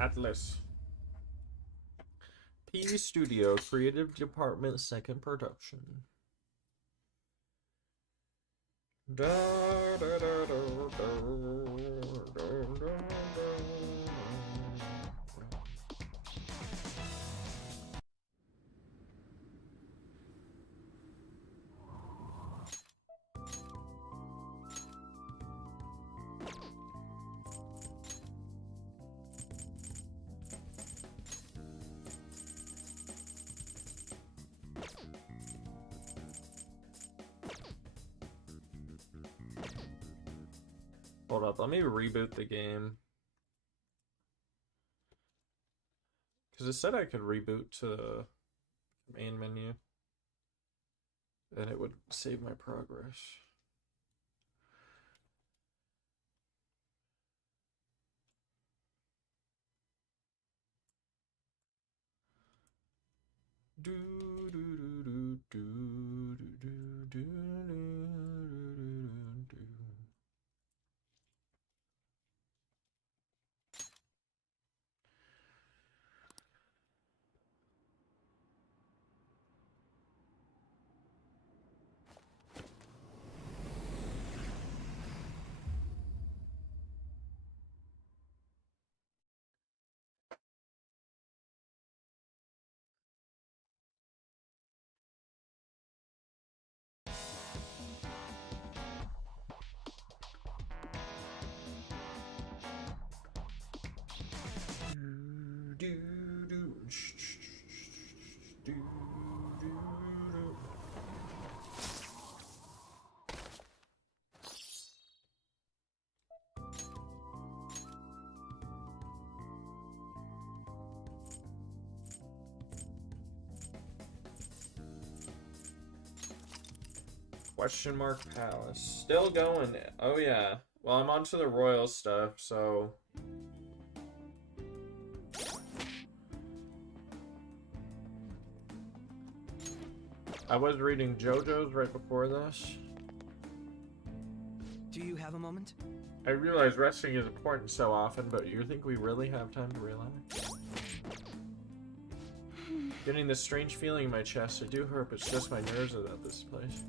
Atlas. P Studio Creative Department second production. Da, da, da, da, da. Hold up, let me reboot the game. Because it said I could reboot to the main menu. And it would save my progress. Do do do do do do do do. Question mark palace. Still going. Oh yeah. Well, I'm on to the royal stuff, so I was reading JoJo's right before this. Do you have a moment? I realize resting is important so often, but you think we really have time to relax? Getting this strange feeling in my chest. I do hope it's just my nerves about this place.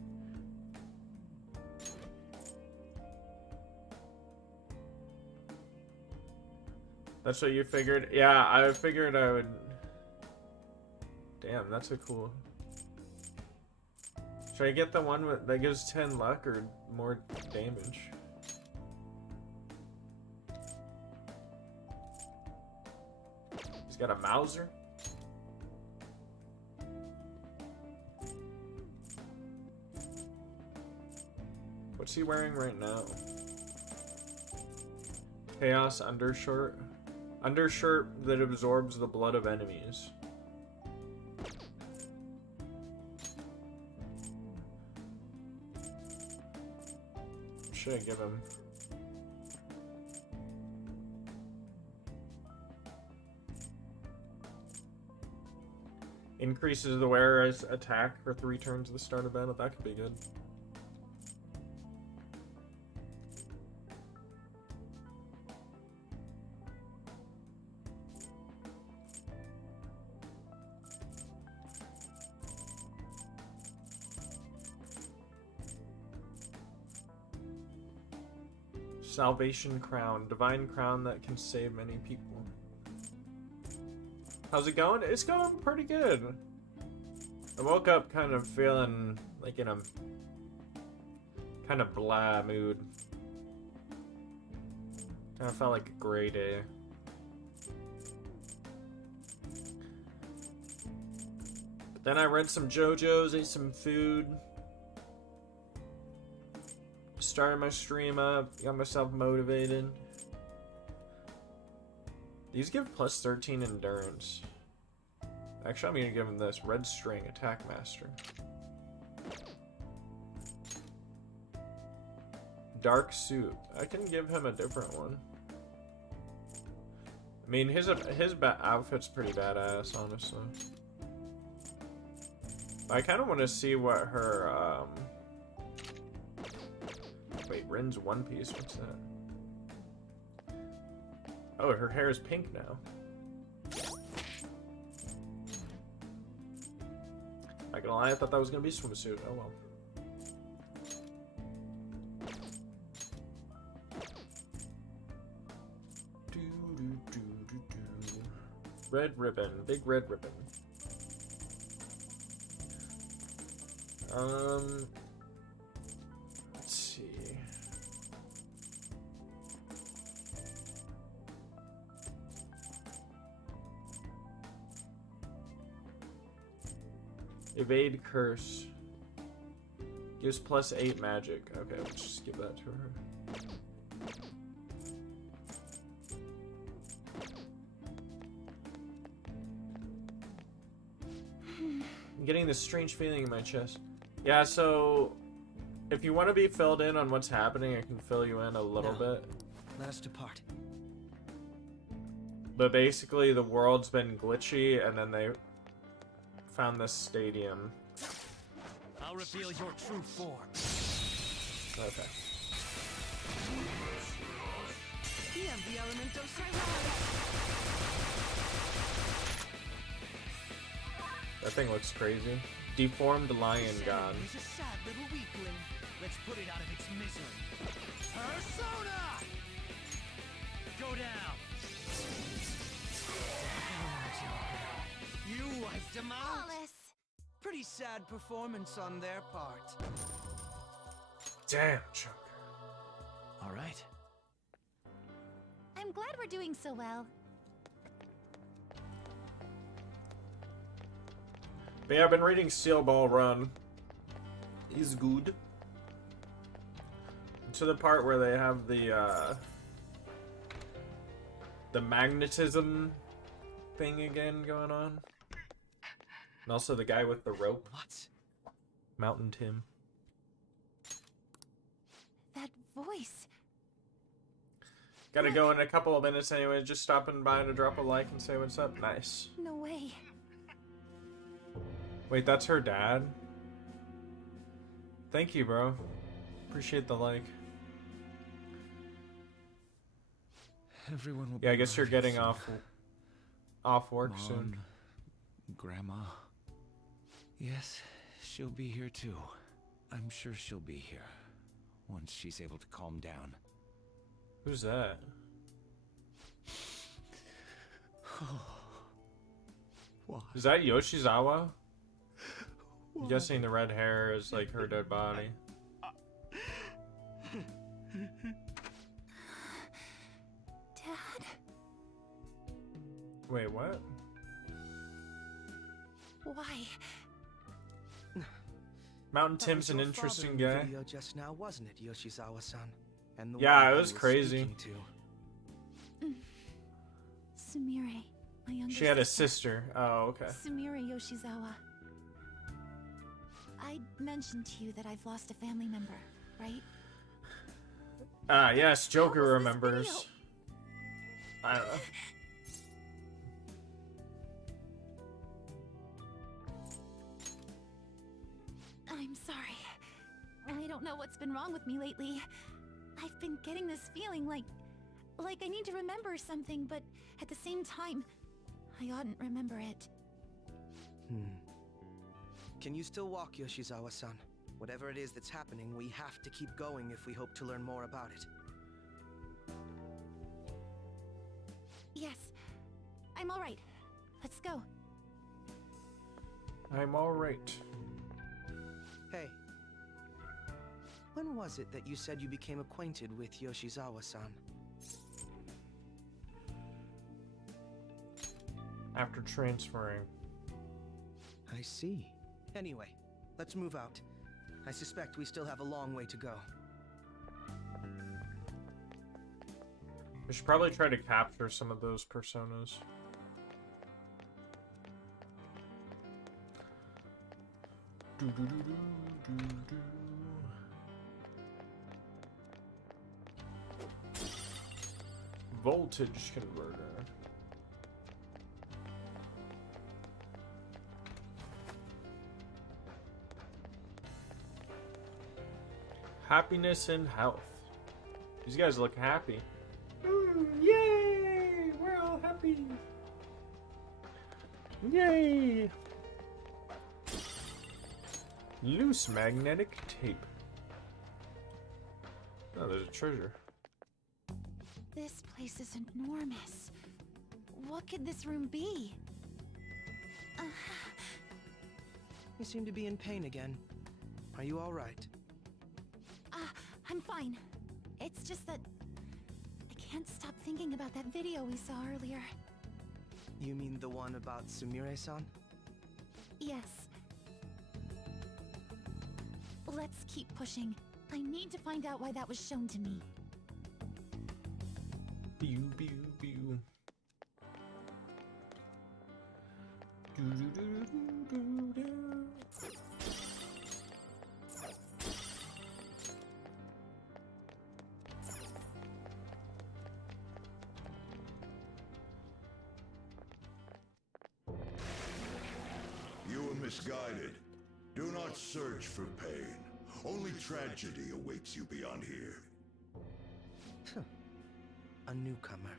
That's what you figured? Yeah, I figured I would... Damn, that's a cool... Should I get the one that gives 10 luck or more damage? He's got a Mauser? What's he wearing right now? Chaos undershirt? Undershirt that absorbs the blood of enemies. What should I give him? Increases the wearer's attack for 3 turns at the start of battle. That could be good. Salvation Crown. Divine Crown that can save many people. How's it going? It's going pretty good. I woke up kind of feeling like in a kind of blah mood. Kind of felt like a gray day. But then I read some JoJo's, ate some food. Started my stream up, got myself motivated. These give plus 13 endurance. Actually, I'm gonna give him this. Red String, Attack Master. dark suit. I can give him a different one. I mean, his outfit's pretty badass, honestly. I kind of want to see what her, Wait, Rin's One Piece, what's that? Oh, her hair is pink now. Not gonna lie, I thought that was gonna be a swimsuit. Oh well. Red ribbon, big red ribbon. Let's see. Evade curse. Gives +8 magic. Okay, let's just give that to her. I'm getting this strange feeling in my chest. Yeah, so if you want to be filled in on what's happening, I can fill you in a little bit. Let us depart. But basically, the world's been glitchy, and then they found this stadium. I'll reveal your true form. Okay. That thing looks crazy. Deformed lion god. He's a sad little weakling. Let's put it out of its misery. Persona! Go down. You wiped him out. Pretty sad performance on their part. Damn, Chunker. All right. I'm glad we're doing so well. But yeah, I've been reading Steel Ball Run. He's good. To the part where they have the magnetism thing again going on. And also the guy with the rope. What? Mountain Tim. That voice. Gotta go in a couple of minutes anyway. Just stopping by to drop a like and say what's up. Nice. No way. Wait, that's her dad? Thank you, bro. Appreciate the like. Everyone will Yeah, I be guess you're right getting soon. off work Mom, soon. Grandma. Yes, she'll be here too. I'm sure she'll be here once she's able to calm down. Who's that? Why? Is that Yoshizawa? I'm guessing the red hair is like her dead body. Dad? Wait, what? Why? Mountain That Tim's was an your interesting father in the guy. video just now, wasn't it, Yoshizawa-san? And the Yeah, one it he was crazy. speaking to. Sumire, my younger She had a sister. sister. Oh, okay. Sumire Yoshizawa. I mentioned to you that I've lost a family member, right? Ah, yes, Joker What was this remembers. video? I don't know. I'm sorry. I don't know what's been wrong with me lately. I've been getting this feeling like I need to remember something, but at the same time, I oughtn't remember it. Can you still walk, Yoshizawa-san? Whatever it is that's happening, we have to keep going if we hope to learn more about it. Yes, I'm all right. Let's go. I'm alright. Hey. When was it that you said you became acquainted with Yoshizawa-san? After transferring. I see. Anyway, let's move out. I suspect we still have a long way to go. We should probably try to capture some of those personas. voltage converter. Happiness and health. These guys look happy. Yay! We're all happy. Yay! Loose magnetic tape. Oh, there's a treasure. This place is enormous. What could this room be? You seem to be in pain again. Are you all right? I'm fine. It's just that I can't stop thinking about that video we saw earlier. You mean the one about Sumire-san? Yes. Let's keep pushing. I need to find out why that was shown to me. Pew pew pew. Do do do do do do. You were misguided. Do not search for pain. Only tragedy awaits you beyond here. A newcomer.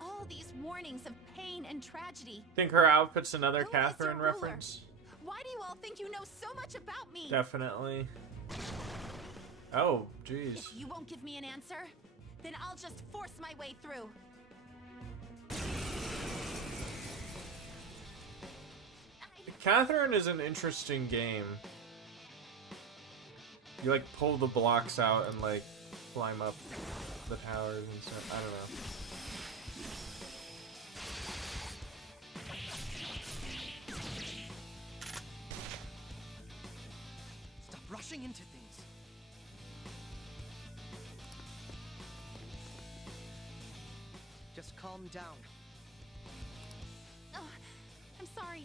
All these warnings of pain and tragedy. Think her outfit's another Who is your Catherine ruler? reference? Why do you all think you know so much about me? Definitely. Oh, jeez. If you won't give me an answer, then I'll just force my way through. Catherine is an interesting game. You like pull the blocks out and like climb up the towers and stuff. I don't know. Stop rushing into things. Just calm down. Oh, I'm sorry.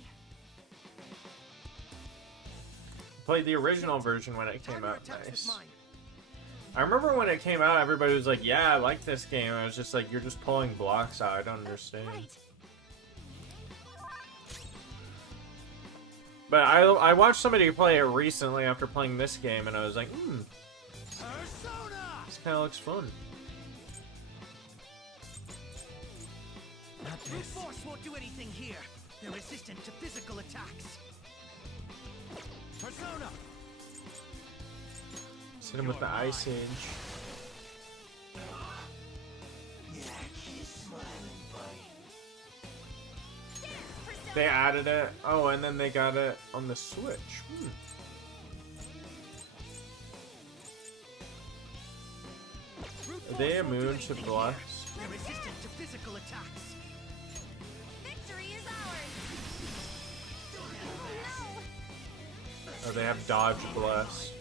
Played the original version when it came Timer out. attacks with Nice. mine. I remember when it came out, everybody was like, "Yeah, I like this game." I was just like, "You're just pulling blocks out. I don't understand." Right. But I watched somebody play it recently after playing this game, and I was like, Persona! this kind of looks fun." Not Brute this. force won't do anything here. They're resistant to physical attacks. Persona! Hit him with the Ice Age. They added it. Oh, and then they got it on the Switch. Brute Are they force won't do immune to anything here. blocks? They're resistant to physical attacks. Victory is ours. Oh Oh, they have dodge bless.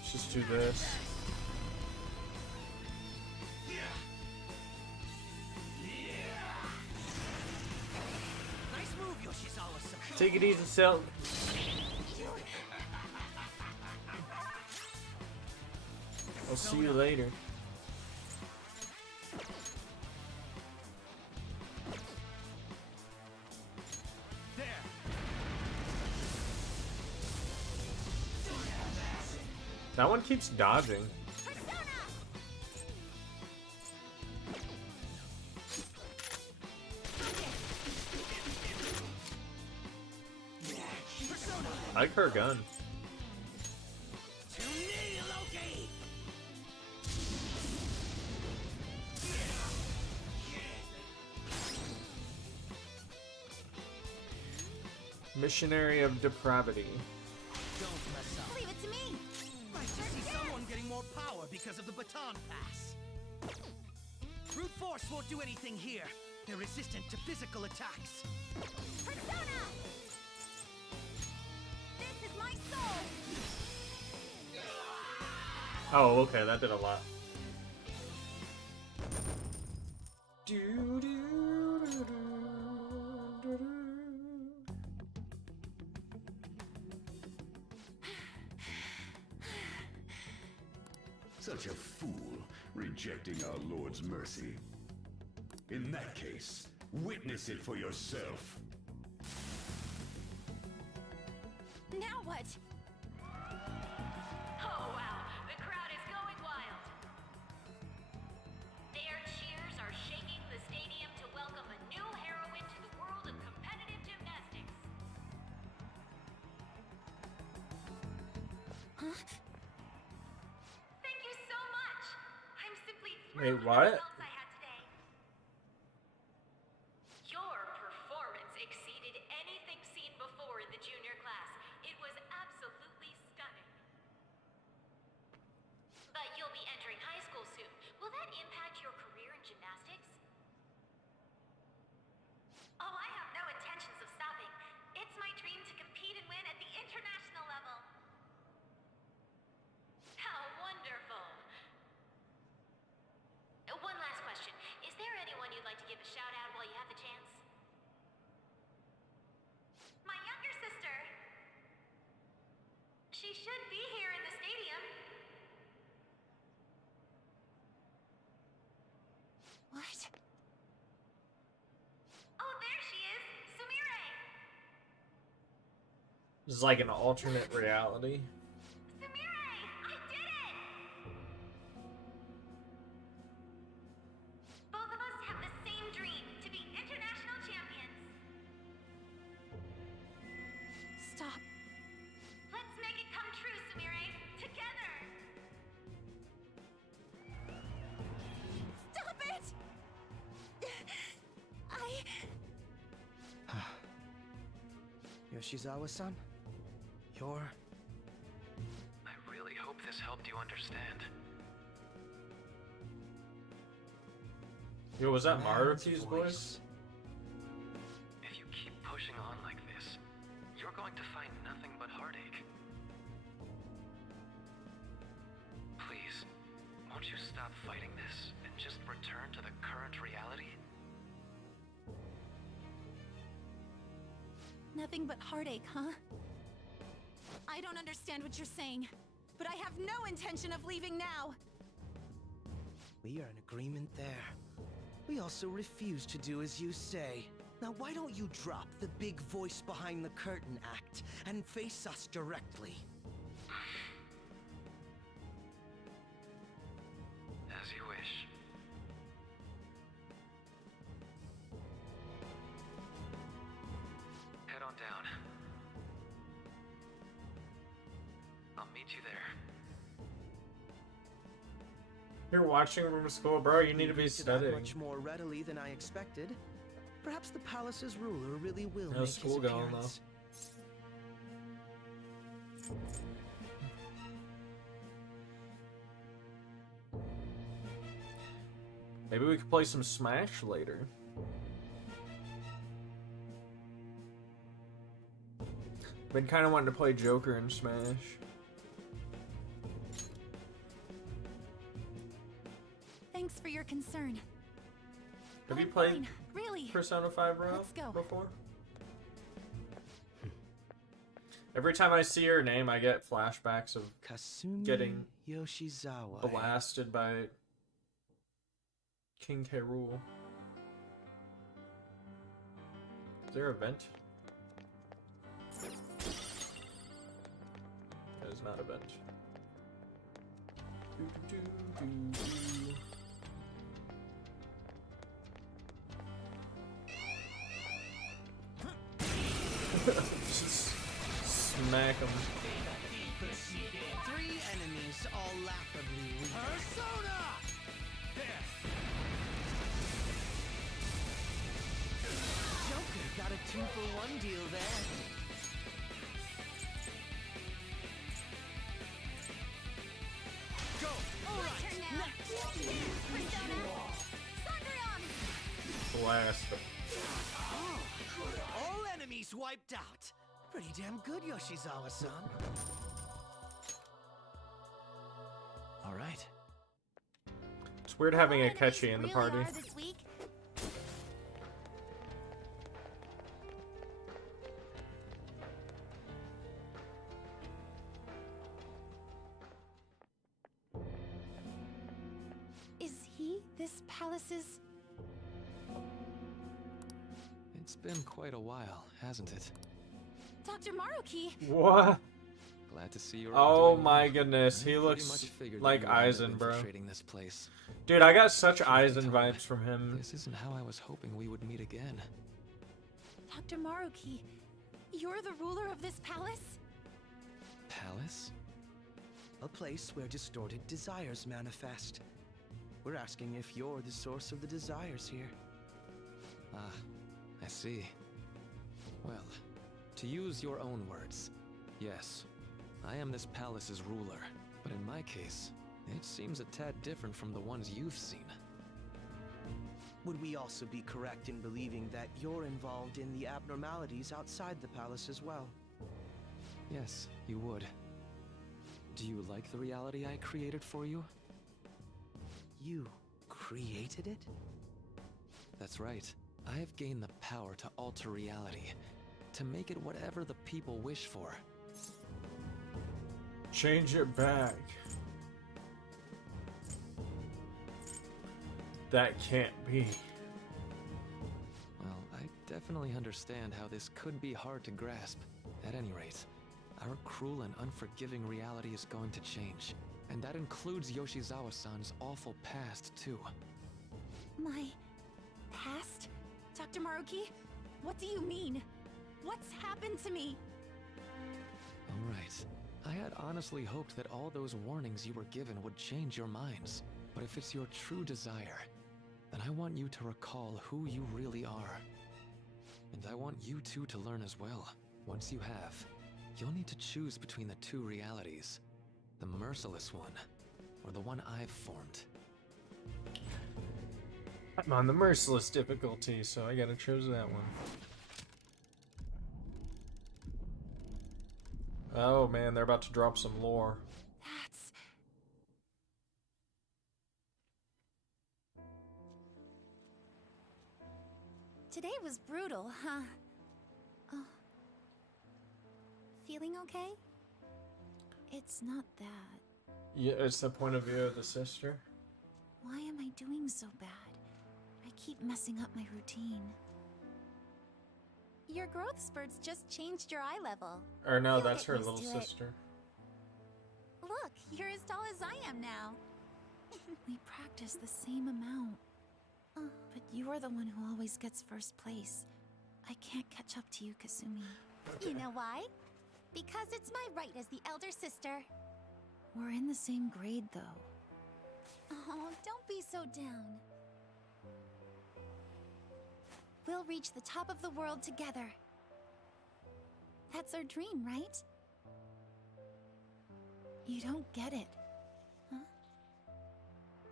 Let's just do this. Nice move, Yoshizawa-san. Take it easy, Silk. I'll see you later. There. That one keeps dodging. I like her gun. To me, Loki! Missionary of Depravity. Don't mess up. Leave it to me. Nice to see someone getting more power because of the baton pass. Brute force won't do anything here. They're resistant to physical attacks. Persona! This is my soul. Oh, okay, that did a lot. Such a fool, rejecting our Lord's mercy. In that case, witness it for yourself. Now what? Oh wow, the crowd is going wild. Their cheers are shaking the stadium to welcome a new heroine to the world of competitive gymnastics. Huh? Thank you so much. I'm simply Wait, thrilled with what? the results I had today. Your performance exceeded anything seen before in the junior class. It was absolutely stunning. But you'll be entering high school soon. Will that impact your career in gymnastics? Oh, I have no intentions of stopping. It's my dream to compete and win at the international level. How wonderful. One last question. Is there anyone you'd like to give a shout out while you have the chance? My younger sister. She should be here in the stadium. What? Oh, there she is. Sumire. This is like an alternate reality. Sumire, I did it! Both of us have the same dream, to be international champions. Stop. Let's make it come true, Sumire. Together! Stop it! Yoshizawa-san? You're... I really hope this helped you understand. Yo, was that man's Maruki's voice? If you keep pushing on like this, you're going to find nothing but heartache. Please, won't you stop fighting this and just return to the current reality? Nothing but heartache, huh? I don't understand what you're saying, but I have no intention of leaving now. We are in agreement there. We also refuse to do as you say. Now why don't you drop the big voice behind the curtain act and face us directly? As you wish. Head on down. I'll meet you there. You're watching from school, bro. You need to be That studying. much more readily than I expected. Perhaps the palace's ruler really will How's make school his going, though? appearance. Maybe we could play some Smash later. Been kind of wanting to play Joker in Smash. Thanks for your concern. Have you I'm played fine, really. Persona 5 Royal Let's go. before? Every time I see her name, I get flashbacks of Kasumi Getting Yoshizawa. blasted by King K. Rool. Is there a vent? That is not a vent. Do-do-do-do-do. Just smack him. 3 enemies, all laughably weak. Persona! Joker got a 2-for-1 deal there. Go! My turn now. Persona. Sandrion! Blast him. All enemies wiped out. Pretty damn good, Yoshizawa-san. All right. It's weird having a Enemies catchy in the really party. are this week. this palace is... It's been quite a while, hasn't it? Dr. Maruki! What? Glad to see you're Oh doing my well. goodness, I he pretty looks much figured that like you would end up Aizen, bro. infiltrating this place. Dude, I got such Aizen vibes from him. This isn't how I was hoping we would meet again. Dr. Maruki, you're the ruler of this palace? Palace? A place where distorted desires manifest. We're asking if you're the source of the desires here. Ah, I see. Well, to use your own words, yes, I am this palace's ruler. But in my case, it seems a tad different from the ones you've seen. Would we also be correct in believing that you're involved in the abnormalities outside the palace as well? Yes, you would. Do you like the reality I created for you? You created it? That's right. I have gained the power to alter reality, to make it whatever the people wish for. Change it back. That can't be. Well, I definitely understand how this could be hard to grasp. At any rate, our cruel and unforgiving reality is going to change. And that includes Yoshizawa-san's awful past, too. My... past? Dr. Maruki? What do you mean? What's happened to me? Alright. I had honestly hoped that all those warnings you were given would change your minds. But if it's your true desire, then I want you to recall who you really are. And I want you two to learn as well. Once you have, you'll need to choose between the two realities. The merciless one, or the one I've formed. I'm on the merciless difficulty, so I gotta choose that one. Oh man, they're about to drop some lore. That's... Today was brutal, huh? Oh. Feeling okay? It's not that. Yeah, it's the point of view of the sister. Why am I doing so bad? I keep messing up my routine. Your growth spurts just changed your eye level. Or no, You'll that's get her used little to it. sister. Look, you're as tall as I am now. We practice the same amount. But you are the one who always gets first place. I can't catch up to you, Kasumi. Okay. You know why? Because it's my right as the elder sister. We're in the same grade, though. Oh, don't be so down. We'll reach the top of the world together. That's our dream, right? You don't get it. Huh?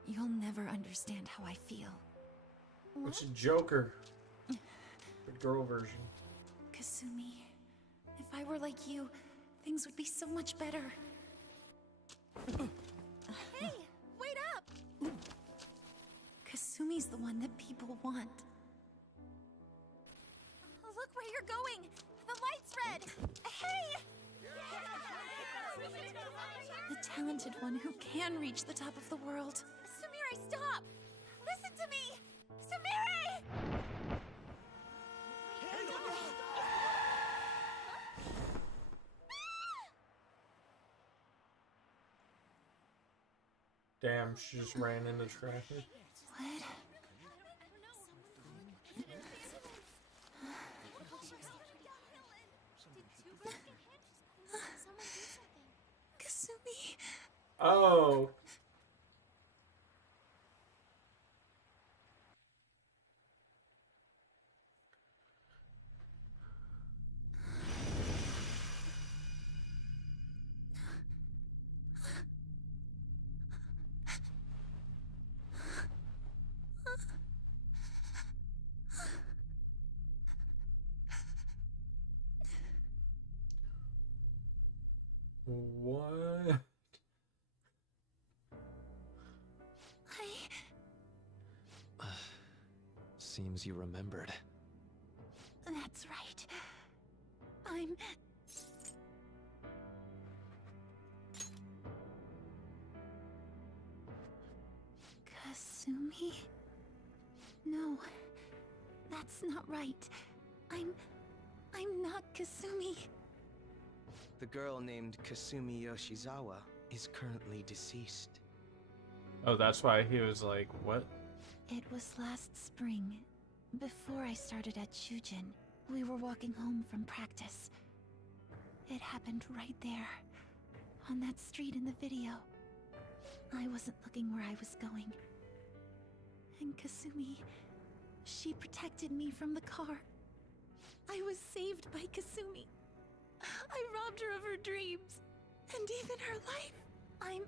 You'll never understand how I feel. It's a Joker. The girl version. Kasumi, if I were like you, things would be so much better. Hey, wait up! Kasumi's the one that people want. Look where you're going! The light's red! Hey! The talented one who can reach the top of the world. Sumire, stop! Listen to me! Sumire! Damn, she just ran into traffic. What? Kasumi. Oh. What? Seems you remembered. That's right. I'm... Kasumi. Kasumi? No, that's not right. I'm not Kasumi. The girl named Kasumi Yoshizawa is currently deceased. Oh, that's why he was like, what? It was last spring, before I started at Shujin. We were walking home from practice. It happened right there, on that street in the video. I wasn't looking where I was going. And Kasumi, she protected me from the car. I was saved by Kasumi. I robbed her of her dreams, and even her life. I'm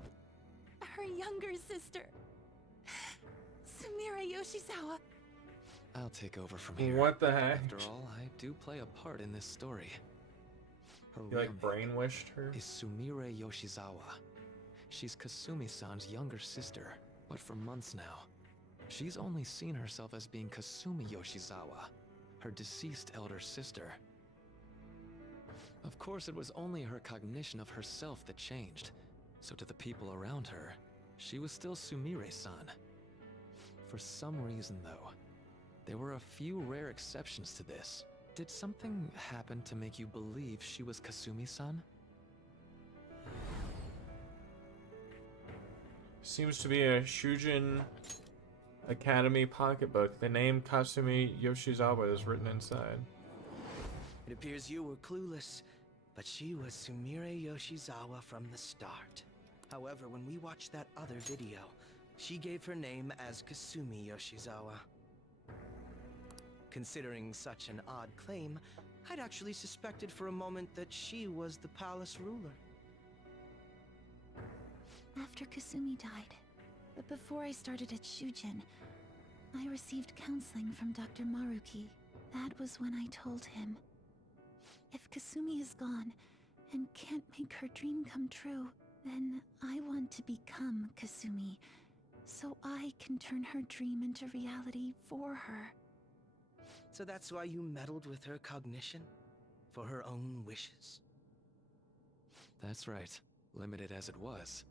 her younger sister, Sumire Yoshizawa. I'll take over from here. What the heck? After all, I do play a part in this story. Her You like real name brainwashed her? is Sumire Yoshizawa. She's Kasumi-san's younger sister, but for months now, she's only seen herself as being Kasumi Yoshizawa, her deceased elder sister. Of course, it was only her cognition of herself that changed, so to the people around her, she was still Sumire-san. For some reason, though, there were a few rare exceptions to this. Did something happen to make you believe she was Kasumi-san? Seems to be a Shujin Academy pocketbook. The name Kasumi Yoshizawa is written inside. It appears you were clueless, but she was Sumire Yoshizawa from the start. However, when we watched that other video, she gave her name as Kasumi Yoshizawa. Considering such an odd claim, I'd actually suspected for a moment that she was the palace ruler. After Kasumi died, but before I started at Shujin, I received counseling from Dr. Maruki. That was when I told him, if Kasumi is gone and can't make her dream come true, then I want to become Kasumi, so I can turn her dream into reality for her. So that's why you meddled with her cognition? For her own wishes? That's right. Limited as it was,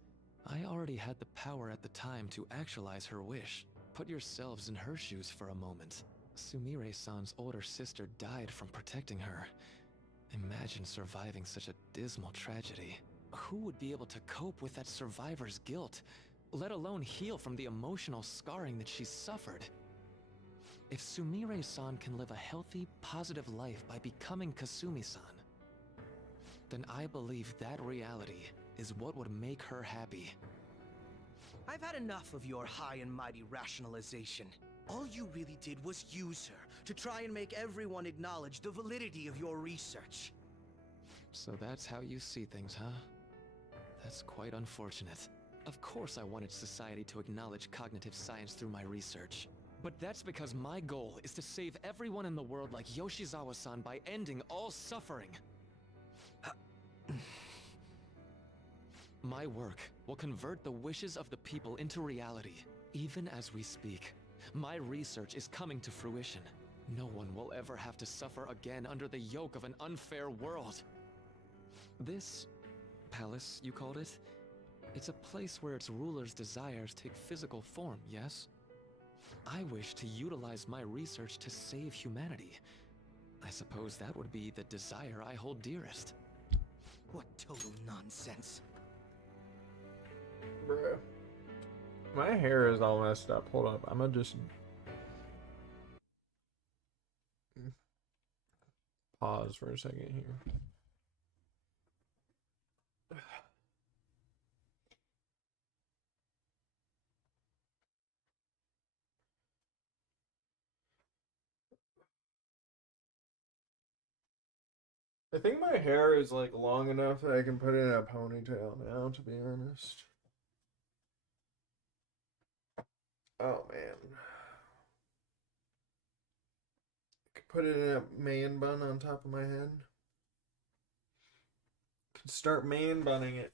I already had the power at the time to actualize her wish. Put yourselves in her shoes for a moment. Sumire-san's older sister died from protecting her. Imagine surviving such a dismal tragedy. Who would be able to cope with that survivor's guilt, let alone heal from the emotional scarring that she's suffered? If Sumire-san can live a healthy, positive life by becoming Kasumi-san, then I believe that reality is what would make her happy. I've had enough of your high and mighty rationalization. All you really did was use her to try and make everyone acknowledge the validity of your research. So that's how you see things, huh? That's quite unfortunate. Of course I wanted society to acknowledge cognitive science through my research. But that's because my goal is to save everyone in the world like Yoshizawa-san by ending all suffering. My work will convert the wishes of the people into reality. Even as we speak, my research is coming to fruition. No one will ever have to suffer again under the yoke of an unfair world. This palace, you called it? It's a place where its ruler's desires take physical form, yes? I wish to utilize my research to save humanity. I suppose that would be the desire I hold dearest. What total nonsense. Bruh. My hair is all messed up. Hold up. I'm gonna just pause for a second here. I think my hair is like long enough that I can put it in a ponytail now, to be honest. Oh man. I could put it in a man bun on top of my head. Could start man bunning it.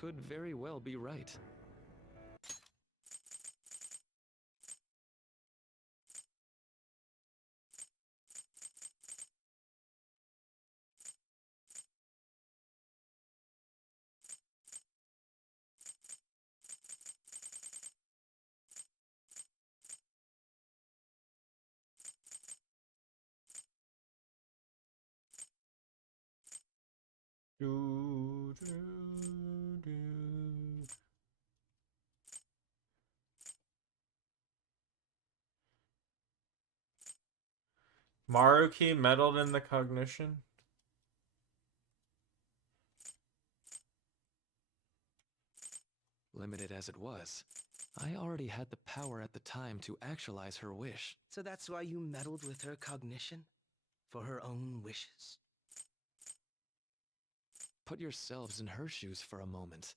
could very well be right. Do, do, do. Maruki meddled in the cognition? Limited as it was, I already had the power at the time to actualize her wish. So that's why you meddled with her cognition? For her own wishes? Put yourselves in her shoes for a moment.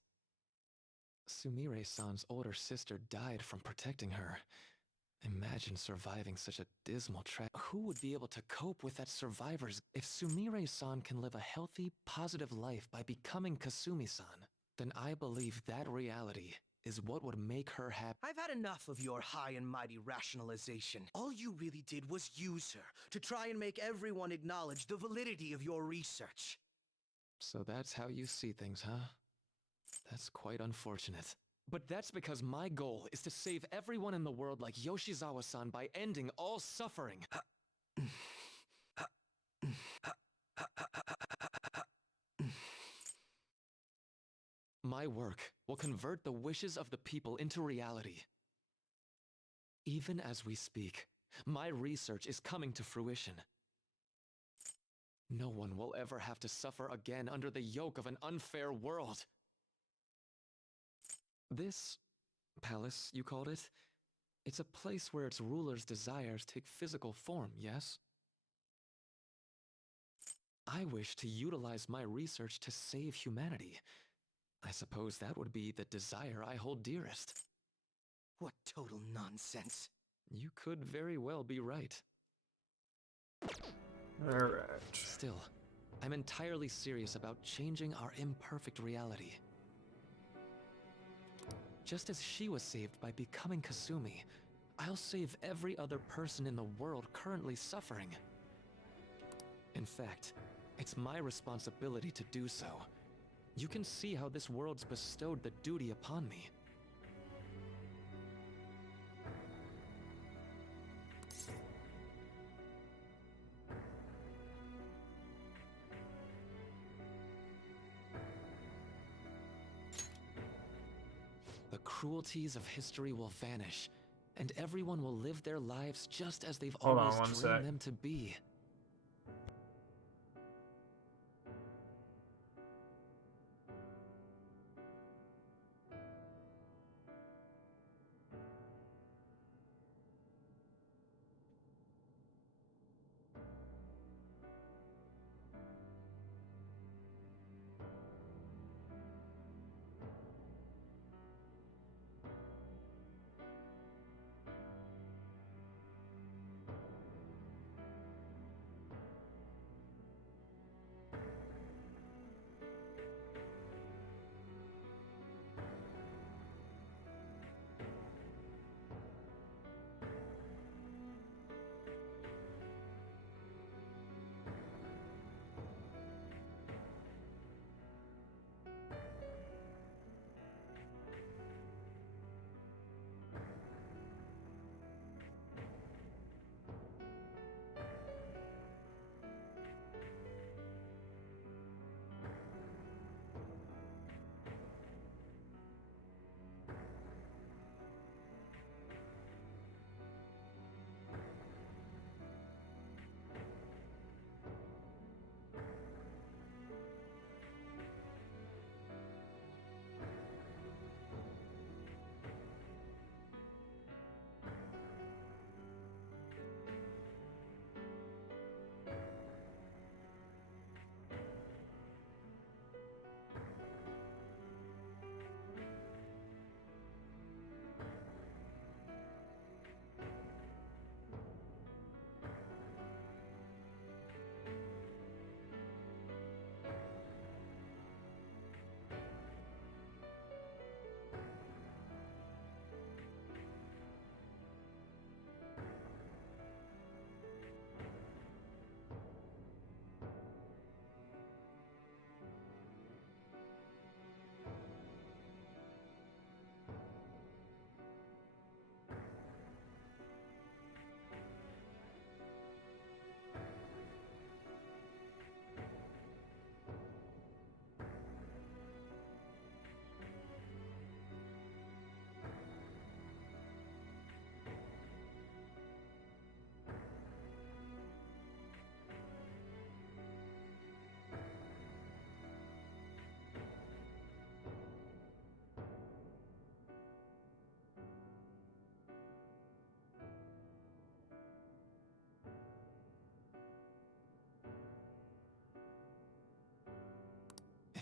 Sumire-san's older sister died from protecting her. Imagine surviving such a dismal Who would be able to cope with that survivor's... If Sumire-san can live a healthy, positive life by becoming Kasumi-san, then I believe that reality is what would make her happy. I've had enough of your high and mighty rationalization. All you really did was use her to try and make everyone acknowledge the validity of your research. So that's how you see things, huh? That's quite unfortunate. But that's because my goal is to save everyone in the world like Yoshizawa-san by ending all suffering. My work will convert the wishes of the people into reality. Even as we speak, my research is coming to fruition. No one will ever have to suffer again under the yoke of an unfair world. This palace, you called it? It's a place where its ruler's desires take physical form, yes? I wish to utilize my research to save humanity. I suppose that would be the desire I hold dearest. What total nonsense. You could very well be right. Alright. Still, I'm entirely serious about changing our imperfect reality. Just as she was saved by becoming Kasumi, I'll save every other person in the world currently suffering. In fact, it's my responsibility to do so. You can see how this world's bestowed the duty upon me. The cruelties of history will vanish, and everyone will live their lives just as they've Hold on always one dreamed sec. them to be.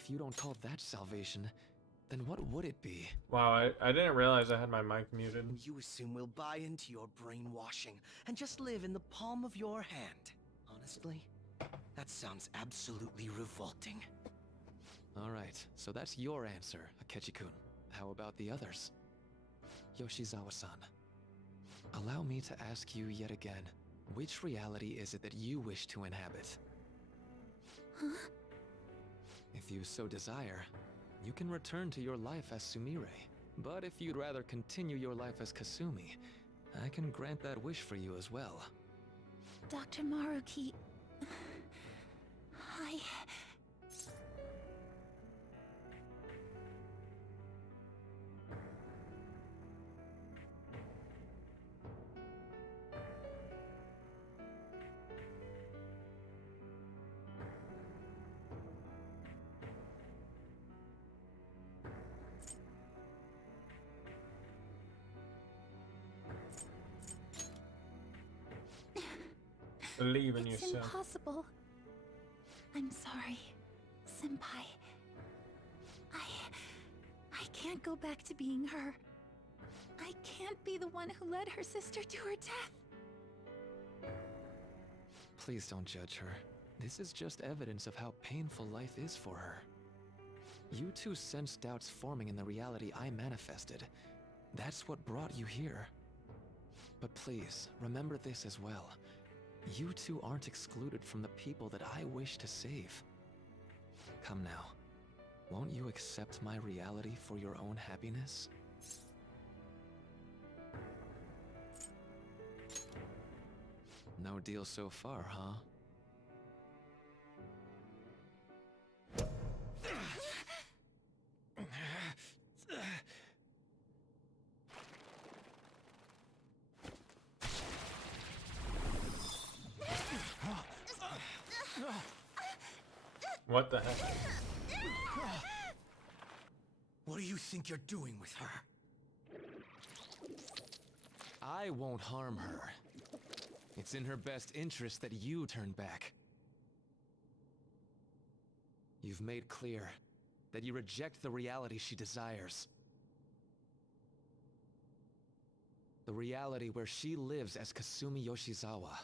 if you don't call that salvation, then what would it be? Wow, I didn't realize I had my mic muted. You assume we'll buy into your brainwashing and just live in the palm of your hand. Honestly, that sounds absolutely revolting. Alright, so that's your answer, Akechi-kun. How about the others? Yoshizawa-san, allow me to ask you yet again, which reality is it that you wish to inhabit? Huh? If you so desire, you can return to your life as Sumire. But if you'd rather continue your life as Kasumi, I can grant that wish for you as well. Dr. Maruki... I... Believe in It's yourself. impossible. I'm sorry, Senpai. I can't go back to being her. I can't be the one who led her sister to her death. Please don't judge her. This is just evidence of how painful life is for her. You two sensed doubts forming in the reality I manifested. That's what brought you here. But please, remember this as well. You two aren't excluded from the people that I wish to save. Come now. Won't you accept my reality for your own happiness? No deal so far, huh? What the heck? What do you think you're doing with her? I won't harm her. It's in her best interest that you turn back. You've made clear that you reject the reality she desires. The reality where she lives as Kasumi Yoshizawa.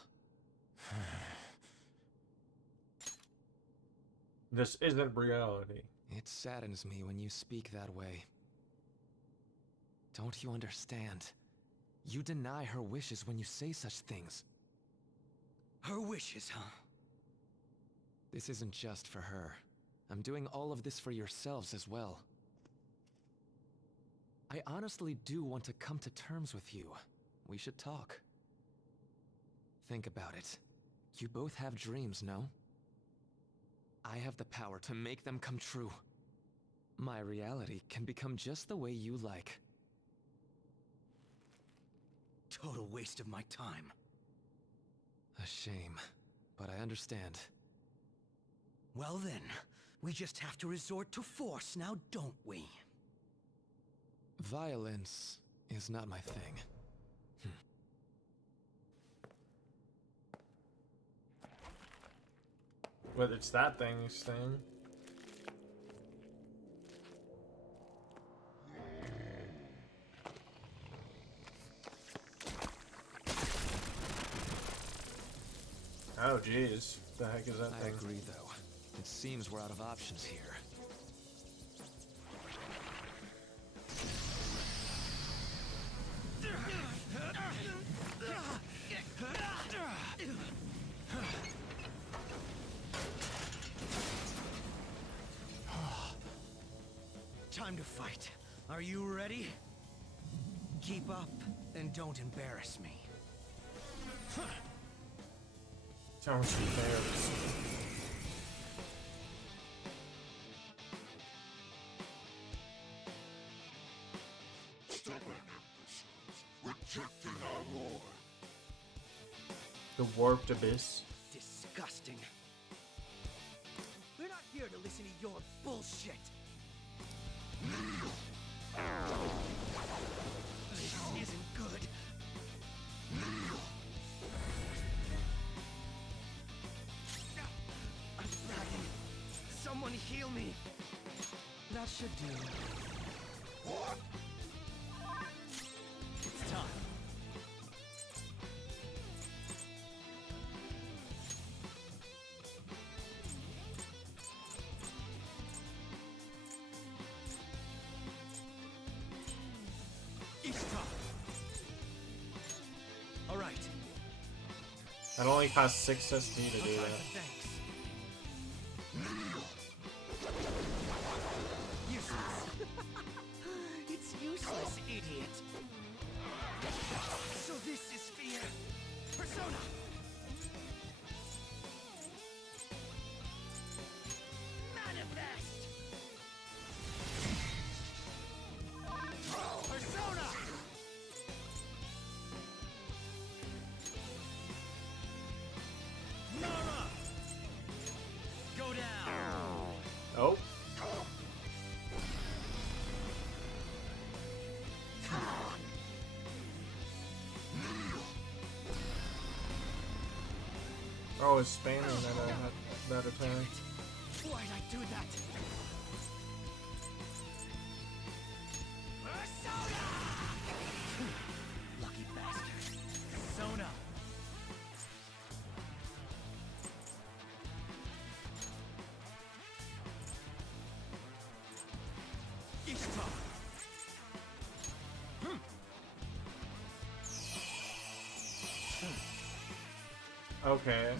This isn't reality. It saddens me when you speak that way. Don't you understand? You deny her wishes when you say such things. Her wishes, huh? This isn't just for her. I'm doing all of this for yourselves as well. I honestly do want to come to terms with you. We should talk. Think about it. You both have dreams, no? I have the power to make them come true. My reality can become just the way you like. Total waste of my time. A shame, but I understand. Well then, we just have to resort to force now, don't we? Violence is not my thing. But it's that thing's thing. Oh jeez, the heck is that I thing? agree, though. It seems we're out of options here. Time to fight. Are you ready? Keep up and don't embarrass me. Sounds embarrassing. Stubborn rejecting our lord. The warped abyss. Disgusting. We're not here to listen to your bullshit. This isn't good. I'm dying. Someone heal me. That should do. It's time. All right. That only costs 6 SD to do that. Thanks. Useless. It's useless, idiot. So this is fear. Persona. Manifest. Persona. Nara. Go down. Oh. Oh, it's spamming that attack. Why'd I do that? Persona! Lucky bastard. Persona. Ishtar. Okay.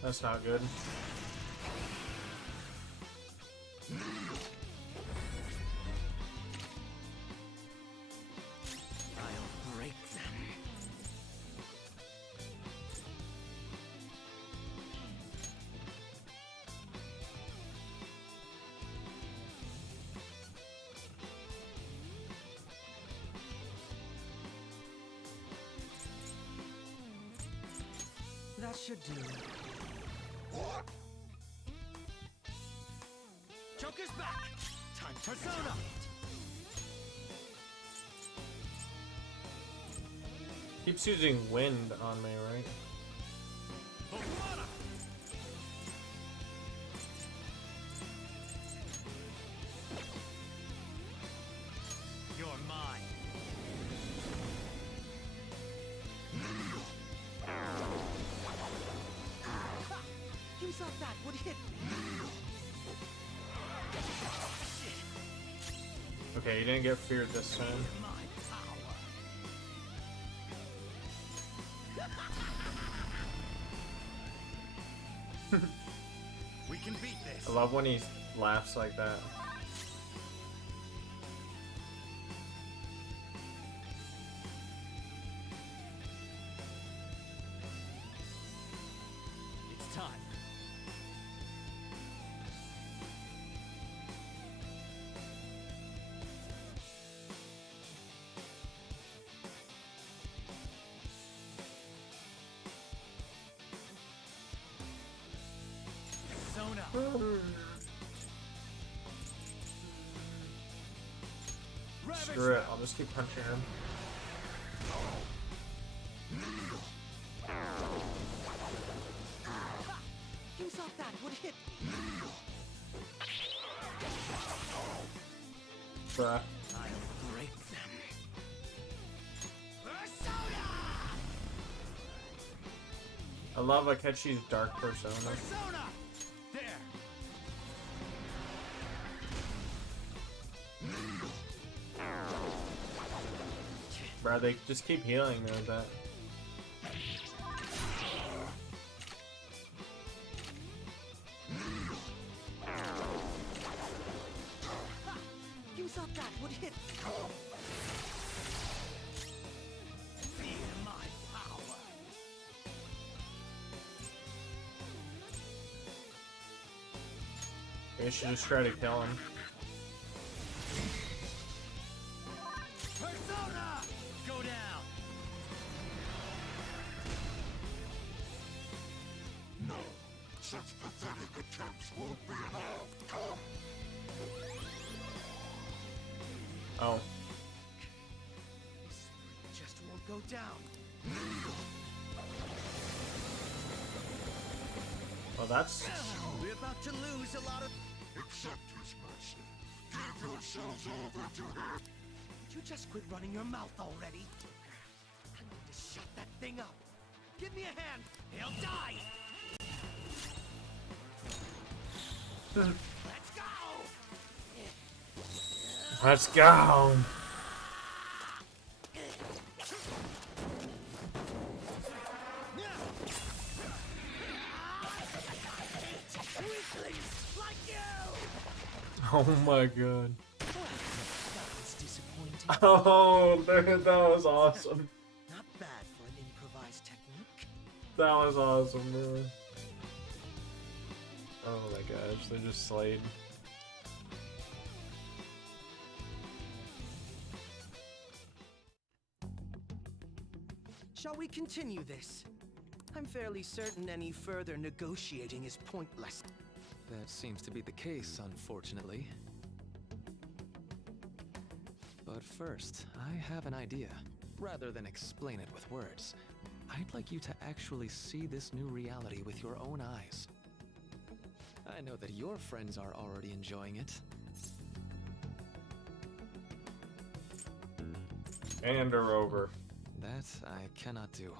That's not good. I'll break them. That should do. Joker's back! Time Persona! Keeps using wind on me, right? Pokemon! You're mine. You thought that would hit me. Okay, you didn't get feared this time. My power. We can beat this. I love when he laughs like that. It's time. Persona. Screw it, I'll just keep punching him. You thought that would hit me. Bruh. I'll break them. Persona! I love Akechi's dark persona. Persona! There! Bruh, they just keep healing me with that. You thought that would hit me. Feel my power. You should just try to kill him. Persona! Go down! No, such pathetic attempts won't be enough. Oh. This just won't go down. Well, that's... We're about to lose a lot of... Accept his mercy. Give yourselves over to him. Would you just quit running your mouth already? I need to shut that thing up. Give me a hand. He'll die. Let's go. Let's go! Weaklings like you. Oh my god. That was disappointing. Oh, dude, that was awesome. Not bad for an improvised technique. That was awesome, man. Oh my gosh, they just slayed. Shall we continue this? I'm fairly certain any further negotiating is pointless. That seems to be the case, unfortunately. But first, I have an idea. Rather than explain it with words, I'd like you to actually see this new reality with your own eyes. I know that your friends are already enjoying it. And are over. That I cannot do.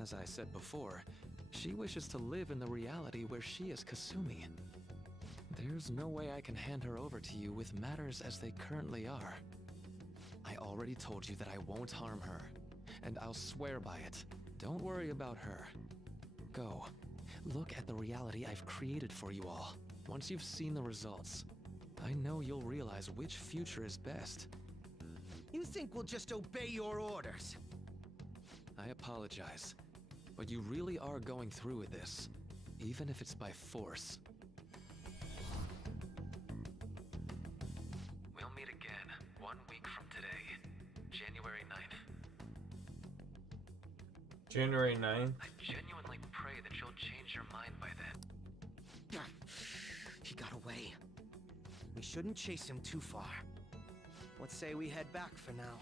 As I said before, she wishes to live in the reality where she is Kasumi. There's no way I can hand her over to you with matters as they currently are. I already told you that I won't harm her, and I'll swear by it. Don't worry about her. Go. Look at the reality I've created for you all. Once you've seen the results, I know you'll realize which future is best. You think we'll just obey your orders? I apologize, but you really are going through with this, even if it's by force. We'll meet again 1 week from today, January 9th. January 9th? I genuinely pray that you'll change your mind by then. He got away. We shouldn't chase him too far. Let's say we head back for now.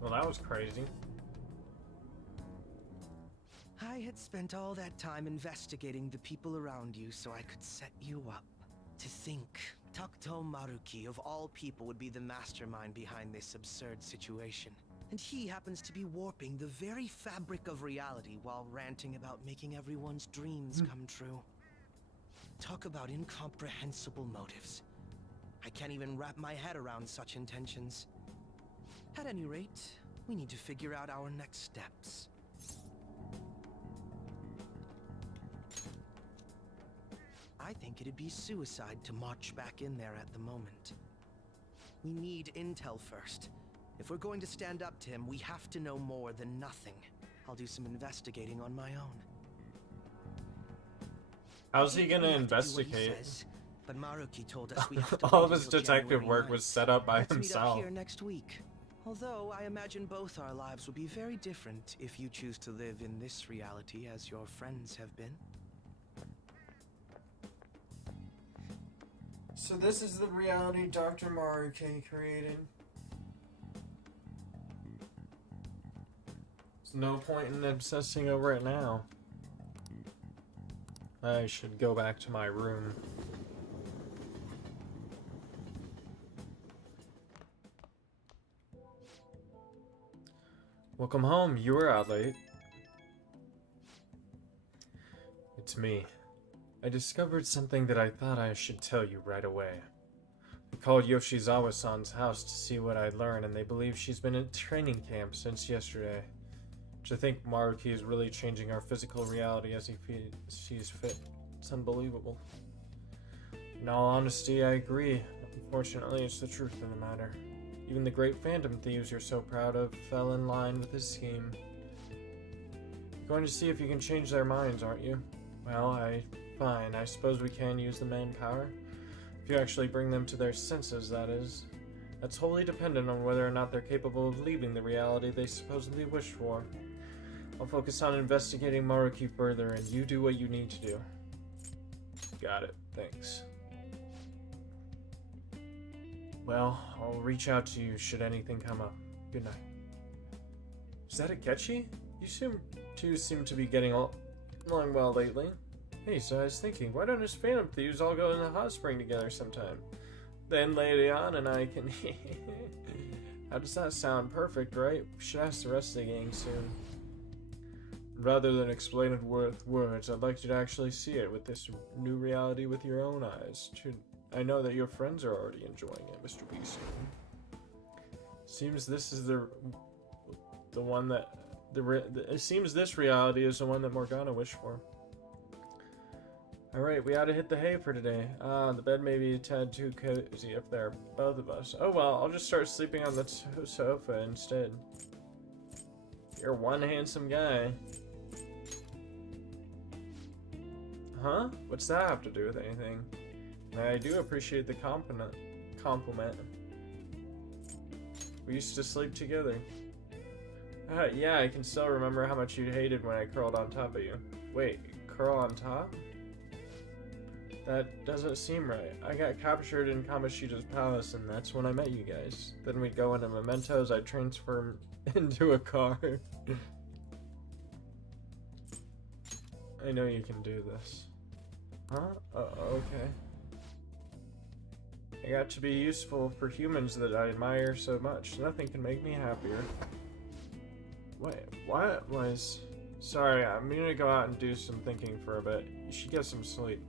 Well, that was crazy. I had spent all that time investigating the people around you so I could set you up. To think, Takuto Maruki of all people would be the mastermind behind this absurd situation. And he happens to be warping the very fabric of reality while ranting about making everyone's dreams come true. Talk about incomprehensible motives. I can't even wrap my head around such intentions. At any rate, we need to figure out our next steps. I think it'd be suicide to march back in there at the moment. We need intel first. If we're going to stand up to him, we have to know more than nothing. I'll do some investigating on my own. How's he We gonna have to do what he investigate? says, but Maruki told us we have to All wait of his until detective January work 9th. was set up by Let's meet up himself. here next week. Although I imagine both our lives would be very different if you choose to live in this reality as your friends have been. So this is the reality Dr. Maruki created. There's no point in obsessing over it now. I should go back to my room. Welcome home. You were out late. It's me. I discovered something that I thought I should tell you right away. I called Yoshizawa-san's house to see what I'd learned, and they believe she's been at training camp since yesterday. To think Maruki is really changing our physical reality as he sees fit. It's unbelievable. In all honesty, I agree. Unfortunately, it's the truth of the matter. Even the great Phantom Thieves you're so proud of fell in line with his scheme. You're going to see if you can change their minds, aren't you? Well, fine, I suppose we can use the manpower. If you actually bring them to their senses, that is. That's wholly dependent on whether or not they're capable of leaving the reality they supposedly wish for. I'll focus on investigating Maruki further, and you do what you need to do. Got it, thanks. Well, I'll reach out to you should anything come up. Good night. Is that Akechi? You seem to be getting along well lately. Hey, so I was thinking, why don't us Phantom Thieves all go in the hot spring together sometime? Then Lady Ann and I can... How does that sound? Perfect, right? We should ask the rest of the gang soon. Rather than explain it with words, I'd like you to actually see it with this new reality with your own eyes. I know that your friends are already enjoying it, Mr. Beast. Seems this is the one that it seems this reality is the one that Morgana wished for. Alright, we ought to hit the hay for today. The bed may be a tad too cozy up there, both of us. Oh well, I'll just start sleeping on the sofa instead. You're one handsome guy. Huh? What's that have to do with anything? I do appreciate the compliment. We used to sleep together. Yeah, I can still remember how much you hated when I curled on top of you. Wait, curl on top? That doesn't seem right. I got captured in Kamoshida's palace, and that's when I met you guys. Then we'd go into mementos, I'd transform into a car. I know you can do this. Huh? Okay. I got to be useful for humans that I admire so much. Nothing can make me happier. Wait, what was... Sorry, I'm gonna go out and do some thinking for a bit. You should get some sleep.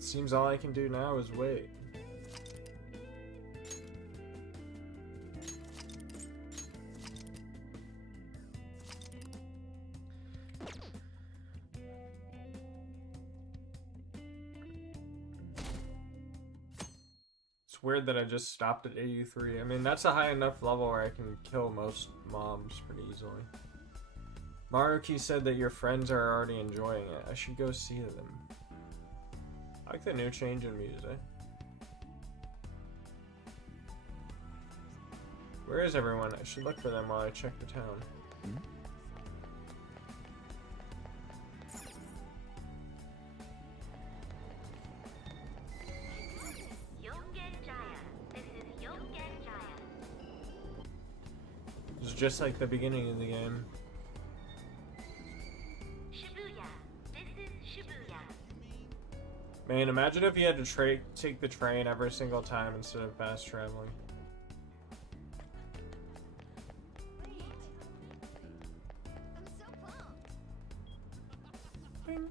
Seems all I can do now is wait. It's weird that I just stopped at 83. I mean, that's a high enough level where I can kill most mobs pretty easily. Maruki said that your friends are already enjoying it. I should go see them. I like the new change in music. Where is everyone? I should look for them while I check the town. It's just like the beginning of the game. Man, imagine if you had to take the train every single time instead of fast traveling. Bing.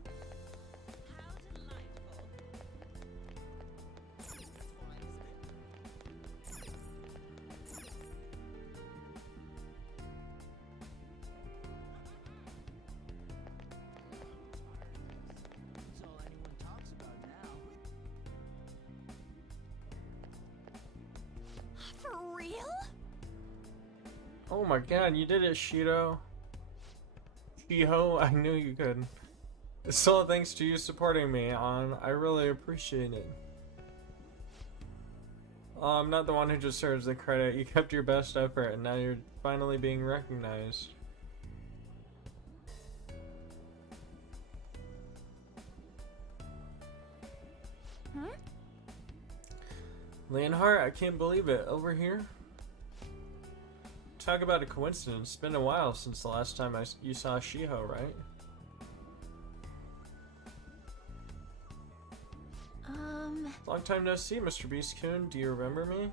For real? Oh my god, you did it, Shiho. Shiho, I knew you could. It's all thanks to you supporting me, I really appreciate it. I'm not the one who deserves the credit. You kept your best effort, and now you're finally being recognized. Huh? Leonhardt, I can't believe it. Over here? Talk about a coincidence. It's been a while since the last time you saw Shiho, right? Long time no see, Mr. Beast-kun. Do you remember me?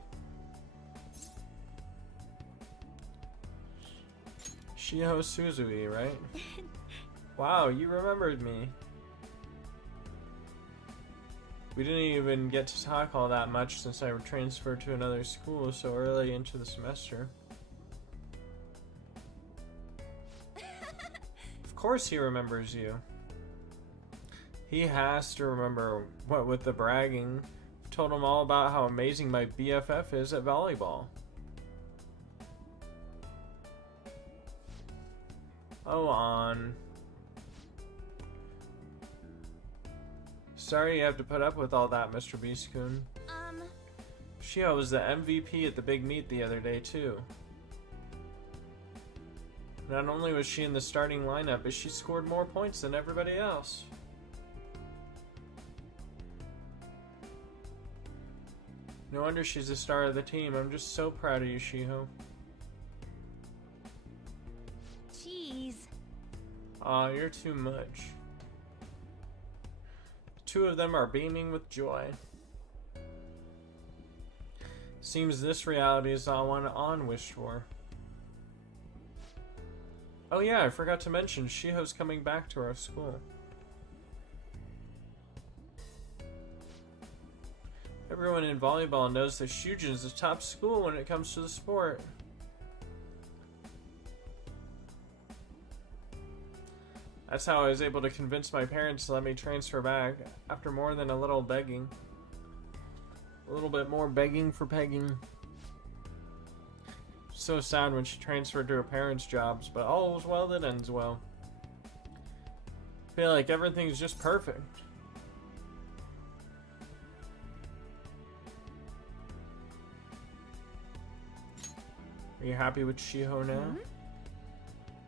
Shiho Suzui, right? Wow, you remembered me. We didn't even get to talk all that much since I transferred to another school so early into the semester. Of course he remembers you. He has to remember, what with the bragging. Told him all about how amazing my BFF is at volleyball. Oh, on. Sorry you have to put up with all that, Mr. Beast-kun. Shiho was the MVP at the big meet the other day, too. Not only was she in the starting lineup, but she scored more points than everybody else. No wonder she's the star of the team. I'm just so proud of you, Shiho. Jeez. Aw, you're too much. The two of them are beaming with joy. Seems this reality is the one An wished for. Oh yeah, I forgot to mention, Shiho's coming back to our school. Everyone in volleyball knows that Shujin's the top school when it comes to the sport. That's how I was able to convince my parents to let me transfer back, after more than a little begging. A little bit more begging for pegging. So sad when she transferred to her parents' jobs, but all is well that ends well. I feel like everything's just perfect. Are you happy with Shiho now? Hmm?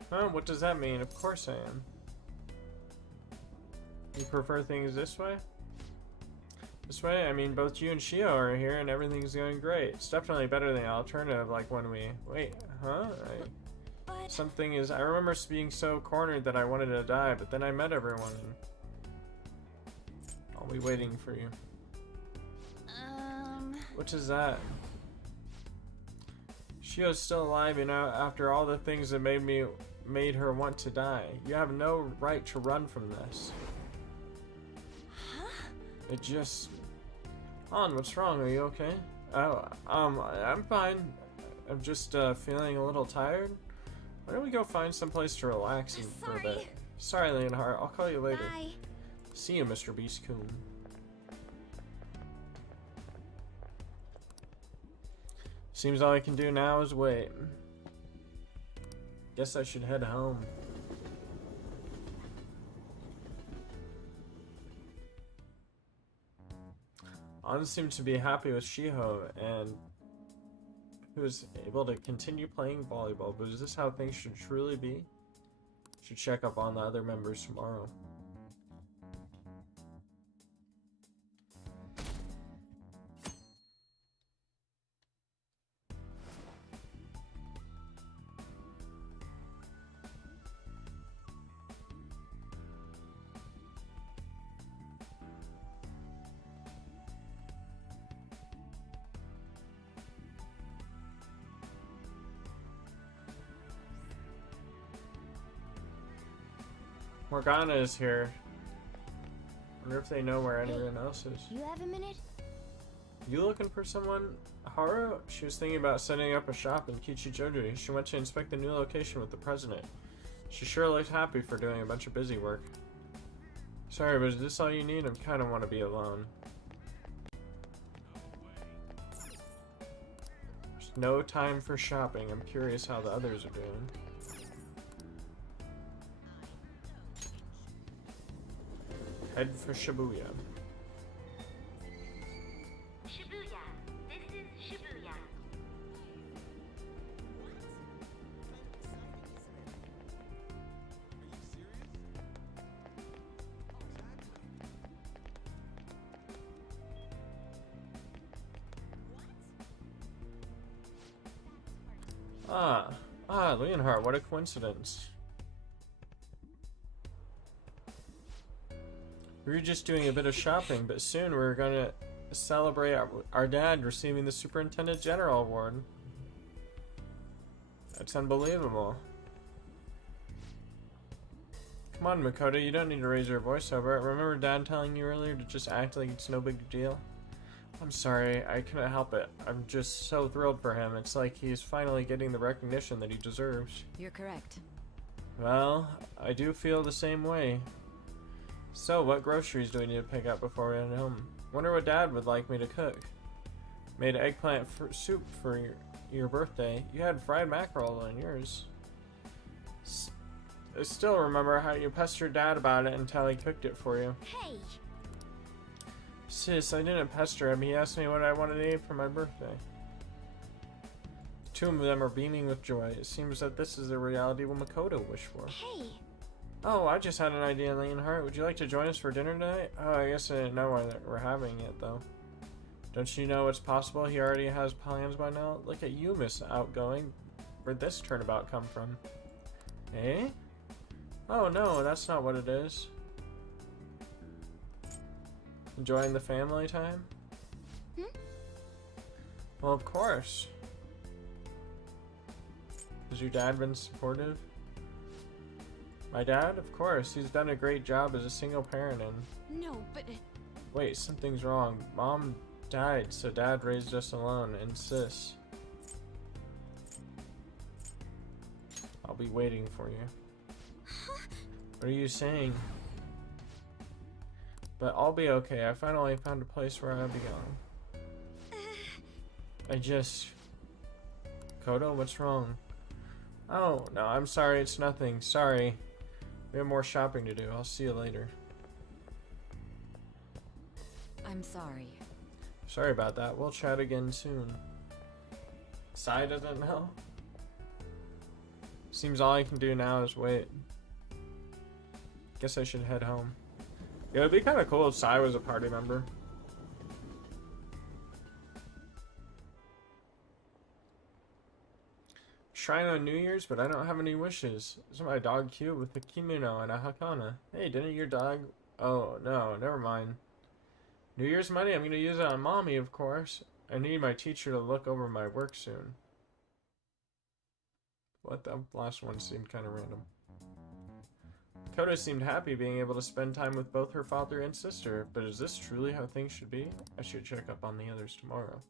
Huh? What does that mean? Of course I am. You prefer things this way? This way? I mean, both you and Shiho are here and everything's going great. It's definitely better than the alternative, like when we... Wait, huh? But Something is... I remember being so cornered that I wanted to die, but then I met everyone and... I'll be waiting for you. What is that? Shio's still alive, you know, after all the things that made her want to die. You have no right to run from this. It just... An, what's wrong? Are you okay? Oh, I'm fine. I'm just, feeling a little tired. Why don't we go find some place to relax and for a bit? Sorry. Sorry, Leonhart. I'll call you later. bye. See you, Mr. Beast-kun. Seems all I can do now is wait. Guess I should head home. An seemed to be happy with Shiho and who was able to continue playing volleyball, but is this how things should truly be? Should check up on the other members tomorrow. Morgana is here. Wonder if they know where anyone else is. You have a minute? You looking for someone? Haru? She was thinking about setting up a shop in Kichijoji. She went to inspect the new location with the president. She sure looked happy for doing a bunch of busy work. Sorry, but is this all you need? I kind of want to be alone. There's no time for shopping. I'm curious how the others are doing. Head for Shibuya. Shibuya. This is Shibuya. Leonhart, what a coincidence. We were just doing a bit of shopping, but soon we're gonna celebrate our dad receiving the Superintendent General Award. That's unbelievable. Come on, Makoto, you don't need to raise your voice over it. Remember Dad telling you earlier to just act like it's no big deal? I'm sorry, I couldn't help it. I'm just so thrilled for him. It's like he's finally getting the recognition that he deserves. You're correct. Well, I do feel the same way. So, what groceries do we need to pick up before we head home? Wonder what Dad would like me to cook. Made eggplant soup for your birthday. You had fried mackerel on yours. I still remember how you pestered Dad about it until he cooked it for you. Hey! Sis, I didn't pester him. He asked me what I wanted to eat for my birthday. Two of them are beaming with joy. It seems that this is the reality what Makoto wished for. Hey! Oh, I just had an idea, Leonhart. Would you like to join us for dinner tonight? Oh, I guess I didn't know why we're having it, though. Don't you know it's possible he already has plans by now? Look at you, Miss Outgoing. Where'd this turnabout come from? Eh? Oh no, that's not what it is. Enjoying the family time? Well, of course. Has your dad been supportive? My dad? Of course. He's done a great job as a single parent and... No, but... Wait, something's wrong. Mom died, so Dad raised us alone, insists. I'll be waiting for you. What are you saying? But I'll be okay. I finally found a place where I'll be going. I just... Kodo, what's wrong? Oh, no, I'm sorry. It's nothing. Sorry. We have more shopping to do. I'll see you later. I'm sorry. Sorry about that. We'll chat again soon. Sai doesn't know. Seems all I can do now is wait. Guess I should head home. Yeah, it'd be kind of cool if Sai was a party member. Shrine on New Year's, but I don't have any wishes. This is my dog cute with a kimono and a hakana. Hey, didn't your dog... Oh, no, never mind. New Year's money, I'm gonna use it on Mommy, of course. I need my teacher to look over my work soon. What? The last one seemed kind of random. Kodo seemed happy being able to spend time with both her father and sister, but is this truly how things should be? I should check up on the others tomorrow.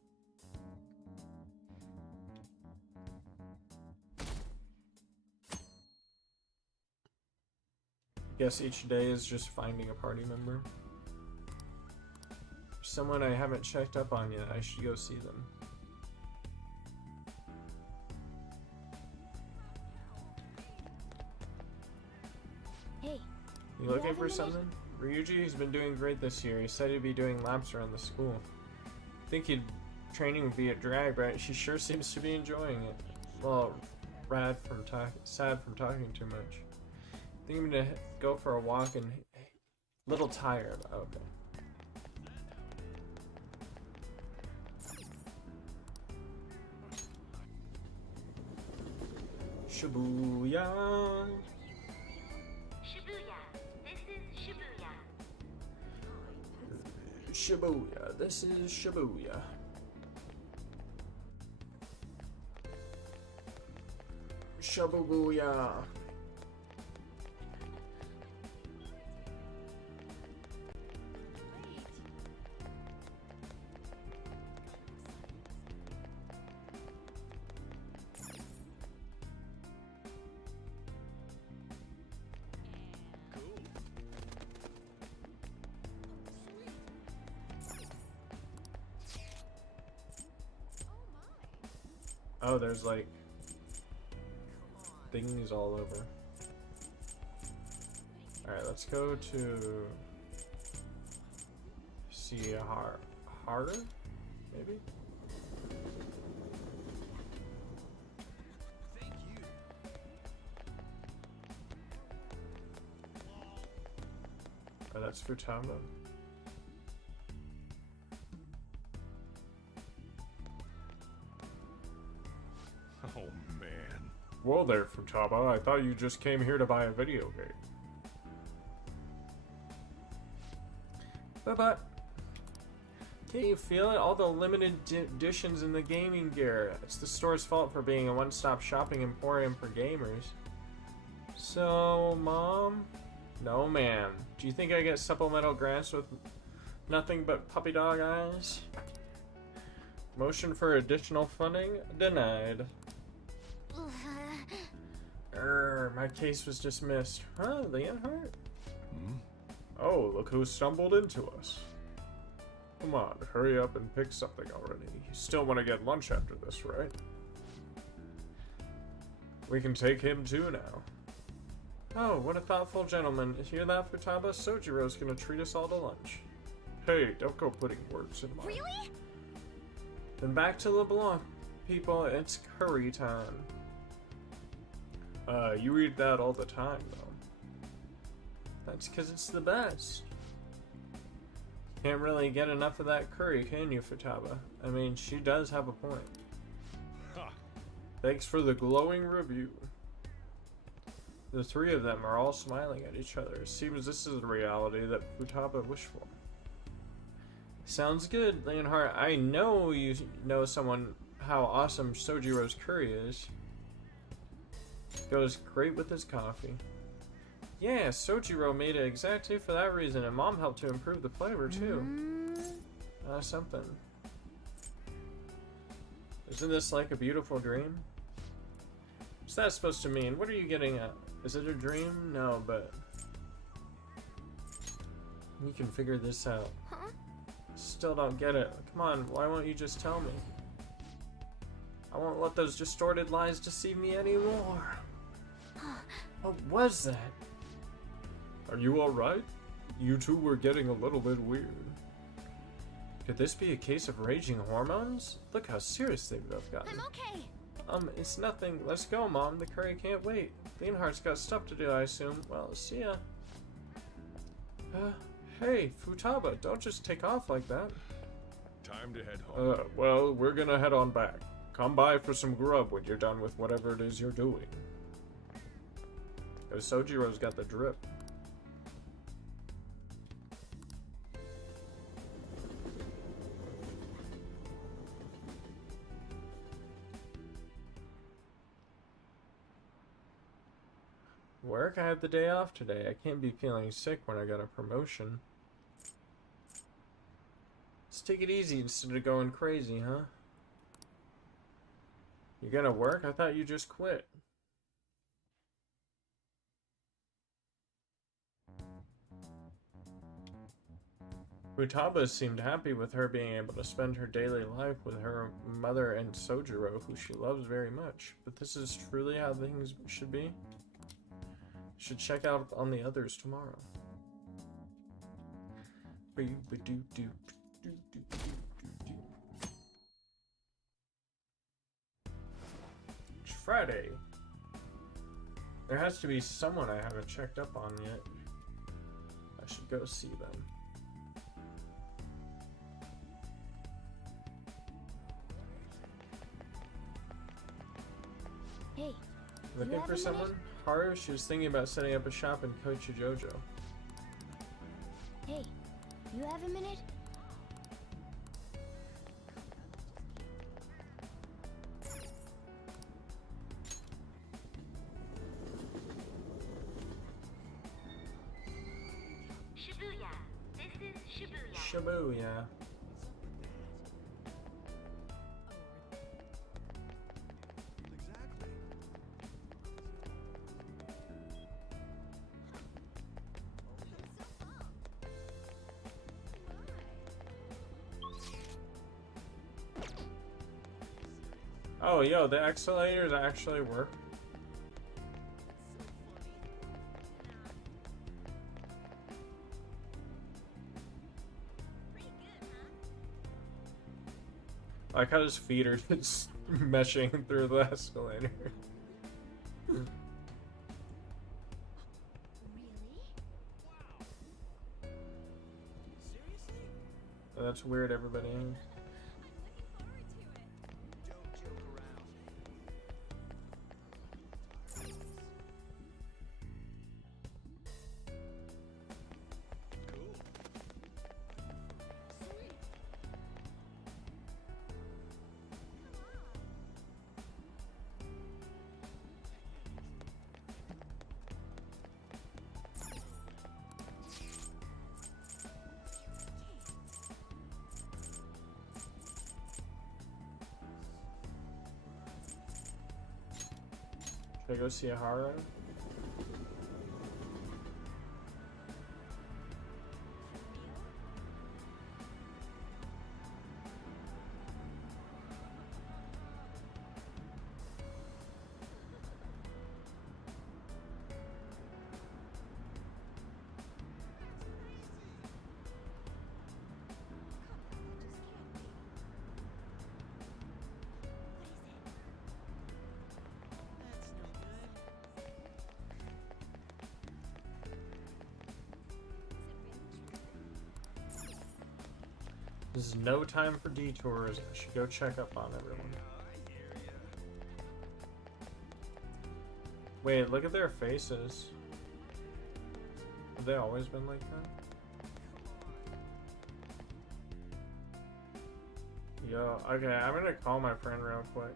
Guess each day is just finding a party member. Someone I haven't checked up on yet. I should go see them. Hey. You looking for something? Ryuji's been doing great this year. He said he'd be doing laps around the school. I think training would be a drag, but she sure seems to be enjoying it. Well, sad from talking too much. I think I'm gonna go for a walk and... Little tired. Okay. Shibuya. Shibuya. This is Shibuya. Shibuya. This is Shibuya. Shibuya. Oh, there's like things all over. Alright, let's go to see Haru, maybe? Oh, that's Futaba. Oh, man. Well there, Futaba. I thought you just came here to buy a video game. But can't you feel it? All the limited editions in the gaming gear. It's the store's fault for being a one-stop shopping emporium for gamers. So, Mom? No, ma'am. Do you think I get supplemental grants with nothing but puppy dog eyes? Motion for additional funding? Denied. My case was dismissed. Huh, Leonhardt? Oh, look who stumbled into us. Come on, hurry up and pick something already. You still want to get lunch after this, right? We can take him too now. Oh, what a thoughtful gentleman. Hear that, Futaba? Sojiro's gonna treat us all to lunch. Hey, don't go putting words in my... Really? Then back to LeBlanc. People, it's curry time. You read that all the time, though. That's because it's the best. Can't really get enough of that curry, can you, Futaba? I mean, she does have a point. Thanks for the glowing review. The three of them are all smiling at each other. It seems this is the reality that Futaba wished for. Sounds good, Leonhardt. I know you know someone how awesome Sojiro's curry is. Goes great with his coffee. Yeah, Sojiro made it exactly for that reason, and Mom helped to improve the flavor too. Something. Isn't this like a beautiful dream? What's that supposed to mean? What are you getting at? Is it a dream? No, but we can figure this out. Huh? Still don't get it. Come on, why won't you just tell me? I won't let those distorted lies deceive me anymore. What was that? Are you alright? You two were getting a little bit weird. Could this be a case of raging hormones? Look how serious they've both gotten. I'm okay. It's nothing. Let's go, Mom. The curry can't wait. Leonhardt's got stuff to do, I assume. Well, see ya. Hey, Futaba, don't just take off like that. Time to head home. Well, we're gonna head on back. Come by for some grub when you're done with whatever it is you're doing. Oh, Sojiro's got the drip. Work? I have the day off today. I can't be feeling sick when I got a promotion. Let's take it easy instead of going crazy, huh? You gonna work? I thought you just quit. Futaba seemed happy with her being able to spend her daily life with her mother and Sojiro, who she loves very much. But this is truly how things should be? Should check out on the others tomorrow. It's Friday. There has to be someone I haven't checked up on yet. I should go see them. Hey, Looking for someone? Haru, she was thinking about setting up a shop in Kochi Jojo. Hey, you have a minute? Shibuya. This is Shibuya. Shibuya. Oh, yo, the accelerators actually work. I like how his feet are just meshing through the escalator. That's weird, everybody. Should I go see Haru? This is no time for detours. I should go check up on everyone. Wait, look at their faces. Have they always been like that? Yo, okay, I'm gonna call my friend real quick.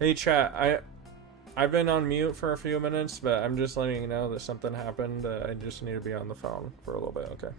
Hey chat, I've been on mute for a few minutes, but I'm just letting you know that something happened. I just need to be on the phone for a little bit, okay?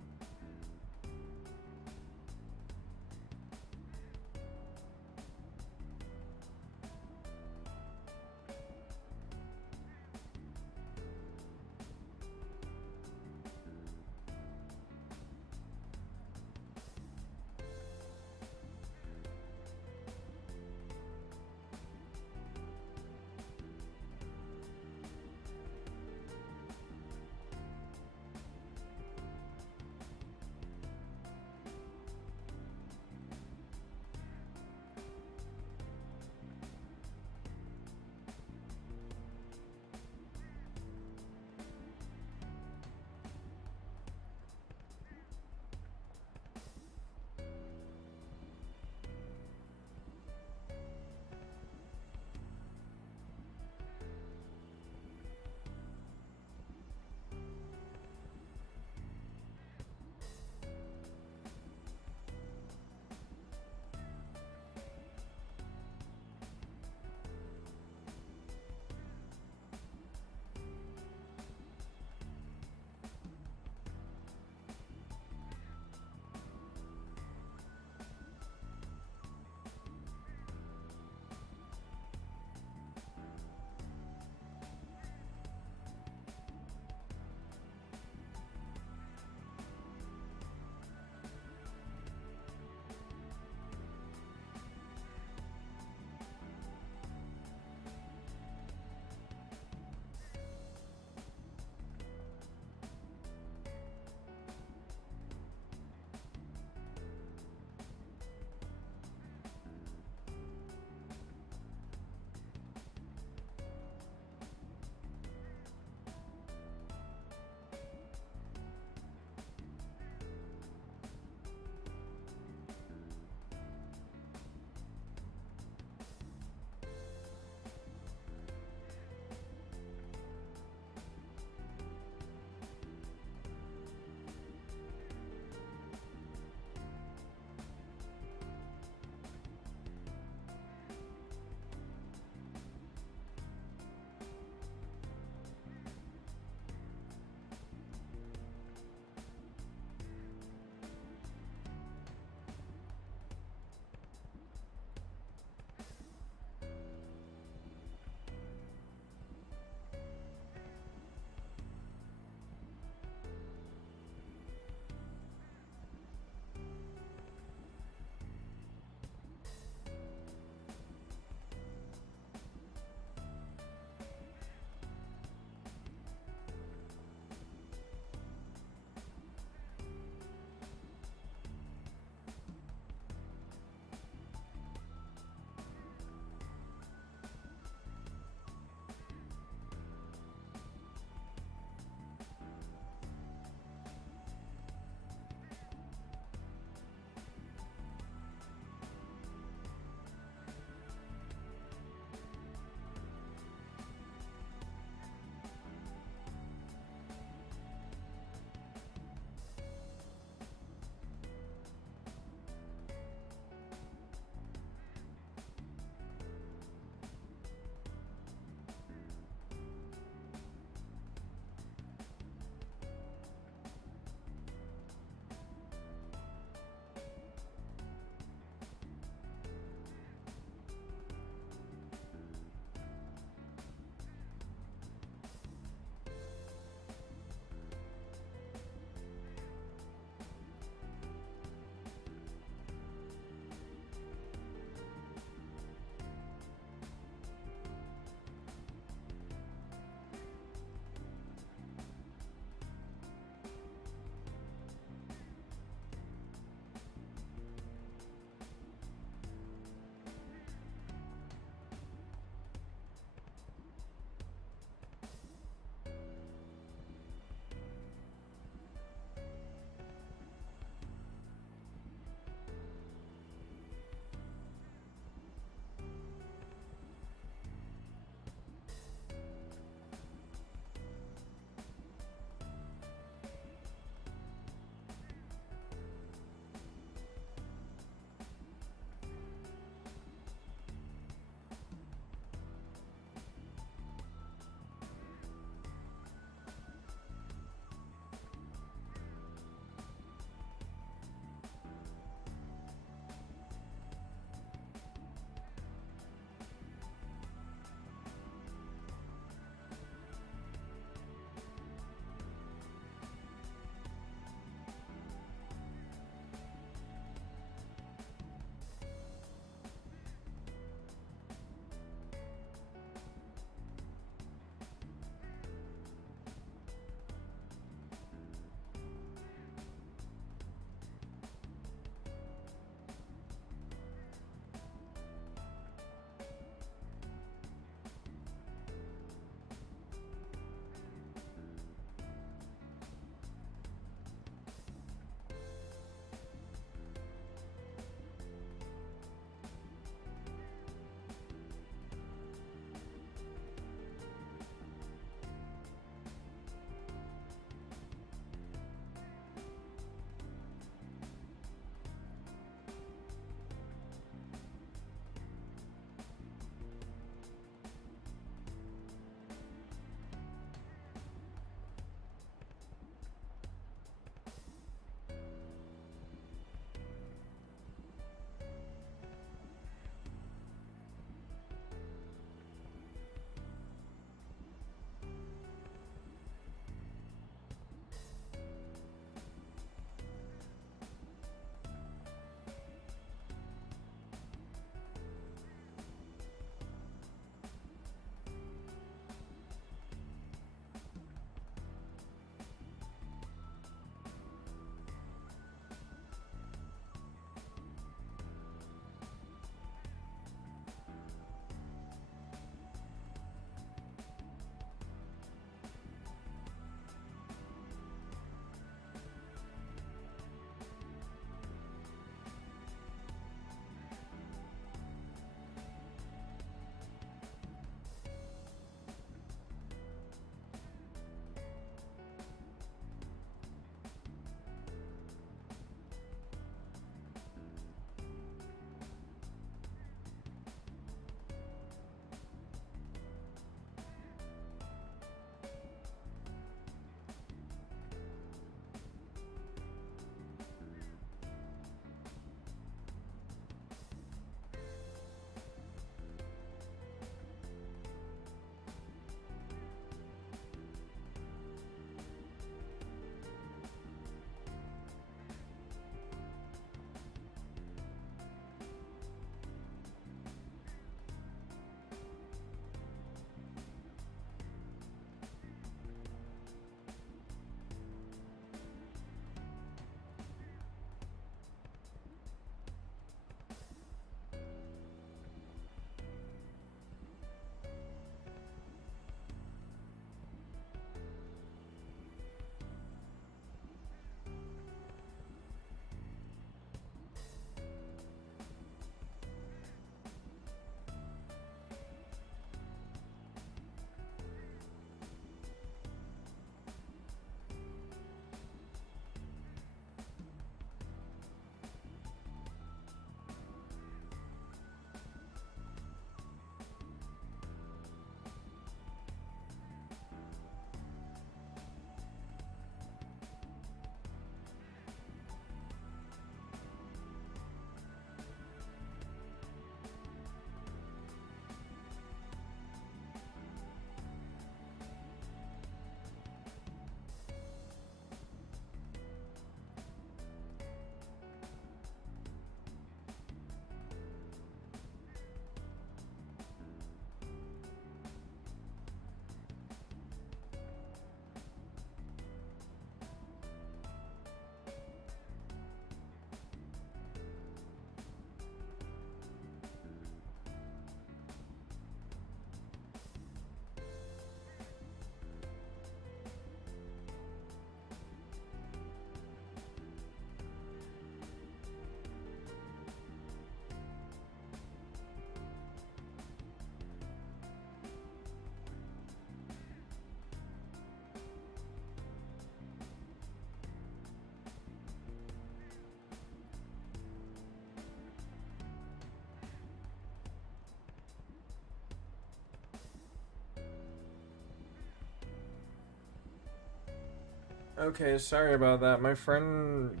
Okay, sorry about that. My friend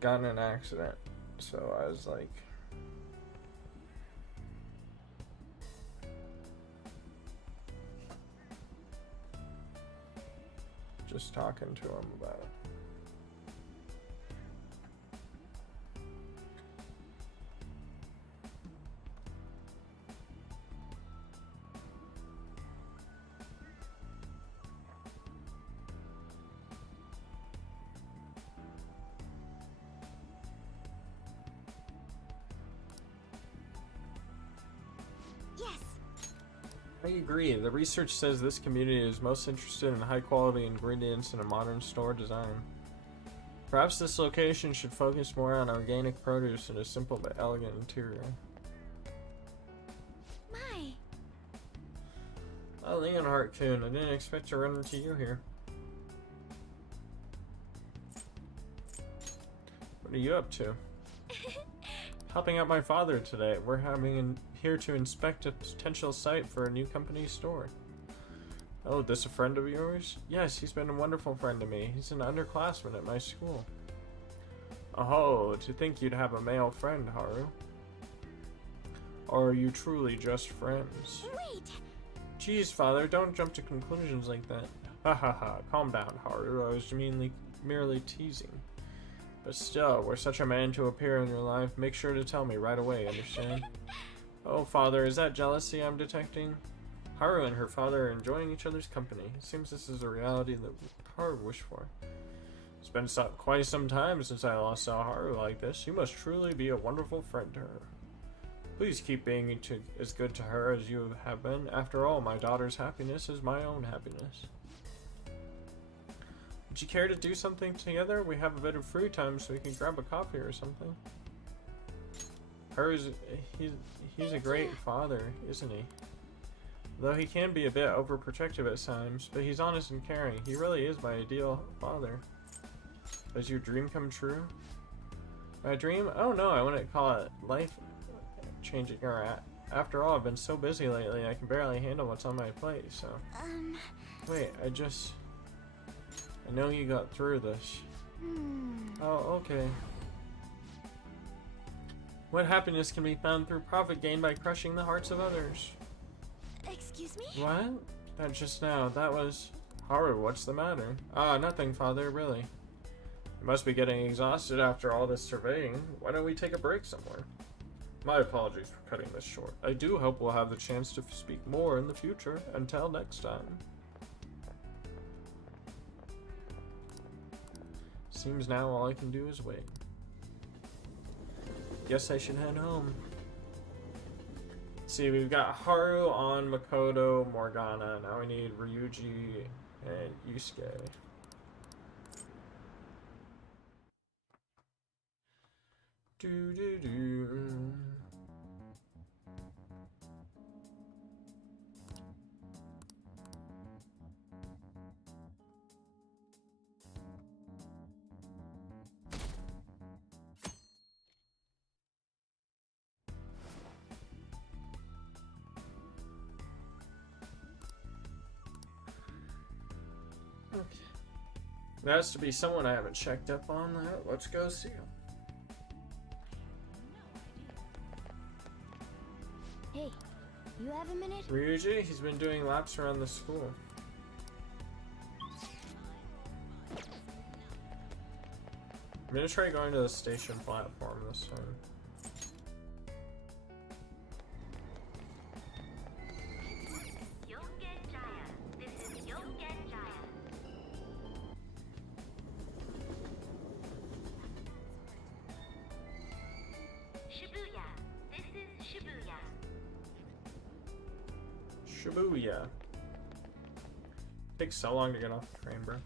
got in an accident, so I was like... just talking to him about it. Yes. I agree. The research says this community is most interested in high-quality ingredients in a modern store design. Perhaps this location should focus more on organic produce and a simple but elegant interior. My. Oh, Leonhardt-kun, I didn't expect to run into you here. What are you up to? Helping out my father today. We're here to inspect a potential site for a new company store. Oh, this a friend of yours? Yes, he's been a wonderful friend to me. He's an underclassman at my school. Oh, to think you'd have a male friend, Haru. Or are you truly just friends? Wait. Geez, father, don't jump to conclusions like that. Ha ha ha, calm down, Haru. I was merely teasing. But still, were such a man to appear in your life, make sure to tell me right away, understand? Oh, father, is that jealousy I'm detecting? Haru and her father are enjoying each other's company. It seems this is a reality that Haru wished for. It's been quite some time since I last saw Haru like this. You must truly be a wonderful friend to her. Please keep being as good to her as you have been. After all, my daughter's happiness is my own happiness. Would you care to do something together? We have a bit of free time, so we can grab a coffee or something. He's a great father, isn't he? Though he can be a bit overprotective at times, but he's honest and caring. He really is my ideal father. Does your dream come true? My dream? Oh no, I wouldn't call it life-changing. After all, I've been so busy lately, I can barely handle what's on my plate, so... Wait, I know you got through this. Oh, okay. What happiness can be found through profit gained by crushing the hearts of others? Excuse me? What? That just now, that was... Haru, what's the matter? Ah, nothing, father, really. You must be getting exhausted after all this surveying. Why don't we take a break somewhere? My apologies for cutting this short. I do hope we'll have the chance to speak more in the future. Until next time. Seems now all I can do is wait. Guess I should head home. See, we've got Haru, An, Makoto, Morgana. Now we need Ryuji and Yusuke. Do. Okay. There has to be someone I haven't checked up on. Let's go see him. Hey, you have a minute? Ryuji, he's been doing laps around the school. I'm gonna try going to the station platform this time. Shibuya. Takes so long to get off the train, bro.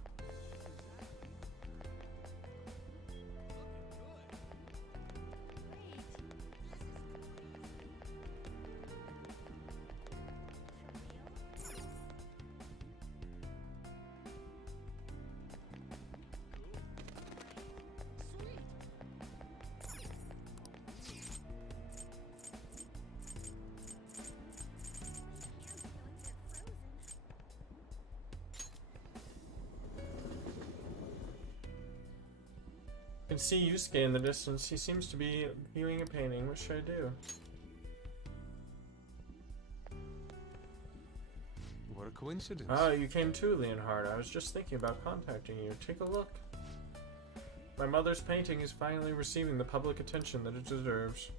can see Yusuke in the distance. He seems to be viewing a painting. What should I do? What a coincidence. Ah, you came too, Leonhard. I was just thinking about contacting you. Take a look. My mother's painting is finally receiving the public attention that it deserves.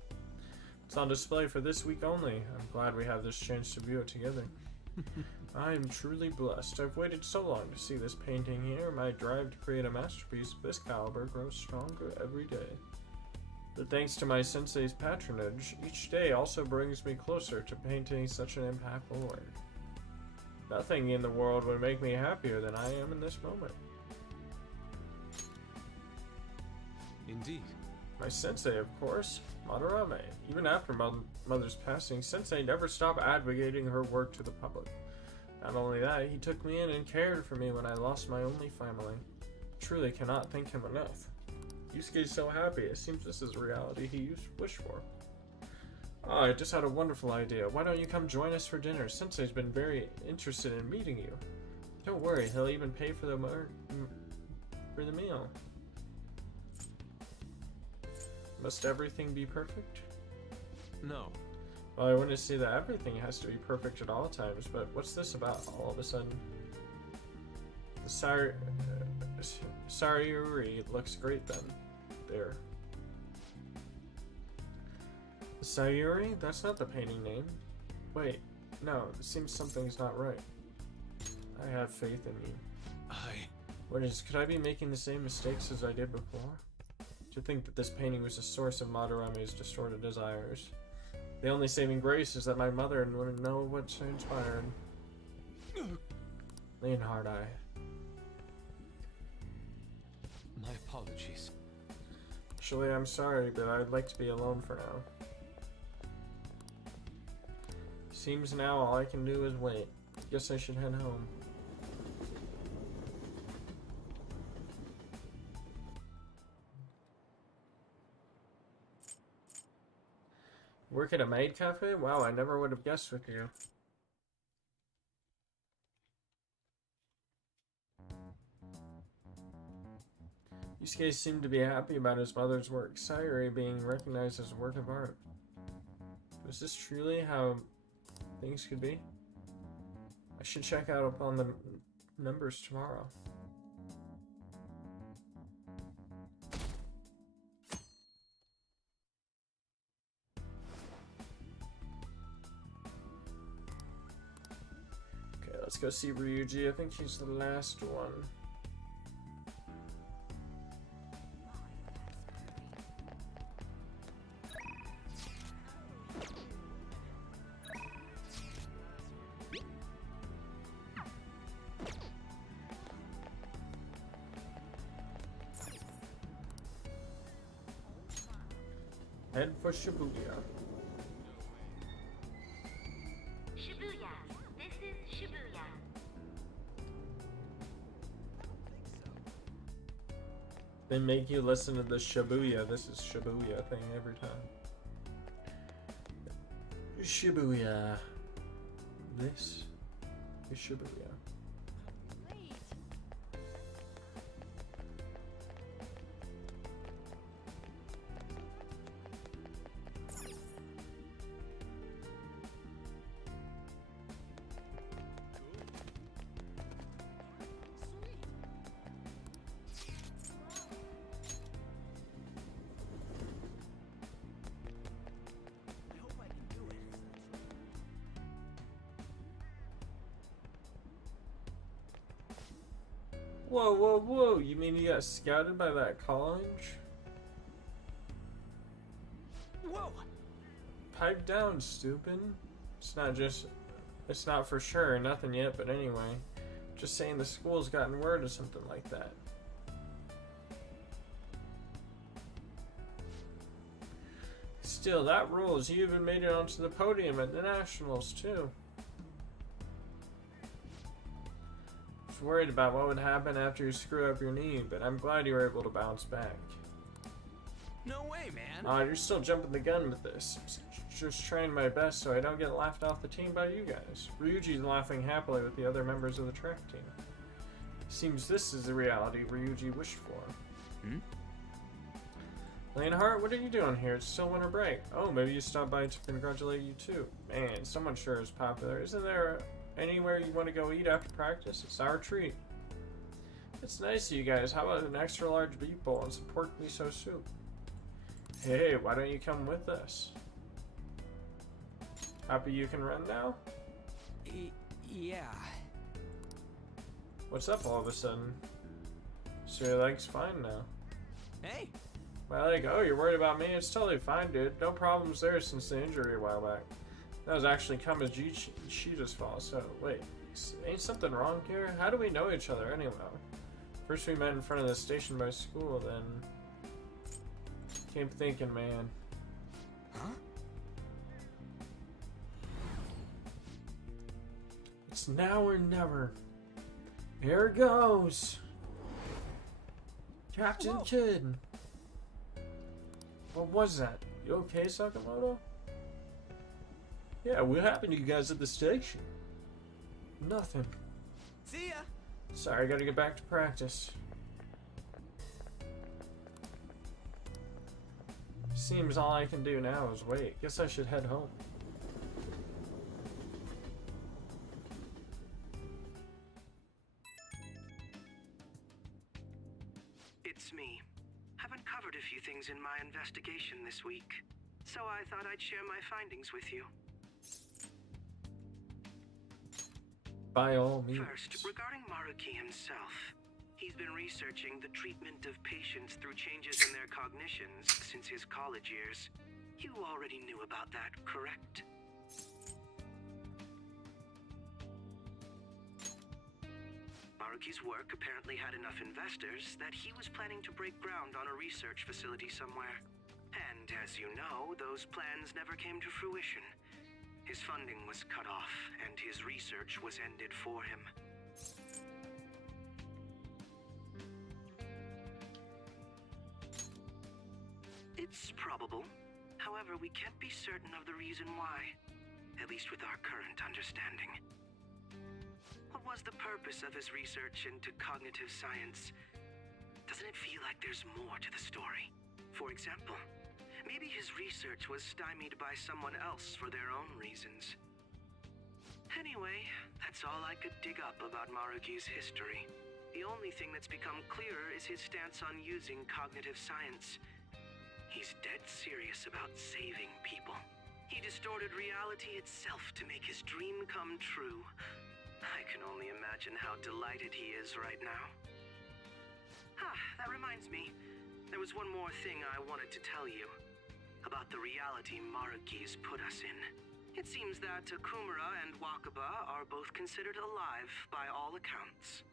It's on display for this week only. I'm glad we have this chance to view it together. I am truly blessed. I've waited so long to see this painting here. My drive to create a masterpiece of this caliber grows stronger every day. But thanks to my sensei's patronage, each day also brings me closer to painting such an impactful work. Nothing in the world would make me happier than I am in this moment. Indeed. My sensei, of course, Madarame. Even after mother's passing, sensei never stopped advocating her work to the public. Not only that, he took me in and cared for me when I lost my only family. Truly cannot thank him enough. Yusuke's so happy. It seems this is the reality he wished for. Oh, I just had a wonderful idea. Why don't you come join us for dinner? Sensei's been very interested in meeting you. Don't worry, he'll even pay for the meal. Must everything be perfect? No. Well, I wouldn't say that everything has to be perfect at all times, but what's this about all of a sudden? The Sayuri looks great then. There. The Sayuri? That's not the painting name. Wait, no, it seems something's not right. I have faith in you. Could I be making the same mistakes as I did before? To think that this painting was the source of Madarame's distorted desires. The only saving grace is that my mother wouldn't know what transpired. Leonhard, My apologies. Actually, I'm sorry, but I'd like to be alone for now. Seems now all I can do is wait. Guess I should head home. Work at a maid cafe? Wow, I never would have guessed with you. Yusuke seemed to be happy about his mother's work, Sayuri being recognized as a work of art. Was this truly how things could be? I should check out upon the numbers tomorrow. Let's go see Ryuji. I think she's the last one. Head for Shibuya. Shibuya. This is Shibuya. They make you listen to the Shibuya. This is Shibuya thing every time. Shibuya. This is Shibuya. Whoa, whoa, whoa! You mean you got scouted by that college? Whoa! Pipe down, stupid. It's not for sure, nothing yet, but anyway. Just saying the school's gotten word of something like that. Still, that rules. You even made it onto the podium at the Nationals, too. Worried about what would happen after you screw up your knee, but I'm glad you were able to bounce back. No way, man. You're still jumping the gun with this. Just trying my best so I don't get laughed off the team by you guys. Ryuji's laughing happily with the other members of the track team. Seems this is the reality Ryuji wished for. Leonhardt, what are you doing here? It's still winter break. Oh, maybe you stopped by to congratulate you too. Man, someone sure is popular. Isn't there anywhere you want to go eat after practice? It's our treat. It's nice of you guys. How about an extra large beef bowl and some pork miso soup? Hey, why don't you come with us? Happy you can run now? Yeah. What's up all of a sudden? So your leg's fine now. Hey! My leg, oh, you're worried about me? It's totally fine, dude. No problems there since the injury a while back. That was actually Kamajita's fault, so wait. Ain't something wrong here? How do we know each other anyway? First we met in front of the station by school, then... Came thinking, man. Huh? It's now or never. Here goes. Captain Whoa. Kidd. What was that? You okay, Sakamoto? Yeah, what happened to you guys at the station? Nothing. See ya! Sorry, I gotta get back to practice. Seems all I can do now is wait. Guess I should head home. It's me. I've uncovered a few things in my investigation this week, so I thought I'd share my findings with you. By all means. First, regarding Maruki himself, he's been researching the treatment of patients through changes in their cognitions since his college years. You already knew about that, correct? Maruki's work apparently had enough investors that he was planning to break ground on a research facility somewhere. And as you know, those plans never came to fruition. His funding was cut off, and his research was ended for him. It's probable. However, we can't be certain of the reason why. At least with our current understanding. What was the purpose of his research into cognitive science? Doesn't it feel like there's more to the story? For example, maybe his research was stymied by someone else for their own reasons. Anyway, that's all I could dig up about Maruki's history. The only thing that's become clearer is his stance on using cognitive science. He's dead serious about saving people. He distorted reality itself to make his dream come true. I can only imagine how delighted he is right now. That reminds me. There was one more thing I wanted to tell you. About the reality Maruki's put us in. It seems that Okumura and Wakaba are both considered alive by all accounts.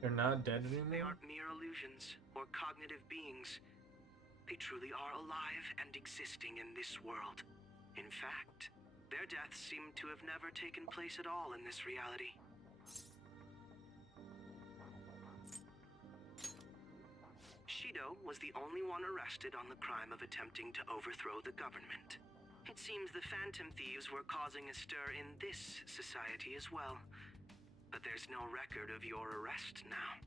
They're not dead They anymore? aren't mere illusions or cognitive beings. They truly are alive and existing in this world. In fact, their deaths seem to have never taken place at all in this reality. Shido was the only one arrested on the crime of attempting to overthrow the government. It seems the Phantom Thieves were causing a stir in this society as well. But there's no record of your arrest now.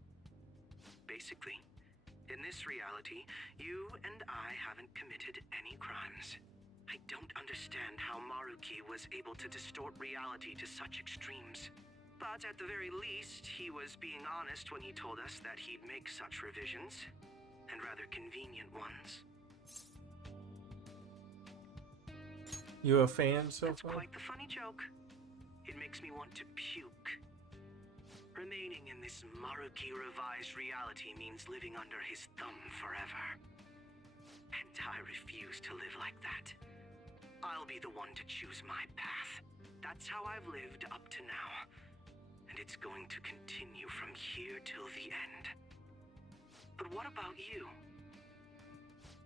Basically, in this reality, you and I haven't committed any crimes. I don't understand how Maruki was able to distort reality to such extremes. But at the very least, he was being honest when he told us that he'd make such revisions, and rather convenient ones. You a fan so That's far? quite the funny joke. It makes me want to puke. Remaining in this Maruki revised reality means living under his thumb forever. And I refuse to live like that. I'll be the one to choose my path. That's how I've lived up to now. And it's going to continue from here till the end. But what about you?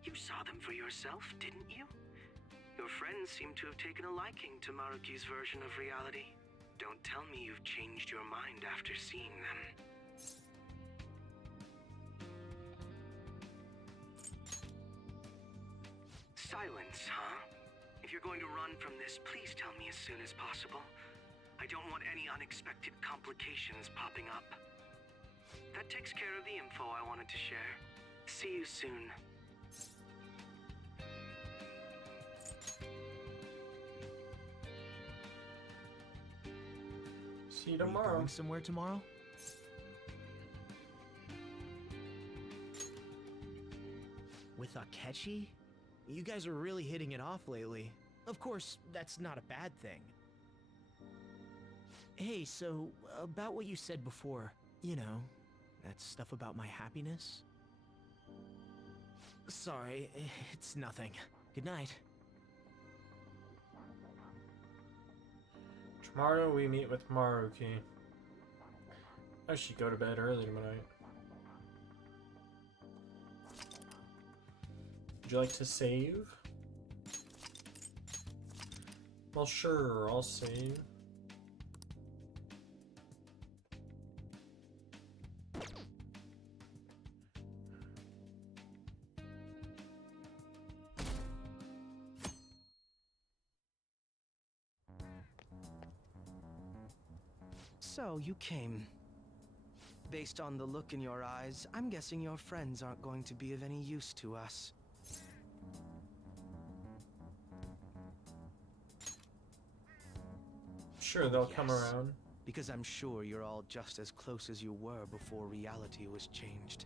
You saw them for yourself, didn't you? Your friends seem to have taken a liking to Maruki's version of reality. Don't tell me you've changed your mind after seeing them. Silence, huh? If you're going to run from this, please tell me as soon as possible. I don't want any unexpected complications popping up. That takes care of the info I wanted to share. See you soon. See you Are you tomorrow. going somewhere tomorrow? With Akechi? You guys are really hitting it off lately. Of course, that's not a bad thing. Hey, so, about what you said before, you know, that stuff about my happiness? Sorry, it's nothing. Good night. Tomorrow we meet with Maruki. I should go to bed early tonight. Would you like to save? Well, sure, I'll save. So, you came. Based on the look in your eyes, I'm guessing your friends aren't going to be of any use to us. Sure, they'll come Yes. around. Because I'm sure you're all just as close as you were before reality was changed.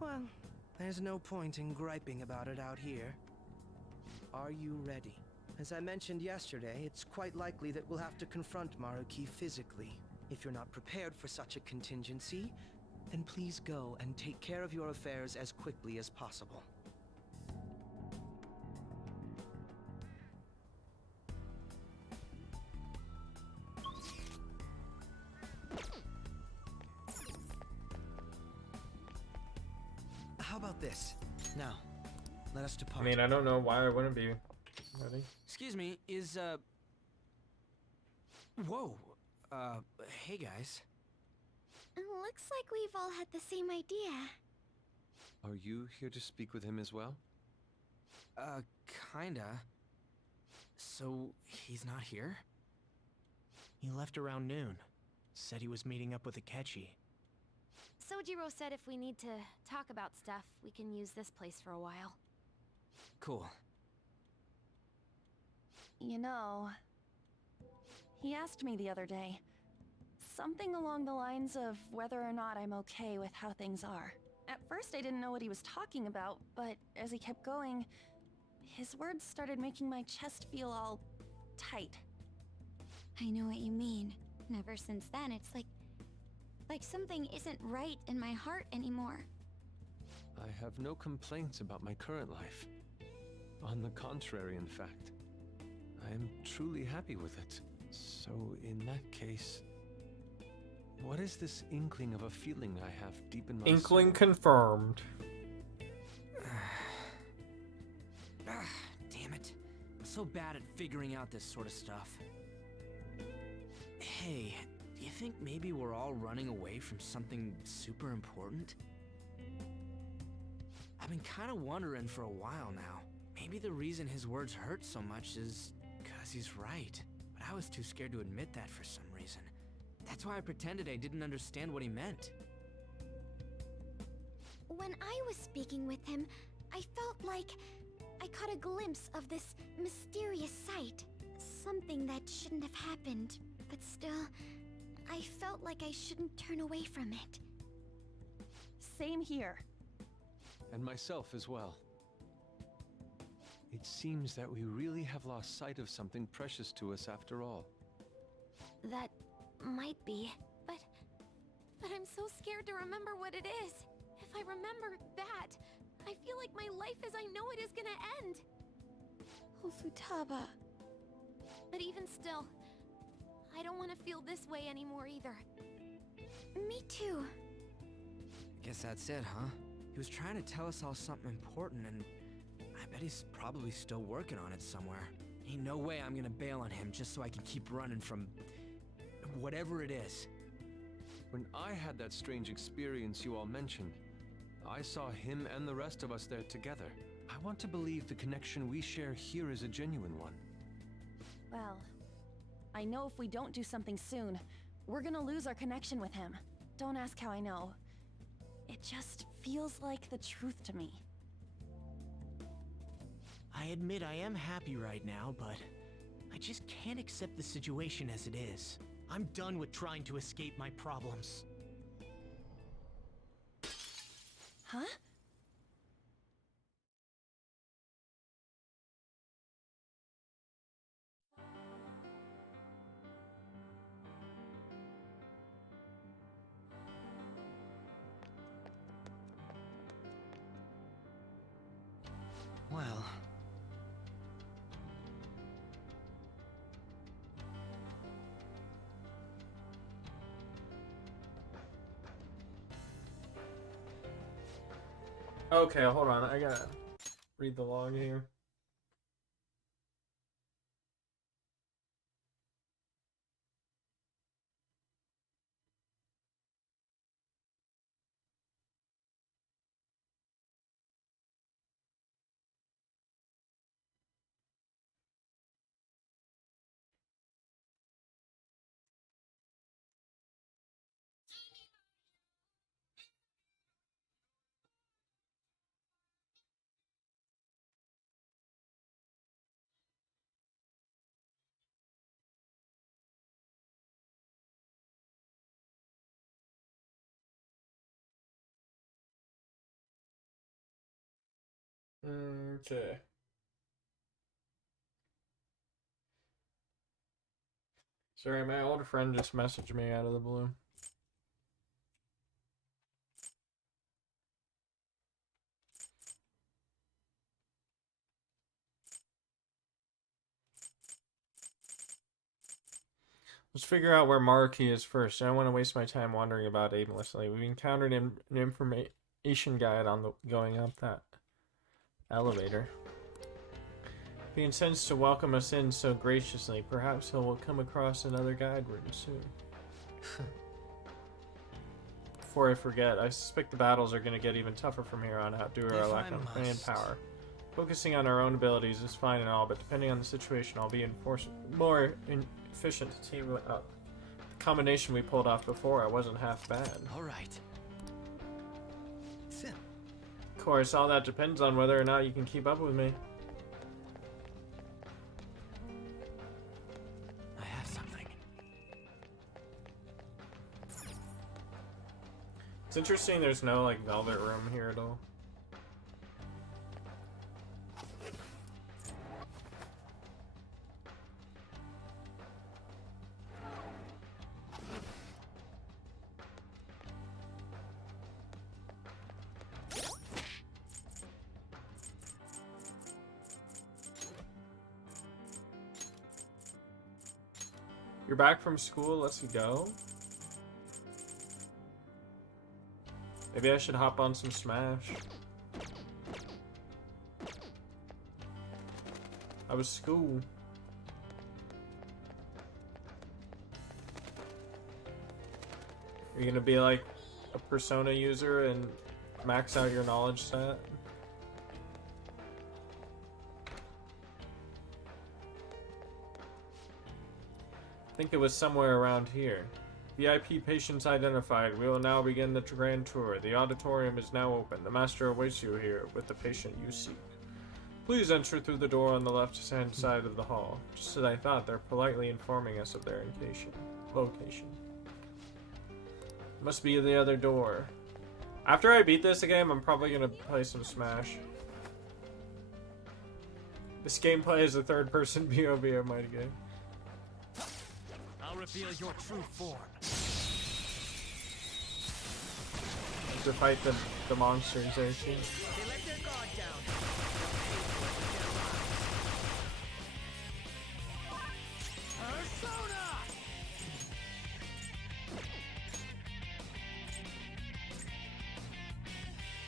Well, there's no point in griping about it out here. Are you ready? As I mentioned yesterday, it's quite likely that we'll have to confront Maruki physically. If you're not prepared for such a contingency, then please go and take care of your affairs as quickly as possible. How about this? Now, let us I depart. mean, I don't know why I wouldn't be ready. Excuse me, Whoa. Hey guys. Looks like we've all had the same idea. Are you here to speak with him as well? Kinda. So, he's not here? He left around noon. Said he was meeting up with Akechi. Sojiro said if we need to talk about stuff, we can use this place for a while. Cool. You know, he asked me the other day. Something along the lines of whether or not I'm okay with how things are. At first I didn't know what he was talking about, but as he kept going, his words started making my chest feel all tight. I know what you mean. And ever since then, it's like something isn't right in my heart anymore. I have no complaints about my current life. On the contrary, in fact. I am truly happy with it. So, in that case, what is this inkling of a feeling I have deep in my Inkling soul? confirmed. Damn it. I'm so bad at figuring out this sort of stuff. Hey, do you think maybe we're all running away from something super important? I've been kind of wondering for a while now. Maybe the reason his words hurt so much is because he's right. But I was too scared to admit that for some reason. That's why I pretended I didn't understand what he meant. When I was speaking with him, I felt like I caught a glimpse of this mysterious sight. Something that shouldn't have happened, but still, I felt like I shouldn't turn away from it. Same here. And myself as well. It seems that we really have lost sight of something precious to us after all. That might be, but I'm so scared to remember what it is. If I remember that, I feel like my life as I know it is gonna end. Oh, Futaba. But even still, I don't want to feel this way anymore either. Me too. Guess that's it, huh? He was trying to tell us all something important, and I bet he's probably still working on it somewhere. Ain't no way I'm gonna bail on him just so I can keep running from whatever it is. When I had that strange experience you all mentioned, I saw him and the rest of us there together. I want to believe the connection we share here is a genuine one. Well, I know if we don't do something soon, we're gonna lose our connection with him. Don't ask how I know. It just feels like the truth to me. I admit I am happy right now, but I just can't accept the situation as it is. I'm done with trying to escape my problems. Huh? Well... Okay, hold on. I gotta read the log here. Okay. Sorry, my old friend just messaged me out of the blue. Let's figure out where Maruki is first. I don't want to waste my time wandering about aimlessly. We encountered an information guide on the going up that elevator. If he intends to welcome us in so graciously, perhaps he will come across another guide room soon. Before I forget, I suspect the battles are going to get even tougher from here on out due to our lack of manpower. Focusing on our own abilities is fine and all, but depending on the situation, I'll be more efficient to team up. The combination we pulled off before, I wasn't half bad. Alright. Of course, all that depends on whether or not you can keep up with me. I have something. It's interesting there's no, like, velvet room here at all. You're back from school, let's go. Maybe I should hop on some Smash. How was school? Are you gonna be like a Persona user and max out your knowledge set? I think it was somewhere around here. VIP patients identified. We will now begin the grand tour. The auditorium is now open. The master awaits you here with the patient you seek. Please enter through the door on the left-hand side of the hall. Just as I thought, they're politely informing us of their location. Must be the other door. After I beat this game, I'm probably gonna play some Smash. This gameplay is a third-person POV, I might game. I'll reveal your true form. To fight the monsters there too. They let their guard down. Persona!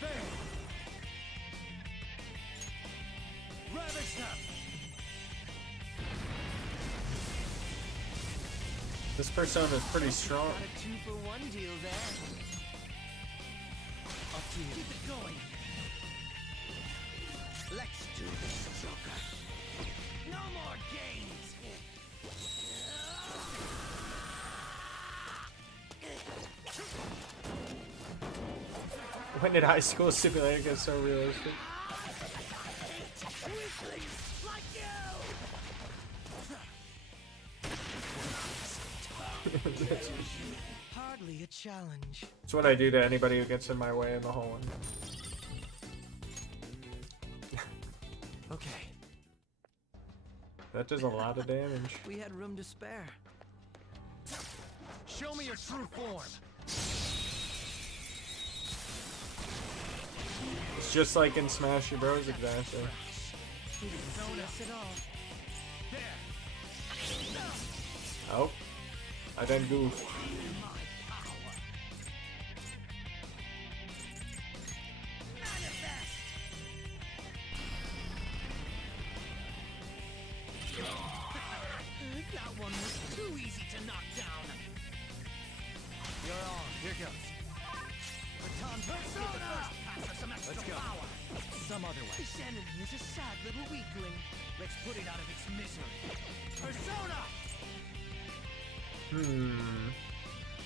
There! Ravage them! This persona is pretty strong. Got a 2-for-1 deal there. Up to you. Keep it going. Let's do this, Joker. No more games. When did High School Simulator get so realistic? Hardly a challenge. It's what I do to anybody who gets in my way in the whole one. Okay. That does a lot of damage. We had room to spare. Show me your true form. It's just like in Smash Bros. Exactly. He didn't see us at all. Oh, I done goofed. That one was too easy to knock down. You're on. Here goes. Baton Persona! Let's go. Power. Some other way. This enemy is a sad little weakling. Let's put it out of its misery. Persona!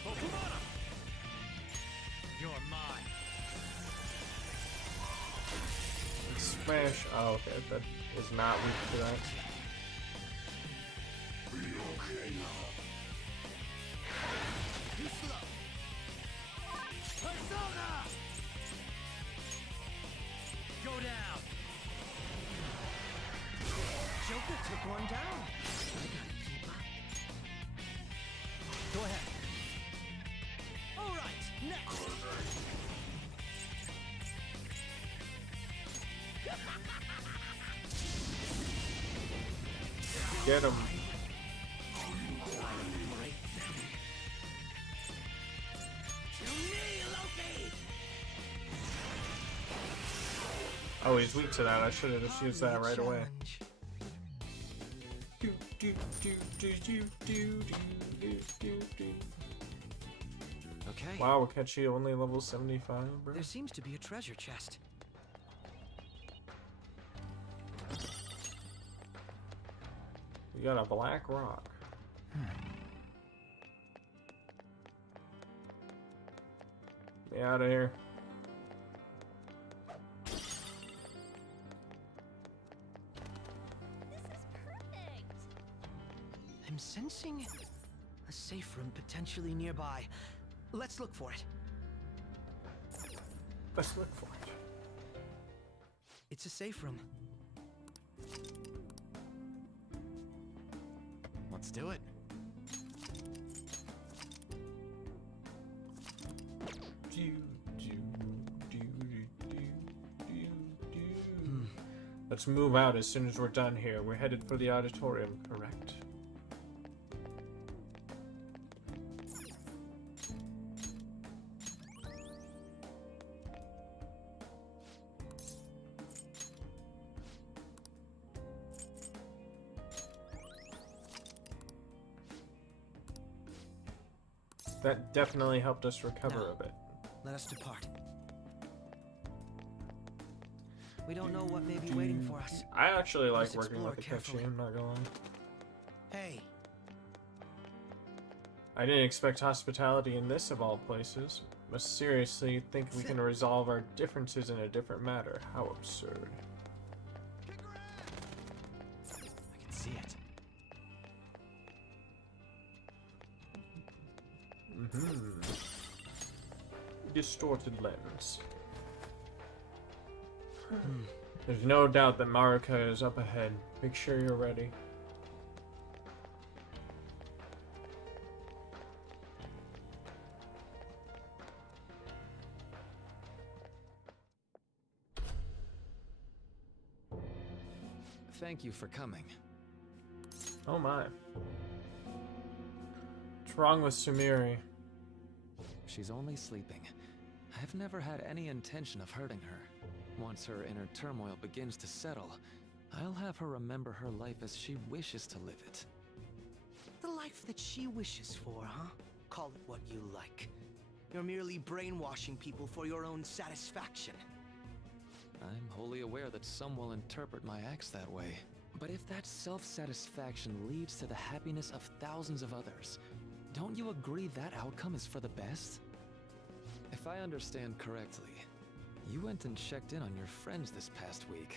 Pokemon! You're mine. Smash. Oh, okay. That is not weak to that. Too slow. Persona! Go down. Joker took one down. I gotta keep up. Go ahead. All right, next. Get him. Oh, he's weak to that. I should have just used that right away. Okay. Wow, Akechi only level 75, bro. There seems to be a treasure chest. We got a black rock. Get out of here. I'm sensing a safe room potentially nearby. Let's look for it. Let's look for it. It's a safe room. Let's do it. Let's move out as soon as we're done here. We're headed for the auditorium, correct? That definitely helped us recover a bit. Let us depart. We don't know what may be waiting for us. I actually like Let's working with explore Akechi, carefully. I'm not gonna lie. Hey, I didn't expect hospitality in this of all places. But seriously, think we can resolve our differences in a different matter? How absurd. I can see it. Distorted lens. There's no doubt that Maruka is up ahead. Make sure you're ready. Thank you for coming. Oh my. What's wrong with Sumiri? She's only sleeping. I've never had any intention of hurting her. Once her inner turmoil begins to settle, I'll have her remember her life as she wishes to live it. the life that she wishes for, huh? Call it what you like. You're merely brainwashing people for your own satisfaction. I'm wholly aware that some will interpret my acts that way. But if that self-satisfaction leads to the happiness of thousands of others, don't you agree that outcome is for the best? If I understand correctly, You went and checked in on your friends this past week.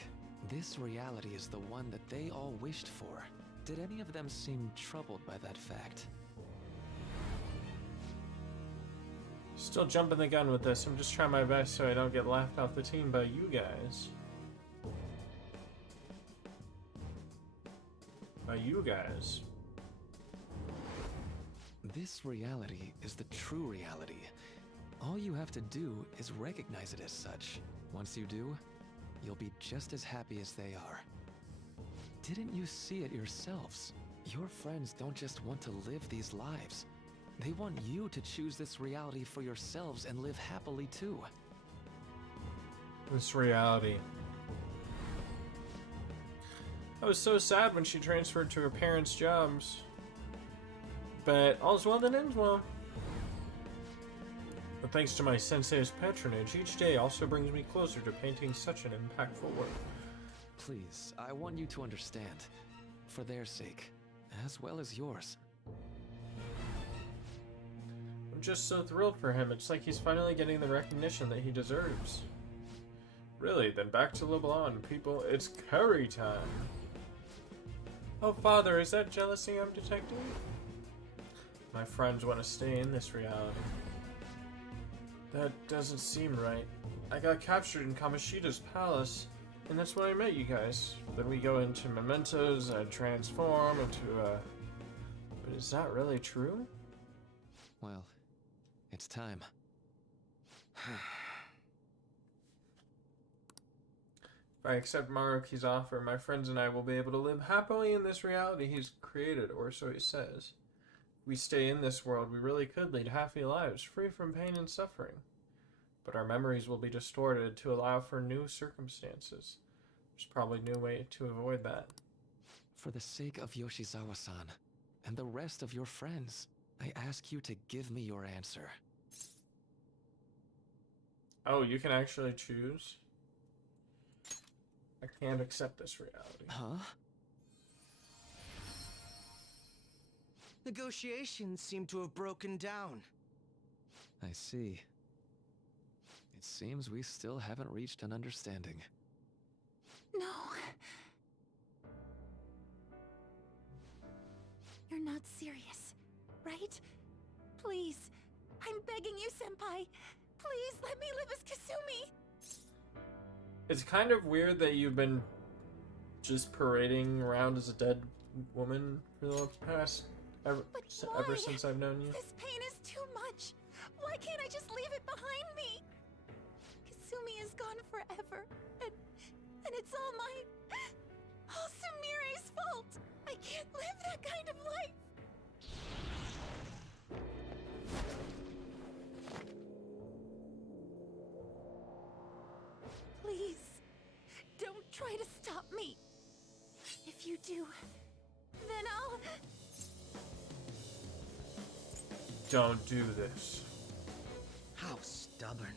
This reality is the one that they all wished for. Did any of them seem troubled by that fact? Still jumping the gun with this. I'm just trying my best so I don't get laughed off the team by you guys. By you guys. This reality is the true reality. All you have to do is recognize it as such. Once you do, you'll be just as happy as they are. Didn't you see it yourselves? Your friends don't just want to live these lives. They want you to choose this reality for yourselves and live happily too. This reality. I was so sad when she transferred to her parents' jobs. But all's well that ends well. But thanks to my sensei's patronage, each day also brings me closer to painting such an impactful work. Please, I want you to understand. For their sake, as well as yours. I'm just so thrilled for him. It's like he's finally getting the recognition that he deserves. Really, then back to Leblanc. People, it's curry time. Oh, Father, is that jealousy I'm detecting? My friends want to stay in this reality. That doesn't seem right. I got captured in Kamoshida's palace, and that's when I met you guys. Then we go into mementos, I transform into a... But is that really true? Well, it's time. If I accept Maruki's offer, my friends and I will be able to live happily in this reality he's created, or so he says. If we stay in this world, we really could lead happy lives, free from pain and suffering. But our memories will be distorted to allow for new circumstances. There's probably a new way to avoid that. For the sake of Yoshizawa-san, and the rest of your friends, I ask you to give me your answer. Oh, you can actually choose? I can't accept this reality. Huh? Negotiations seem to have broken down. I see. It seems we still haven't reached an understanding. No. You're not serious, right? Please, I'm begging you, Senpai. Please let me live as Kasumi. It's kind of weird that you've been just parading around as a dead woman for the past ever since I've known you. This pain is too much. Why can't I just leave it behind me? Kasumi is gone forever, and it's all Sumire's fault. I can't live that kind of life. Please, don't try to stop me. If you do, then I'll... Don't do this. How stubborn.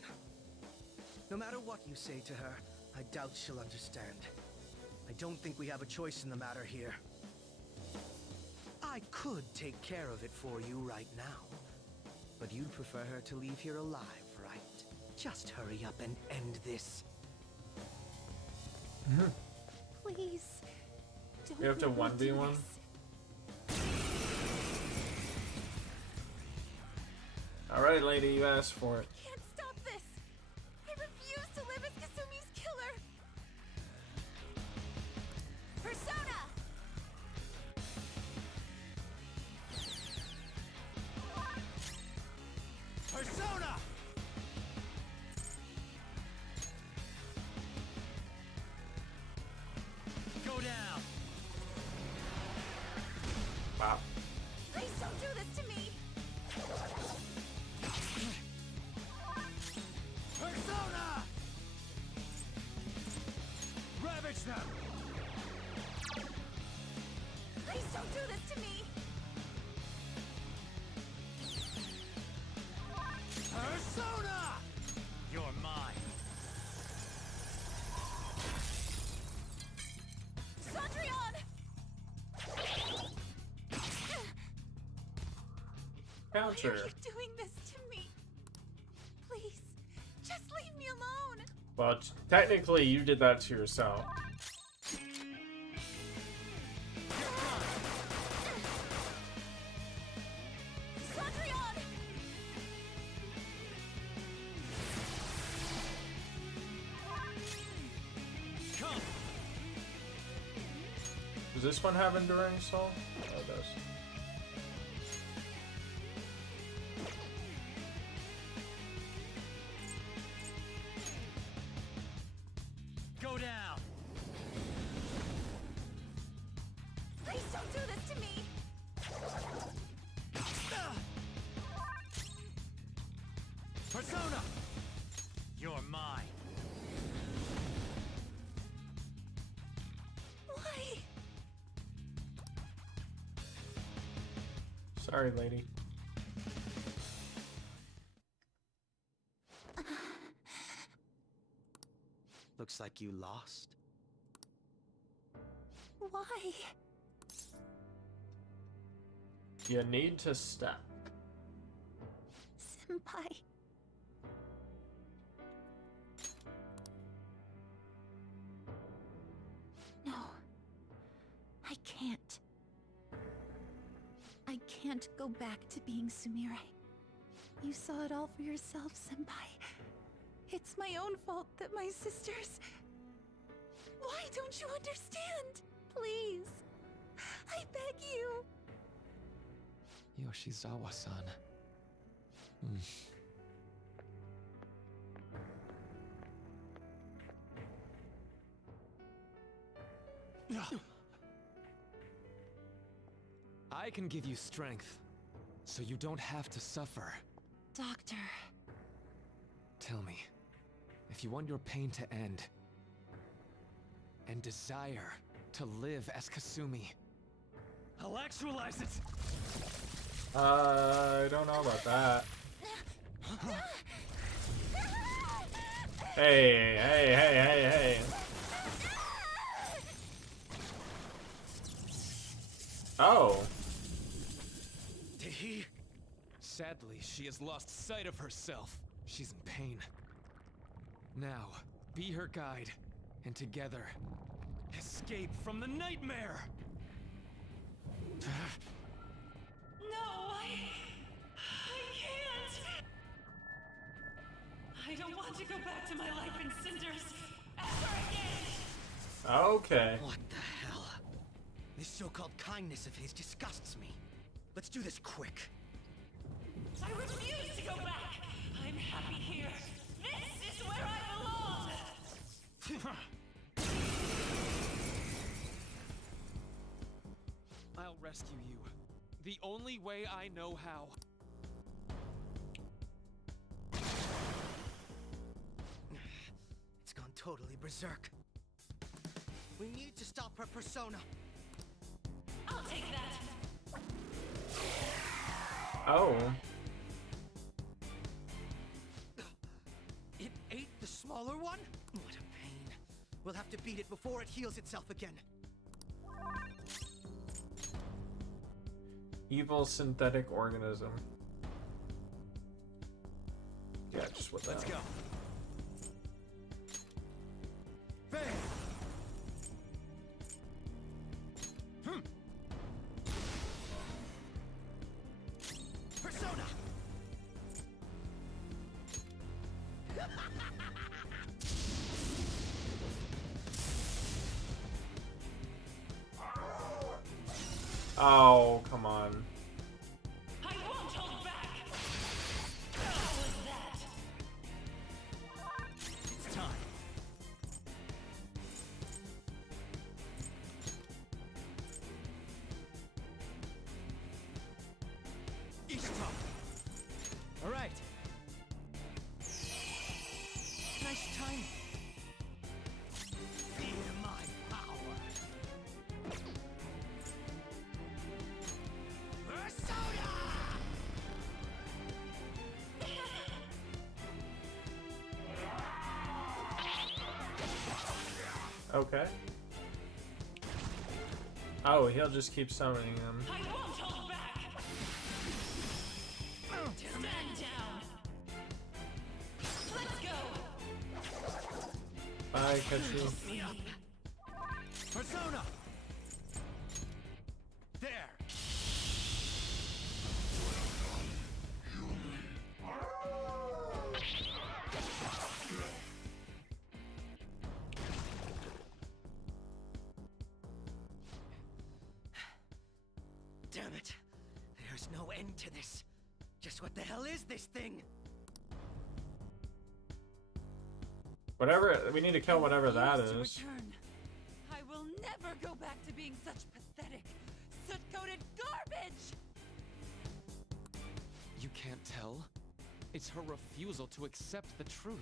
No matter what you say to her, I doubt she'll understand. I don't think we have a choice in the matter here. I could take care of it for you right now. But you'd prefer her to leave here alive, right? Just hurry up and end this. Please, don't We have to let me do 1v1? this. Alright, lady, you asked for it. Can't stop this. I refuse to live as Kasumi's killer. Persona! Persona! Go down! Wow. Please don't do this to me. Persona! Ravage them! Please don't do this to me. Persona! You're mine. Cendrillon! Why Counter. are you doing this to me? Please, just leave me alone. Well, technically, you did that to yourself. Does this one have Enduring Soul? Oh, it does. Go down. Please don't do this to me! Persona! You're mine. Why? Sorry, lady. Looks like you lost. Why? You need to stop. Senpai. No. I can't. I can't go back to being Sumire. You saw it all for yourself, Senpai. It's my own fault that my sisters... Why don't you understand? Please. I beg you. Yoshizawa-san. I can give you strength, so you don't have to suffer. Doctor. Tell me, if you want your pain to end, and desire to live as Kasumi, I'll actualize it. I don't know about that. Hey, hey, hey, hey, hey. Oh. Did he? Sadly, she has lost sight of herself. She's in pain. Now, be her guide, and together, escape from the nightmare! No, I can't. I don't want to go back to my life in cinders ever again. Okay. What the hell? This so-called kindness of his disgusts me. Let's do this quick. I refuse to go back. I'm happy here. This is where I belong. I'll rescue you. The only way I know how. It's gone totally berserk. We need to stop her persona. I'll take that. Oh. It ate the smaller one? What a pain. We'll have to beat it before it heals itself again. Evil synthetic organism. Yeah, just what that. Let's go. Bang! Persona! Oh, come on. I won't hold back. How was that? It's time. Ishtar. All right. Nice timing. Feel my power. Persona! Okay. Oh, he'll just keep summoning them. I won't hold back. Stand down. Let's go. Hi, Ketchy. Persona! There! Damn it. There's no end to this. Just what the hell is this thing? Whatever, we need to kill whatever that is. Return. I will never go back to being such pathetic, soot-coated garbage! You can't tell? It's her refusal to accept the truth.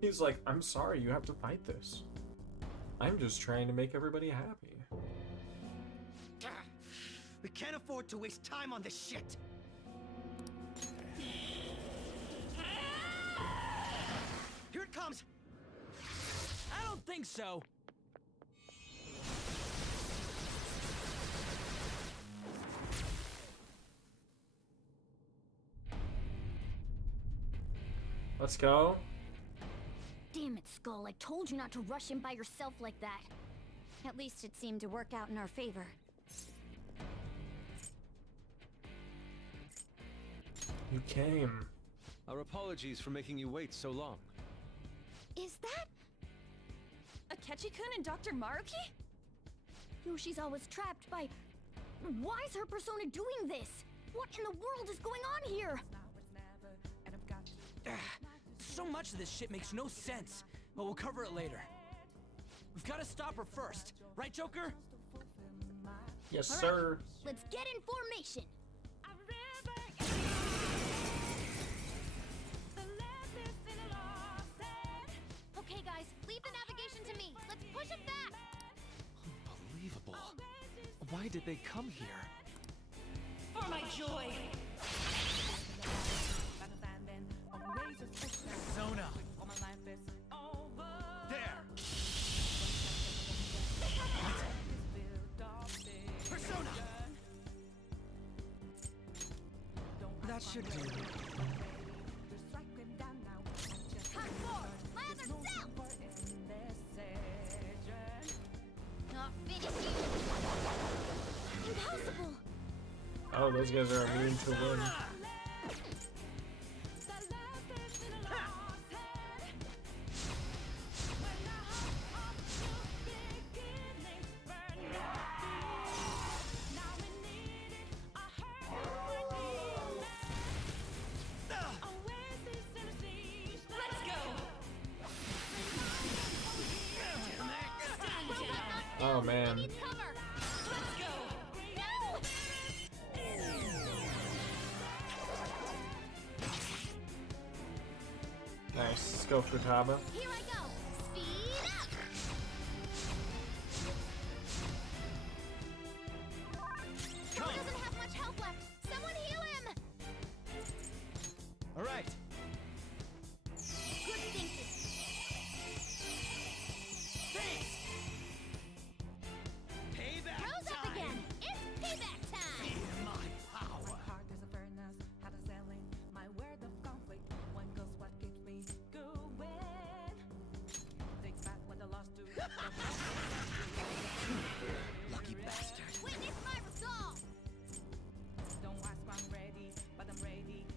He's like, I'm sorry you have to fight this. I'm just trying to make everybody happy. We can't afford to waste time on this shit. Here it comes. I don't think so. Let's go. Damn it, Skull. I told you not to rush in by yourself like that. At least it seemed to work out in our favor. You came. Our apologies for making you wait so long. Is that Akechi-kun and Dr. Maruki? Yoshi's always trapped by... Why is her persona doing this? What in the world is going on here? So much of this shit makes no sense, but we'll cover it later. We've got to stop her first, right, Joker? Yes, All right, sir. let's get in formation. Okay, guys, leave the navigation to me. Let's push it back. Unbelievable. Why did they come here? For my joy! Persona! There! Persona! That should do. Hot four, lather south. Not finished yet. Impossible. Oh, those guys are immune to wind. Oh man. Nice, let's go Futaba. Here I go. Speed up. He doesn't have much health left. Someone heal him. All right. Good thinking. Thanks. Payback Rose up time. again. It's payback time. Feel my power. Lucky bastard. Witness my resolve.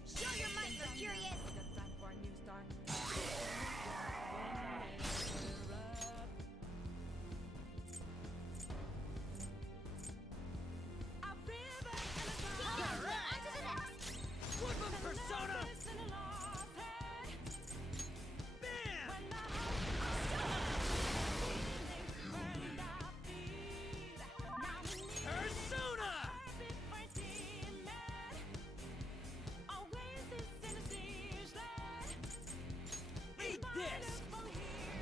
Show your might, Mercurius. Woodman Persona! Bam! Persona! Eat this!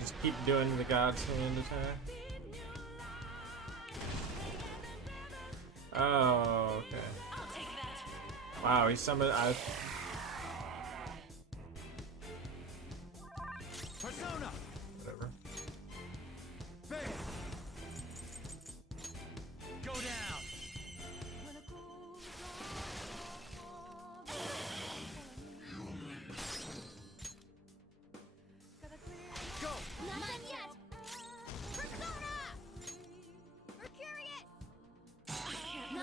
Just keep doing the God's Hand attack. Oh, okay. Wow, he summoned. Persona! Whatever. Bam! Go down!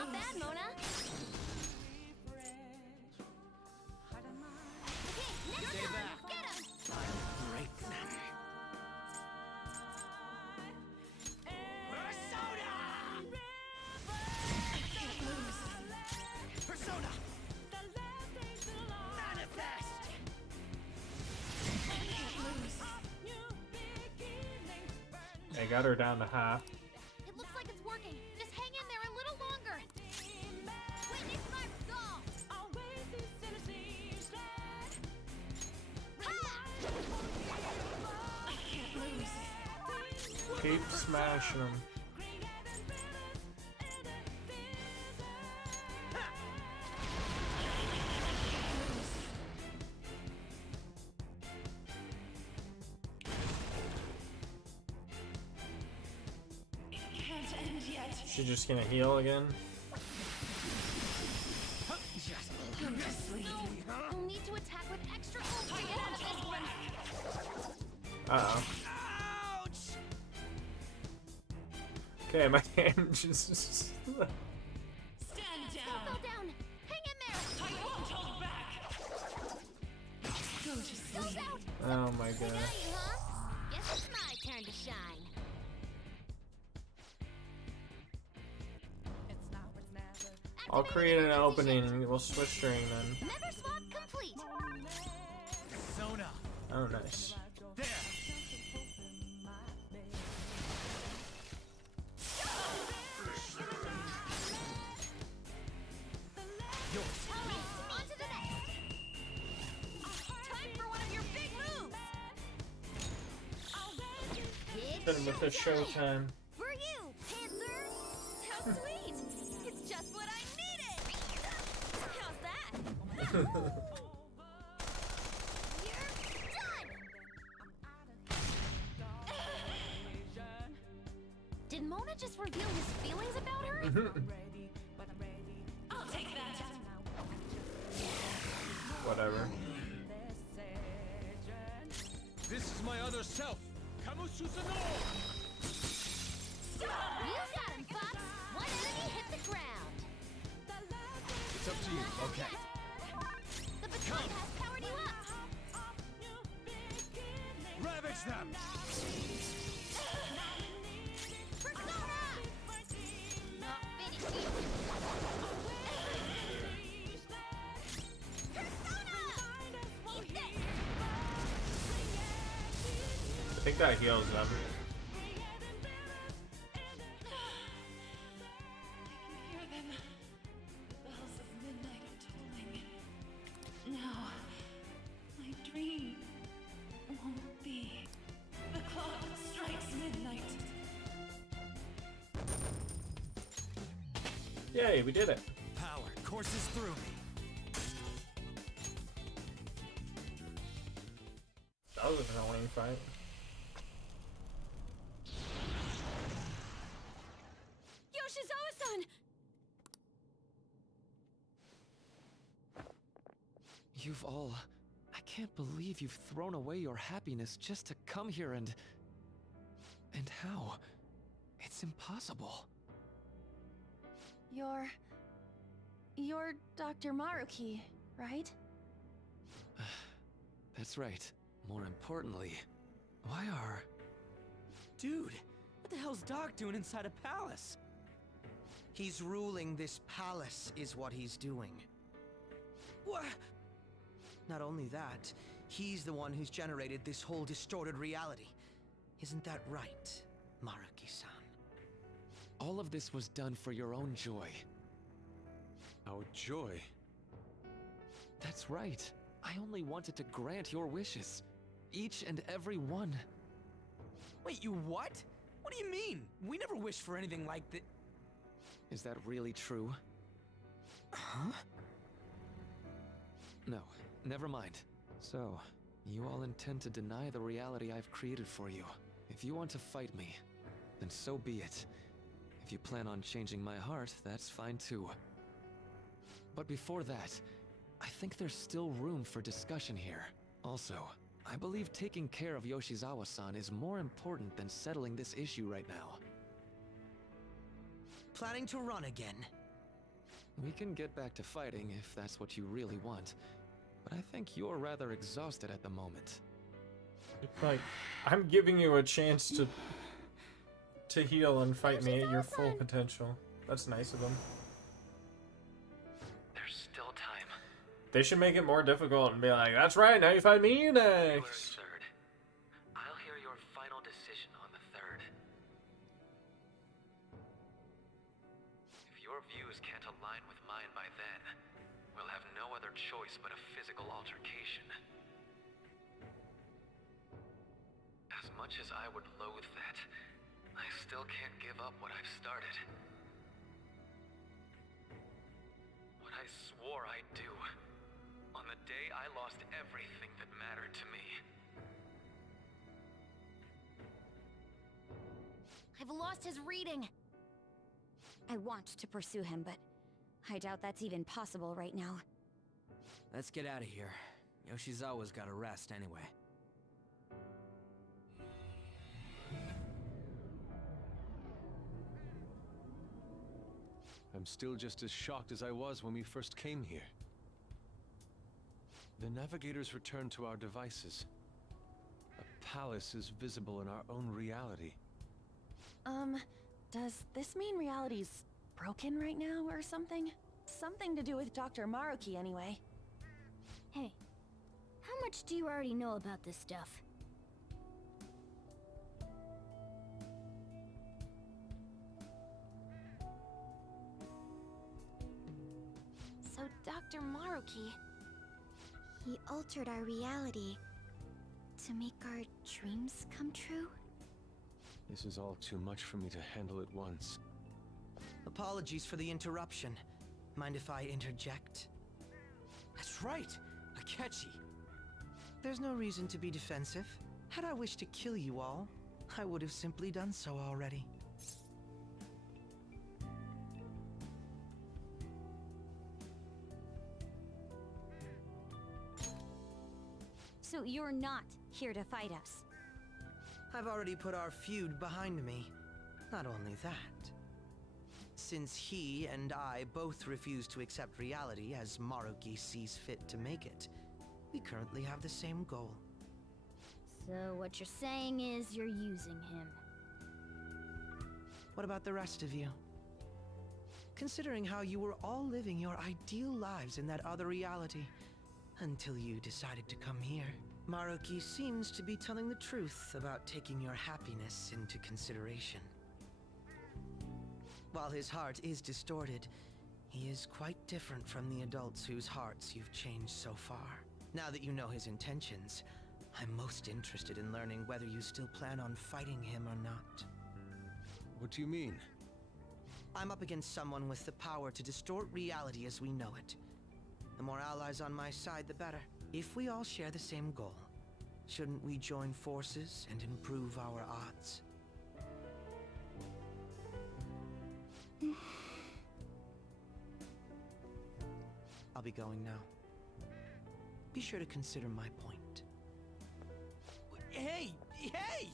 Not bad, Mona. Okay, next one. Get him. I'll break them. Persona! Persona! Manifest! I got her down to half. It looks like it's working. Just hang in there a little longer. Witness my resolve. Keep smashing them. She just gonna heal again? You'll need to attack with extra oomph to get out of this one. Uh-oh. Okay, my hand just... Stand down. Fell down. Hang in there. I won't hold back. Go to sleep. Oh my I got god. you, huh? Guess it's my turn to shine. I'll create an opening and we'll switch during then. Nether swap complete. Persona! Oh, nice. There! Tommy, on to the next. Time for one of your big moves. Big Hit him with the showtime. For you, Panther. How sweet. It's just what I needed. How's that? You're done. Did Mona just reveal his feelings about her? I'll take that. Whatever. This is my other self! Kamususano! You got him, Fox. One enemy hit the ground. It's up to you, okay. The baton has powered you up. Ravage them! Persona! Not finished yet. Persona! Eat this! I think that heals them. Hear them. Bells of midnight are tolling. Now, my dream won't be. The clock strikes midnight. Yay, we did it. Power courses through me. That was an annoying fight. Yoshizawa-san! You've all... I can't believe you've thrown away your happiness just to come here and... And how? It's impossible. You're Dr. Maruki, right? That's right. More importantly, why are... Dude, what the hell's Doc doing inside a palace? He's ruling this palace, is what he's doing. What? Not only that, he's the one who's generated this whole distorted reality. Isn't that right, Maruki-san? All of this was done for your own joy. Our joy. That's right. I only wanted to grant your wishes. Each and every one. Wait, you what? What do you mean? We never wished for anything like that. Is that really true? Huh? No, never mind. So, you all intend to deny the reality I've created for you. If you want to fight me, then so be it. If you plan on changing my heart, that's fine too. But before that, I think there's still room for discussion here. Also, I believe taking care of Yoshizawa-san is more important than settling this issue right now. Planning to run again? We can get back to fighting if that's what you really want, but I think you're rather exhausted at the moment. Like, I'm giving you a chance to heal and fight me at your full potential. That's nice of them. There's still time. They should make it more difficult and be like, that's right, now you fight me next. Third. I'll hear your final decision on the third. If your views can't align with mine by then, we'll have no other choice but a physical altercation. As much as I would loathe that, I still can't give up what I've started. What I swore I'd do on the day I lost everything that mattered to me. I've lost his reading. I want to pursue him, but I doubt that's even possible right now. Let's get out of here. Yoshizawa's gotta rest anyway. I'm still just as shocked as I was when we first came here. The navigators returned to our devices. A palace is visible in our own reality. Does this mean reality's broken right now or something? Something to do with Dr. Maruki anyway. Hey, how much do you already know about this stuff? So Dr. Maruki, he altered our reality to make our dreams come true? This is all too much for me to handle at once. Apologies for the interruption. Mind if I interject? That's right! Akechi! There's no reason to be defensive. Had I wished to kill you all, I would have simply done so already. So you're not here to fight us? I've already put our feud behind me. Not only that. Since he and I both refuse to accept reality as Maruki sees fit to make it, we currently have the same goal. So what you're saying is you're using him. What about the rest of you? Considering how you were all living your ideal lives in that other reality, until you decided to come here. Maruki seems to be telling the truth about taking your happiness into consideration. While his heart is distorted, he is quite different from the adults whose hearts you've changed so far. Now that you know his intentions, I'm most interested in learning whether you still plan on fighting him or not. What do you mean? I'm up against someone with the power to distort reality as we know it. The more allies on my side, the better. If we all share the same goal, shouldn't we join forces and improve our odds? I'll be going now. Be sure to consider my point. Hey! Hey!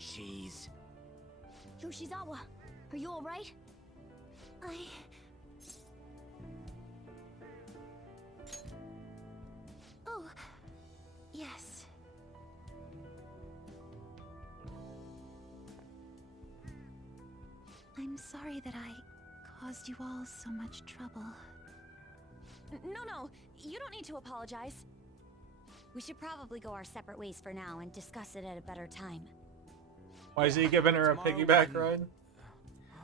Jeez. Yoshizawa, are you alright? Oh, yes. I'm sorry that I caused you all so much trouble. No, you don't need to apologize. We should probably go our separate ways for now and discuss it at a better time. Why is he giving her a piggyback ride?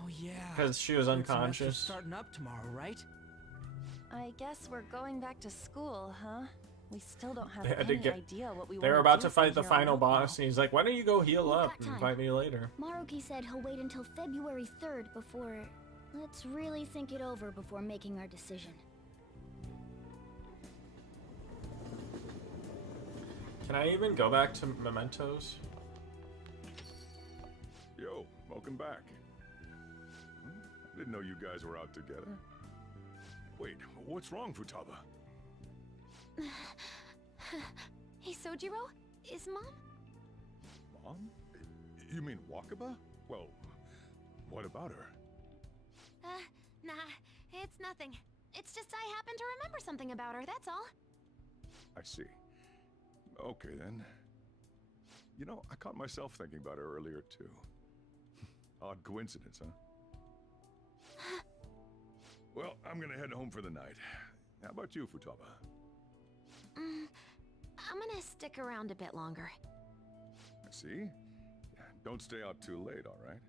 Oh yeah. Because she was Third semester's unconscious. starting up tomorrow, right? I guess we're going back to school, huh? We still don't have They had to any get- idea what we They're wanna about do to from fight the here on final out boss, now. and he's like, why don't you go heal We've up got and time. fight me later? Maruki said he'll wait until February 3rd before... Let's really think it over before making our decision. Can I even go back to Mementos? Yo, welcome back. I didn't know you guys were out together. Wait, what's wrong, Futaba? Hey, Sojiro? Is Mom? Mom? You mean Wakaba? Well, what about her? Nah, it's nothing. It's just I happen to remember something about her, that's all. I see. Okay, then. You know, I caught myself thinking about her earlier, too. Odd coincidence, huh? Well, I'm gonna head home for the night. How about you, Futaba? I'm gonna stick around a bit longer. I see. Don't stay out too late, all right?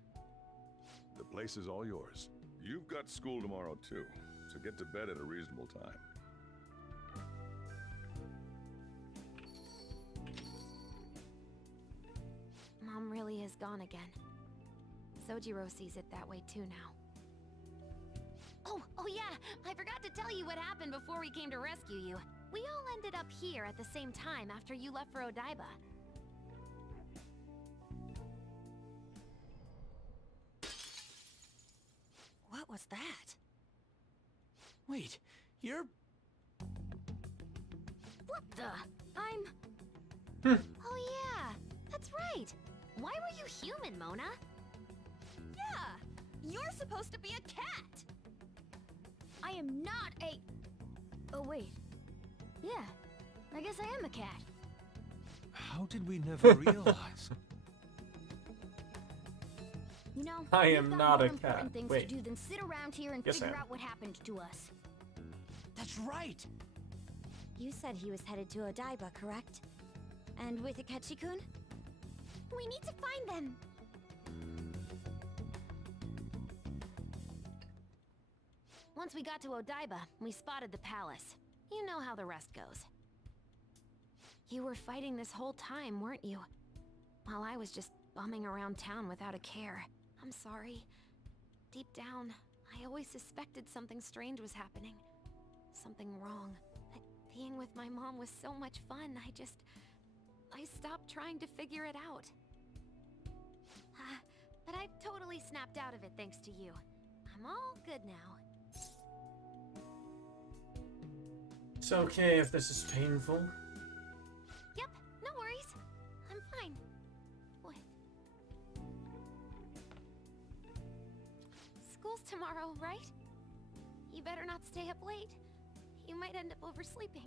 The place is all yours. You've got school tomorrow, too, so get to bed at a reasonable time. Mom really is gone again. Sojiro sees it that way too now. Oh yeah, I forgot to tell you what happened before we came to rescue you. We all ended up here at the same time after you left for Odaiba. What was that? Wait, you're... What the? Hmm. Oh yeah, that's right. Why were you human, Mona? Yeah, you're supposed to be a cat. I am not a... Oh wait. Yeah, I guess I am a cat. How did we never realize? You know, I we've am got not more a cat. important things Wait. to do than sit around here and Yes, I figure am. out what happened to us. That's right. You said he was headed to Odaiba, correct? And with Akechi-kun? We need to find them. Once we got to Odaiba, we spotted the palace. You know how the rest goes. You were fighting this whole time, weren't you? While I was just bumming around town without a care. I'm sorry. Deep down, I always suspected something strange was happening. Something wrong. That being with my mom was so much fun, I stopped trying to figure it out. But I totally snapped out of it thanks to you. I'm all good now. It's okay if this is painful. Yep, no worries. I'm fine. What? School's tomorrow, right? You better not stay up late. You might end up oversleeping.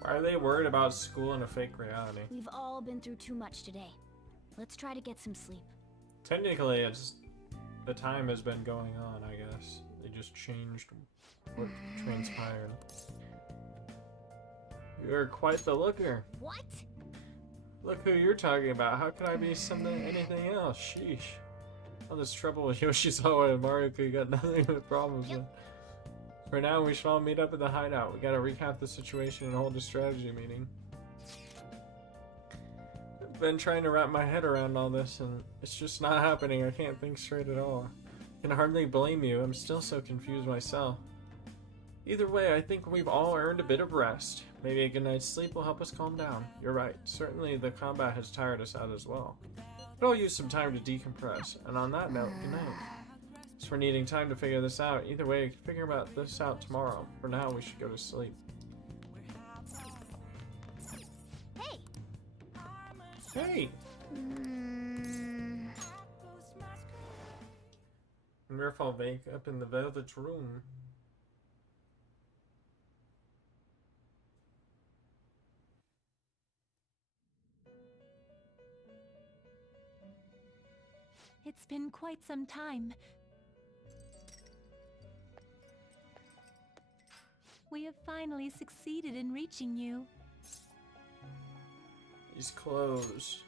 Why are they worried about school and a fake reality? We've all been through too much today. Let's try to get some sleep. Technically, it's the time has been going on, I guess. They just changed what transpired. You're quite the looker. What? Look who you're talking about. How could I be anything else? Sheesh. All this trouble with Yoshizawa and Maruka, you got nothing but problems with. For now, we should all meet up at the hideout. We gotta recap the situation and hold a strategy meeting. I've been trying to wrap my head around all this, and it's just not happening. I can't think straight at all. I can hardly blame you. I'm still so confused myself. Either way, I think we've all earned a bit of rest. Maybe a good night's sleep will help us calm down. You're right. Certainly the combat has tired us out as well. But I'll use some time to decompress. And on that note, good night. As for needing time to figure this out, either way, we can figure about this out tomorrow. For now, we should go to sleep. Hey! Hey! Mirfall wake up in the velvet room. It's been quite some time. We have finally succeeded in reaching you. These clothes.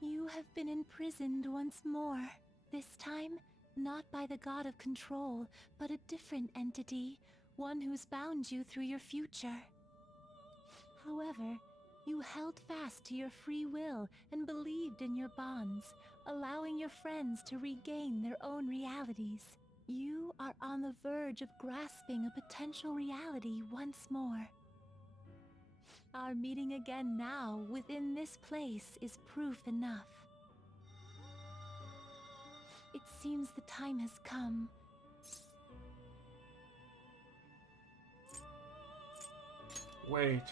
You have been imprisoned once more. This time, not by the god of control, but a different entity, one who's bound you through your future. However, you held fast to your free will and believed in your bonds, allowing your friends to regain their own realities. You are on the verge of grasping a potential reality once more. Our meeting again now within this place is proof enough. It seems the time has come. Wait.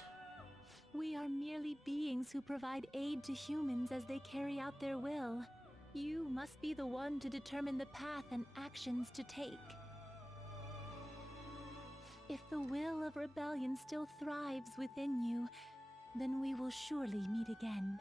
We are merely beings who provide aid to humans as they carry out their will. You must be the one to determine the path and actions to take. If the will of rebellion still thrives within you, then we will surely meet again.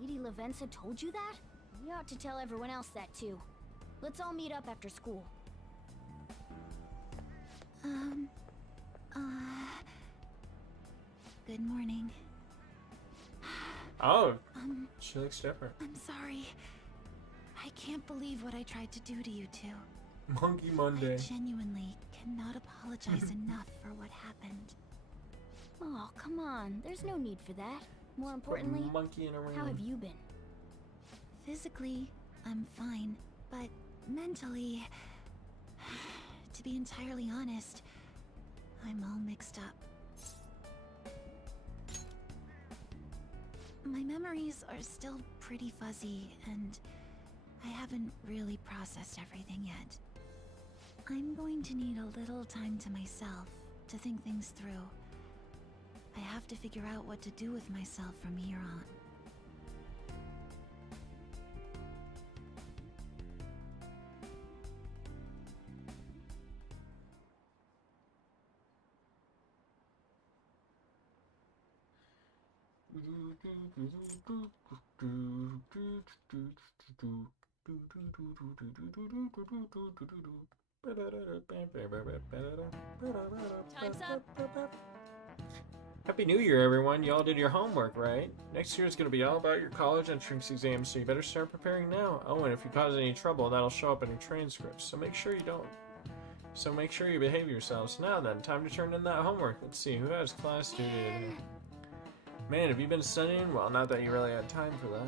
Lady Lavenza told you that? We ought to tell everyone else that too. Let's all meet up after school. Good morning. Oh, she looks different. I'm sorry. I can't believe what I tried to do to you two. Monkey Monday. I genuinely cannot apologize enough for what happened. Oh, come on. There's no need for that. More importantly, monkey in a ring. how have you been? Physically, I'm fine, but mentally, to be entirely honest, I'm all mixed up. My memories are still pretty fuzzy, and I haven't really processed everything yet. I'm going to need a little time to myself to think things through. I have to figure out what to do with myself from here on. Time's up. Happy New Year, everyone. Y'all did your homework, right? Next year is going to be all about your college entrance exams, so you better start preparing now. Oh, and if you cause any trouble, that'll show up in your transcripts, so make sure you don't. So make sure you behave yourselves. Now then, time to turn in that homework. Let's see, who has class due today? Man, have you been studying? Well, not that you really had time for that.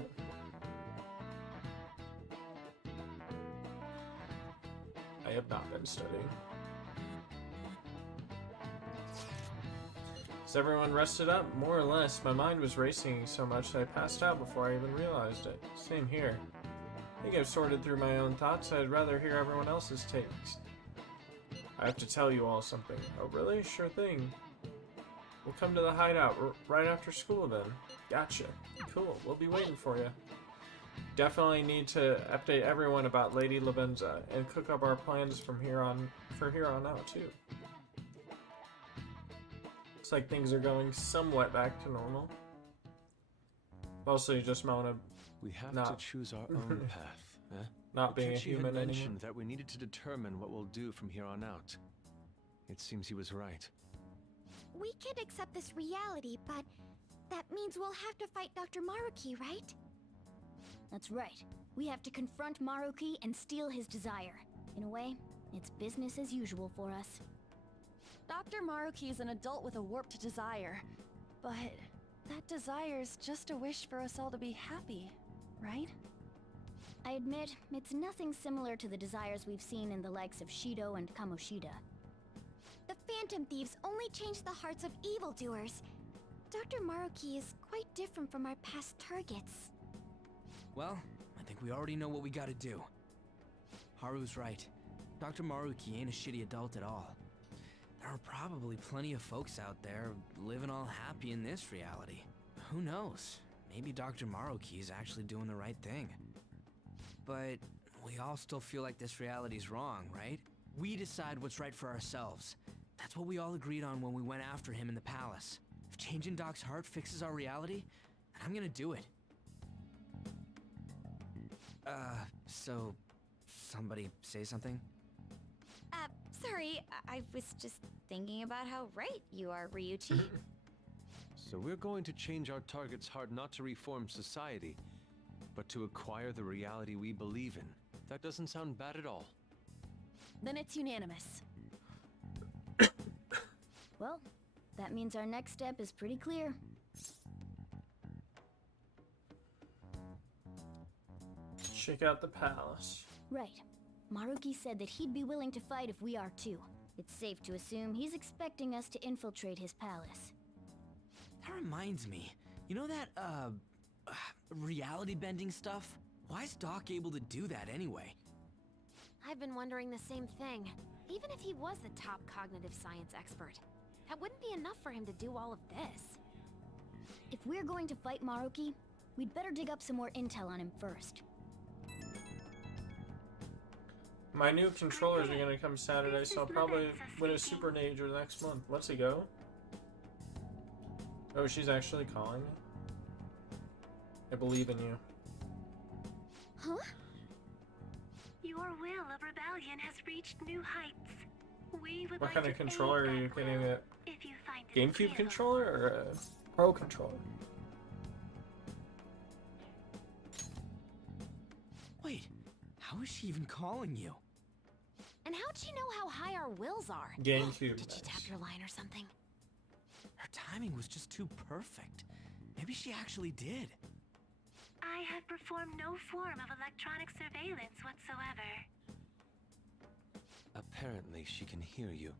I have not been studying. Is everyone rested up? More or less. My mind was racing so much that I passed out before I even realized it. Same here. I think I've sorted through my own thoughts. I'd rather hear everyone else's takes. I have to tell you all something. Oh, really? Sure thing. We'll come to the hideout right after school then. Gotcha. Cool. We'll be waiting for you. Definitely need to update everyone about Lady Lavenza and cook up our plans from here on out too. Looks like things are going somewhat back to normal. Mostly just Mona. We have not to choose our own path, eh? Not being a Akechi had human anymore. mentioned that we needed to determine what we'll do from here on out. It seems he was right. We can accept this reality, but that means we'll have to fight Dr. Maruki, right? That's right. We have to confront Maruki and steal his desire. In a way, it's business as usual for us. Dr. Maruki is an adult with a warped desire, but that desire's just a wish for us all to be happy, right? I admit, it's nothing similar to the desires we've seen in the likes of Shido and Kamoshida. The Phantom Thieves only change the hearts of evildoers. Dr. Maruki is quite different from our past targets. Well, I think we already know what we gotta do. Haru's right. Dr. Maruki ain't a shitty adult at all. There are probably plenty of folks out there living all happy in this reality. Who knows? Maybe Dr. Maruki is actually doing the right thing. But we all still feel like this reality's wrong, right? We decide what's right for ourselves. That's what we all agreed on when we went after him in the palace. If changing Doc's heart fixes our reality, I'm gonna do it. So somebody say something? Sorry, I was just thinking about how right you are, Ryuichi. So we're going to change our target's heart not to reform society, but to acquire the reality we believe in. That doesn't sound bad at all. Then it's unanimous. Well, that means our next step is pretty clear. Check out the palace. Right. Maruki said that he'd be willing to fight if we are too. It's safe to assume he's expecting us to infiltrate his palace. That reminds me. You know that, reality bending stuff? Why is Doc able to do that anyway? I've been wondering the same thing. Even if he was the top cognitive science expert, that wouldn't be enough for him to do all of this. If we're going to fight Maruki, we'd better dig up some more intel on him first. My new controllers are gonna come Saturday, so I'll probably win a Super Nager next month. Let's go. Oh, she's actually calling me? I believe in you. Huh? Your will of rebellion has reached new heights. We would What like kind of to controller aid are you that getting? will, A if you find it GameCube agreeable. controller or a Pro controller? Wait, how is she even calling you? And how'd she know how high our wills are? GameCube. Did she tap your line or something? Her timing was just too perfect. Maybe she actually did. I have performed no form of electronic surveillance whatsoever. Apparently, she can hear you.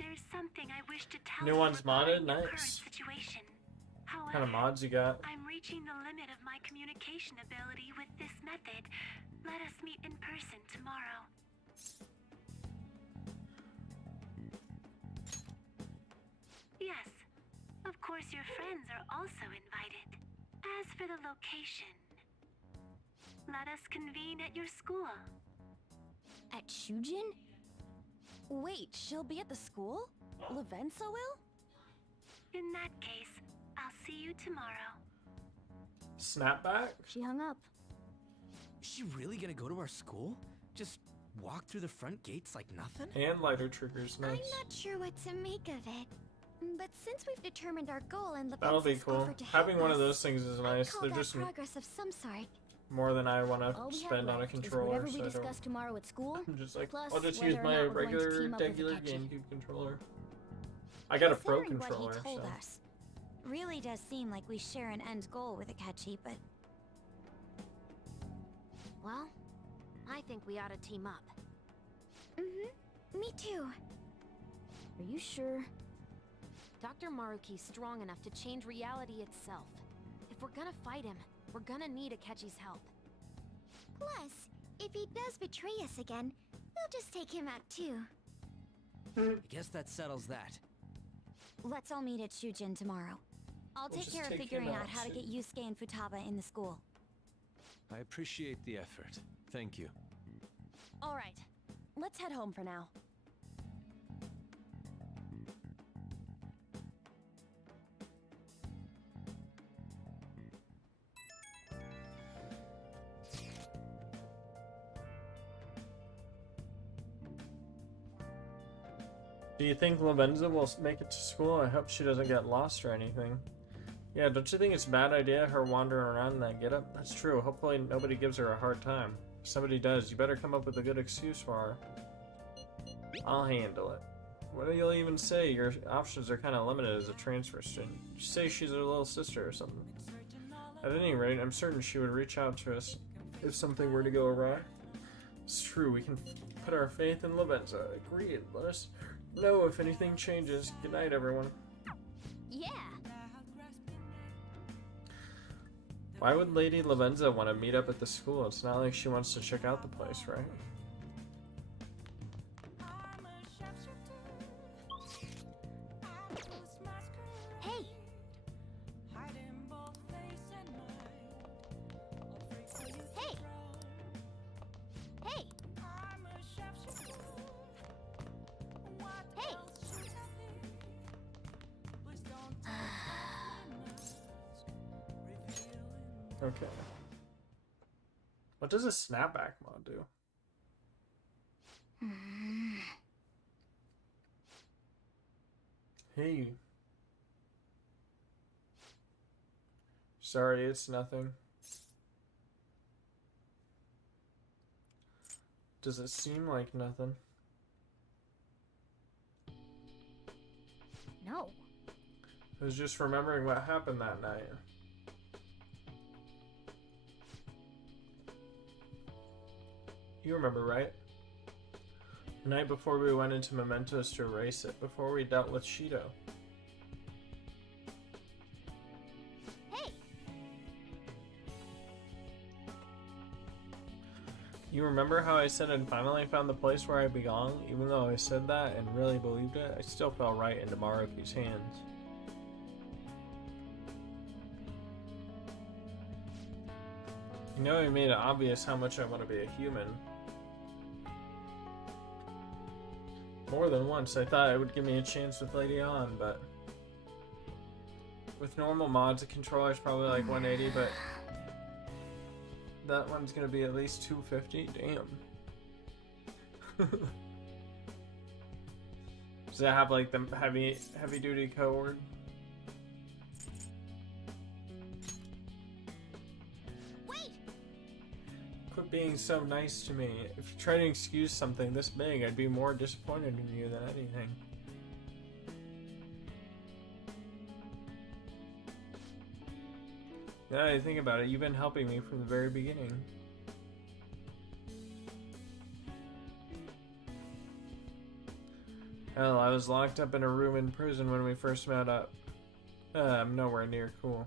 There's something I wish to tell New you one's regarding modded? the current Nice. situation. What kind of However, mods you got? I'm reaching the limit of my communication ability with this method. Let us meet in person tomorrow. Yes, of course your friends are also invited. As for the location, let us convene at your school. At Shujin? Wait, she'll be at the school? Lavenza will? In that case, I'll see you tomorrow. Snapback? She hung up. Is she really gonna go to our school? Just walk through the front gates like nothing? And lighter triggers, nice. I'm not sure what to make of it. But since we've determined our goal and That'll be Levenza's cool. offered to Having help one of us, those things is I'd nice. call They're that just progress of some sort. more than I want All to we have spend on a left is controller. whatever we So I don't- discuss tomorrow at school. I'm just like, plus I'll just whether use or my not we're going to regular, team up with regular Akechi. GameCube controller. I got a Pro Considering controller, what he told so. us, really does seem like we share an end goal with Akechi, but Well, I think we ought to team up. Mm-hmm. Me too. Are you sure? Dr. Maruki's strong enough to change reality itself. If we're gonna fight him, we're gonna need Akechi's help. Plus, if he does betray us again, we'll just take him out too. I guess that settles that. let's all meet at Shujin tomorrow. I'll We'll take just care of take figuring him out out, how to too. get Yusuke and Futaba in the school. I appreciate the effort. Thank you. All right, let's head home for now. Do you think Lavenza will make it to school? I hope she doesn't get lost or anything. Yeah, don't you think it's a bad idea, her wandering around in that getup? That's true. Hopefully nobody gives her a hard time. If somebody does, you better come up with a good excuse for her. I'll handle it. What do you even say? Your options are kind of limited as a transfer student. Just say she's her little sister or something. At any rate, I'm certain she would reach out to us if something were to go awry. It's true, we can put our faith in Lavenza. Agreed. Let us know if anything changes. Good night, everyone. Yeah. Why would Lady Lavenza want to meet up at the school? It's not like she wants to check out the place, right? Hey. Hey. Hey. Hey. Okay. What does a snapback mod do? Hey. Sorry, it's nothing. Does it seem like nothing? No. I was just remembering what happened that night. You remember, right? The night before we went into Mementos to erase it, before we dealt with Shido. Hey. You remember how I said I'd finally found the place where I belong? Even though I said that and really believed it, I still fell right into Maruki's hands. You know, he made it obvious how much I want to be a human. More than once, I thought it would give me a chance with Lady On, but with normal mods, the controller's probably like 180, but that one's gonna be at least 250. Damn. Does it have like the heavy duty code? Quit being so nice to me. If you try to excuse something this big, I'd be more disappointed in you than anything. Now that I think about it, you've been helping me from the very beginning. Hell, I was locked up in a room in prison when we first met up. I'm nowhere near cool.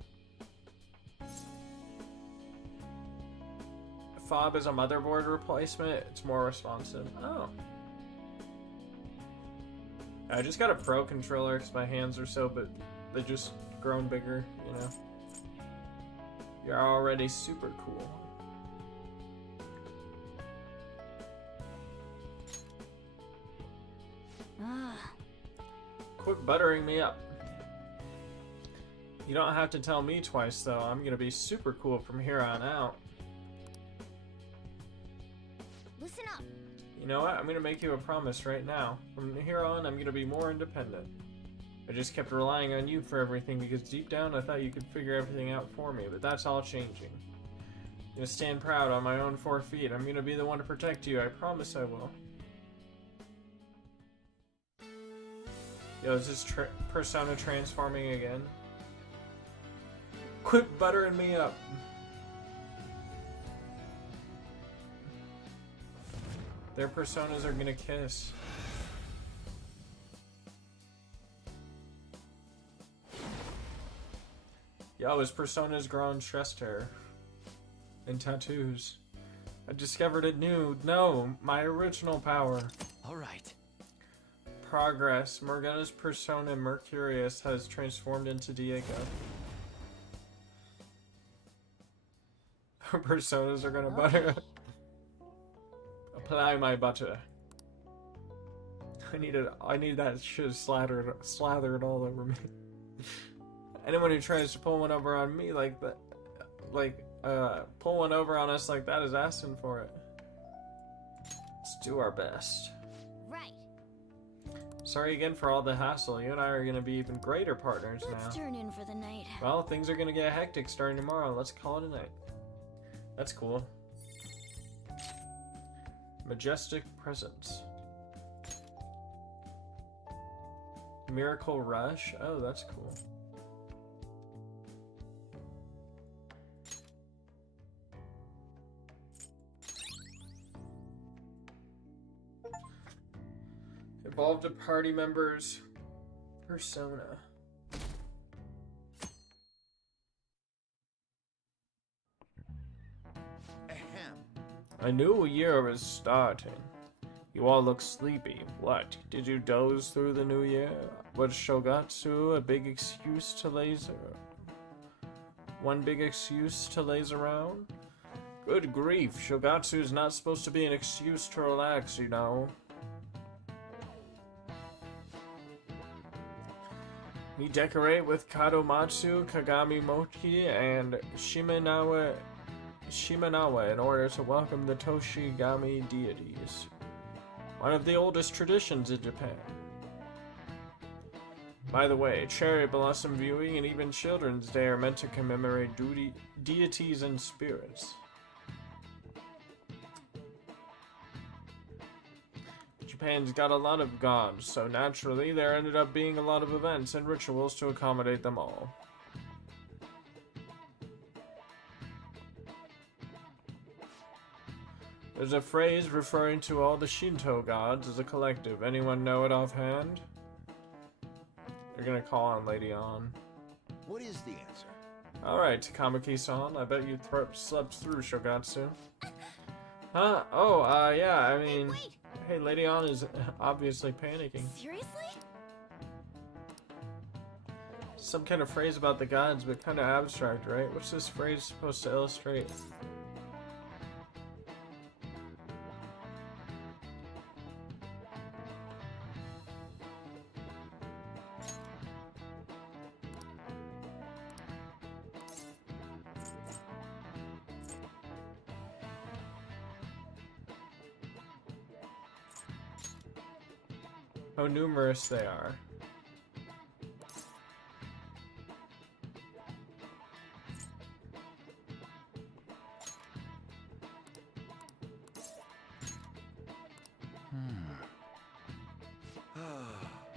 Fob is a motherboard replacement. It's more responsive. Oh. I just got a pro controller because my hands are so, but they're just grown bigger, you know. You're already super cool. Quit buttering me up. You don't have to tell me twice, though. I'm gonna be super cool from here on out. Listen up. You know what? I'm gonna make you a promise right now. From here on, I'm gonna be more independent. I just kept relying on you for everything because deep down I thought you could figure everything out for me, but that's all changing. I'm gonna stand proud on my own 4 feet. I'm gonna be the one to protect you. I promise I will. Yo, is this persona transforming again? Quit buttering me up. Their personas are gonna kiss. Yo, his persona's grown chest hair. And tattoos. I discovered it new. No, my original power. Alright. Progress. Morgana's persona, Mercurius, has transformed into Diego. Her personas are gonna butter. Apply my butter. I need that shit slathered all over me. Anyone who tries to pull one over on me like that, pull one over on us like that is asking for it. Let's do our best. Right. Sorry again for all the hassle. You and I are gonna be even greater partners now. Let's turn in for the night. Well, things are gonna get hectic starting tomorrow. Let's call it a night. That's cool. Majestic presence. Miracle Rush. Oh, that's cool. Evolved a party member's persona. A new year was starting. You all look sleepy. What? Did you doze through the new year? Was Shogatsu a big excuse to laze? One big excuse to laze around? Good grief, Shogatsu is not supposed to be an excuse to relax, you know. We decorate with Kadomatsu, Kagami Mochi, and Shimenawa in order to welcome the Toshigami deities. One of the oldest traditions in Japan. By the way, cherry blossom viewing and even Children's Day are meant to commemorate deities and spirits. Japan's got a lot of gods, so naturally there ended up being a lot of events and rituals to accommodate them all. There's a phrase referring to all the Shinto gods as a collective. Anyone know it offhand? You're gonna call on Lady On. What is the answer? Alright, Takamaki-san, I bet you slept through Shogatsu. Huh? Oh, yeah, I mean... Hey, Lady Ann is obviously panicking. Seriously? Some kind of phrase about the gods, but kind of abstract, right? What's this phrase supposed to illustrate? How numerous they are.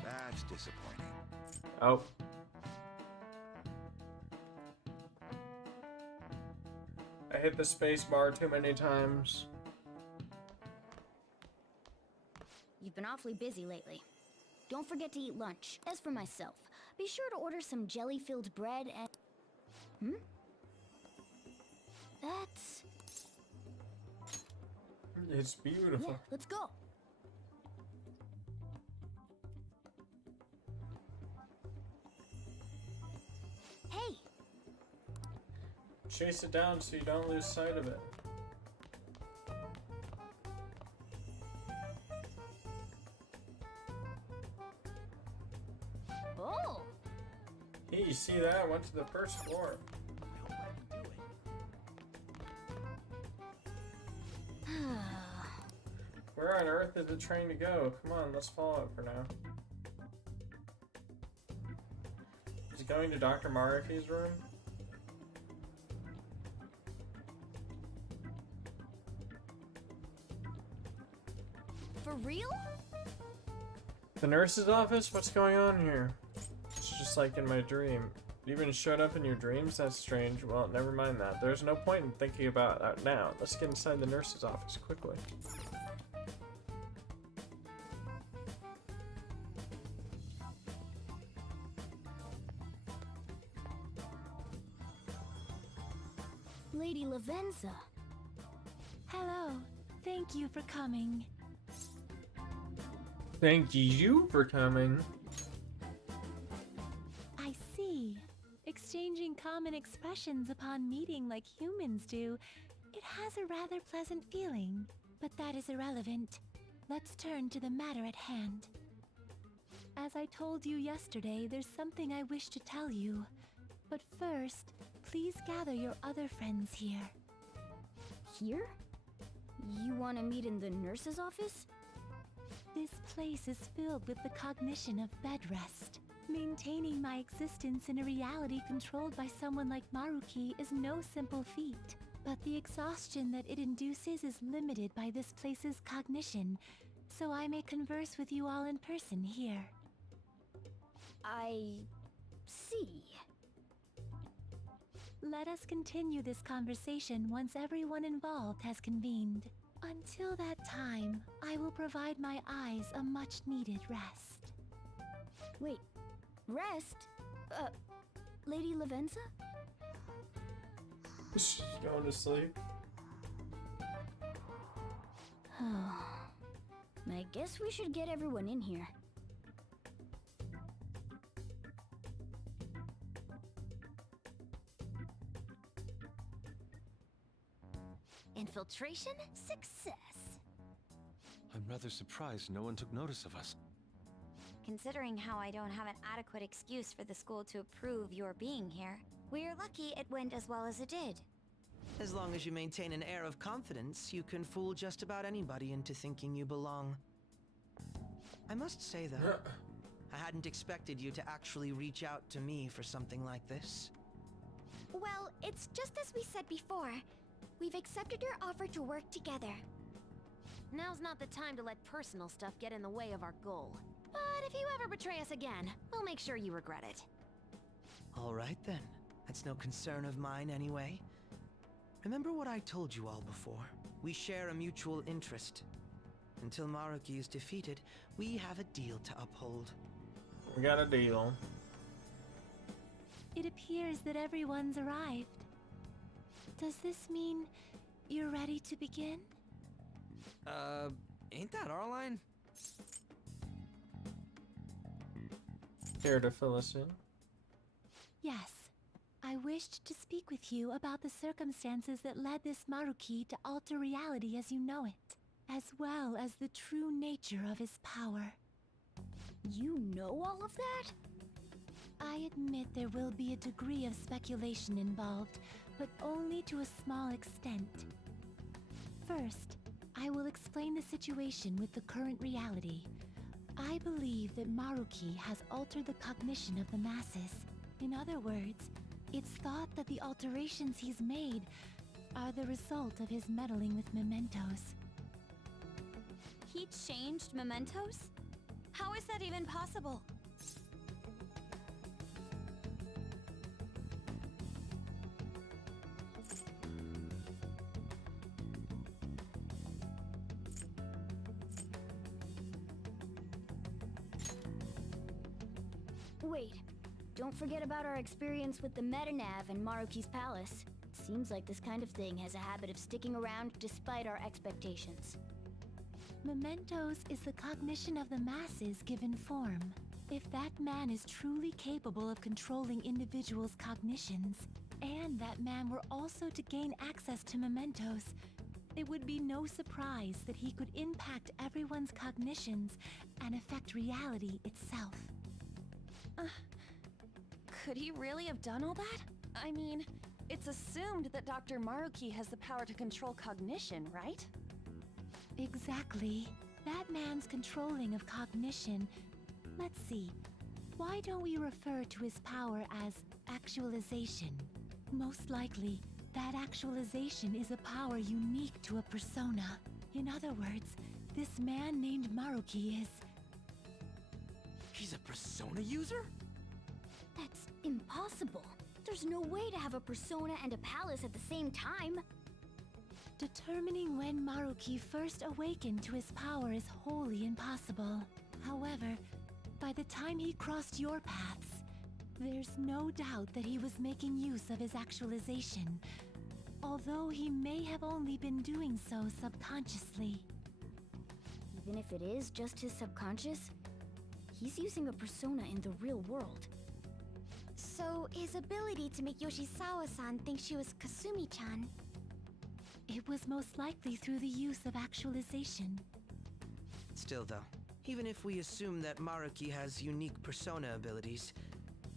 That's disappointing. Oh. I hit the space bar too many times. You've been awfully busy lately. Don't forget to eat lunch. As for myself, be sure to order some jelly-filled bread and... That's... It's beautiful. Yeah, let's go. Hey! Chase it down so you don't lose sight of it. Oh! Hey, you see that? I went to the first floor. Where on earth is the train to go? Come on, let's follow it for now. Is it going to Dr. Maruki's room? For real? The nurse's office? What's going on here? It's just like in my dream. It even showed up in your dreams? That's strange. Well, never mind that. There's no point in thinking about that now. Let's get inside the nurse's office quickly. Lady Lavenza. Hello. Thank you for coming. Thank you for coming. I see. Exchanging common expressions upon meeting like humans do, it has a rather pleasant feeling. But that is irrelevant. Let's turn to the matter at hand. As I told you yesterday, there's something I wish to tell you. But first, please gather your other friends here. Here? You want to meet in the nurse's office? This place is filled with the cognition of bed rest. Maintaining my existence in a reality controlled by someone like Maruki is no simple feat. But the exhaustion that it induces is limited by this place's cognition, so I may converse with you all in person here. I... see. Let us continue this conversation once everyone involved has convened. Until that time, I will provide my eyes a much-needed rest. Wait, rest? Lady Lavenza? She's going to sleep. I guess we should get everyone in here. Infiltration success. I'm rather surprised no one took notice of us. Considering how I don't have an adequate excuse for the school to approve your being here, we're lucky it went as well as it did. As long as you maintain an air of confidence, you can fool just about anybody into thinking you belong. I must say, though, I hadn't expected you to actually reach out to me for something like this. Well, it's just as we said before. We've accepted your offer to work together. Now's not the time to let personal stuff get in the way of our goal. But if you ever betray us again, we'll make sure you regret it. All right, then. That's no concern of mine, anyway. Remember what I told you all before? We share a mutual interest. Until Maruki is defeated, we have a deal to uphold. We got a deal. It appears that everyone's arrived. Does this mean you're ready to begin? Ain't that our line? Care to fill us in? Yes. I wished to speak with you about the circumstances that led this Maruki to alter reality as you know it, as well as the true nature of his power. You know all of that? I admit there will be a degree of speculation involved, but only to a small extent. First, I will explain the situation with the current reality. I believe that Maruki has altered the cognition of the masses. In other words, it's thought that the alterations he's made are the result of his meddling with mementos. He changed mementos? How is that even possible? Wait, don't forget about our experience with the Metanav and Maruki's palace. Seems like this kind of thing has a habit of sticking around despite our expectations. Mementos is the cognition of the masses given form. If that man is truly capable of controlling individuals' cognitions, and that man were also to gain access to mementos, it would be no surprise that he could impact everyone's cognitions and affect reality itself. Could he really have done all that? I mean, it's assumed that Dr. Maruki has the power to control cognition, right? Exactly. That man's controlling of cognition. Let's see. Why don't we refer to his power as actualization? Most likely, that actualization is a power unique to a persona. In other words, this man named Maruki is... He's a persona user? That's impossible. There's no way to have a persona and a palace at the same time. Determining when Maruki first awakened to his power is wholly impossible. However, by the time he crossed your paths, there's no doubt that he was making use of his actualization, although he may have only been doing so subconsciously. Even if it is just his subconscious, he's using a persona in the real world. So, his ability to make Yoshizawa-san think she was Kasumi-chan. It was most likely through the use of actualization. Still though, even if we assume that Maruki has unique persona abilities,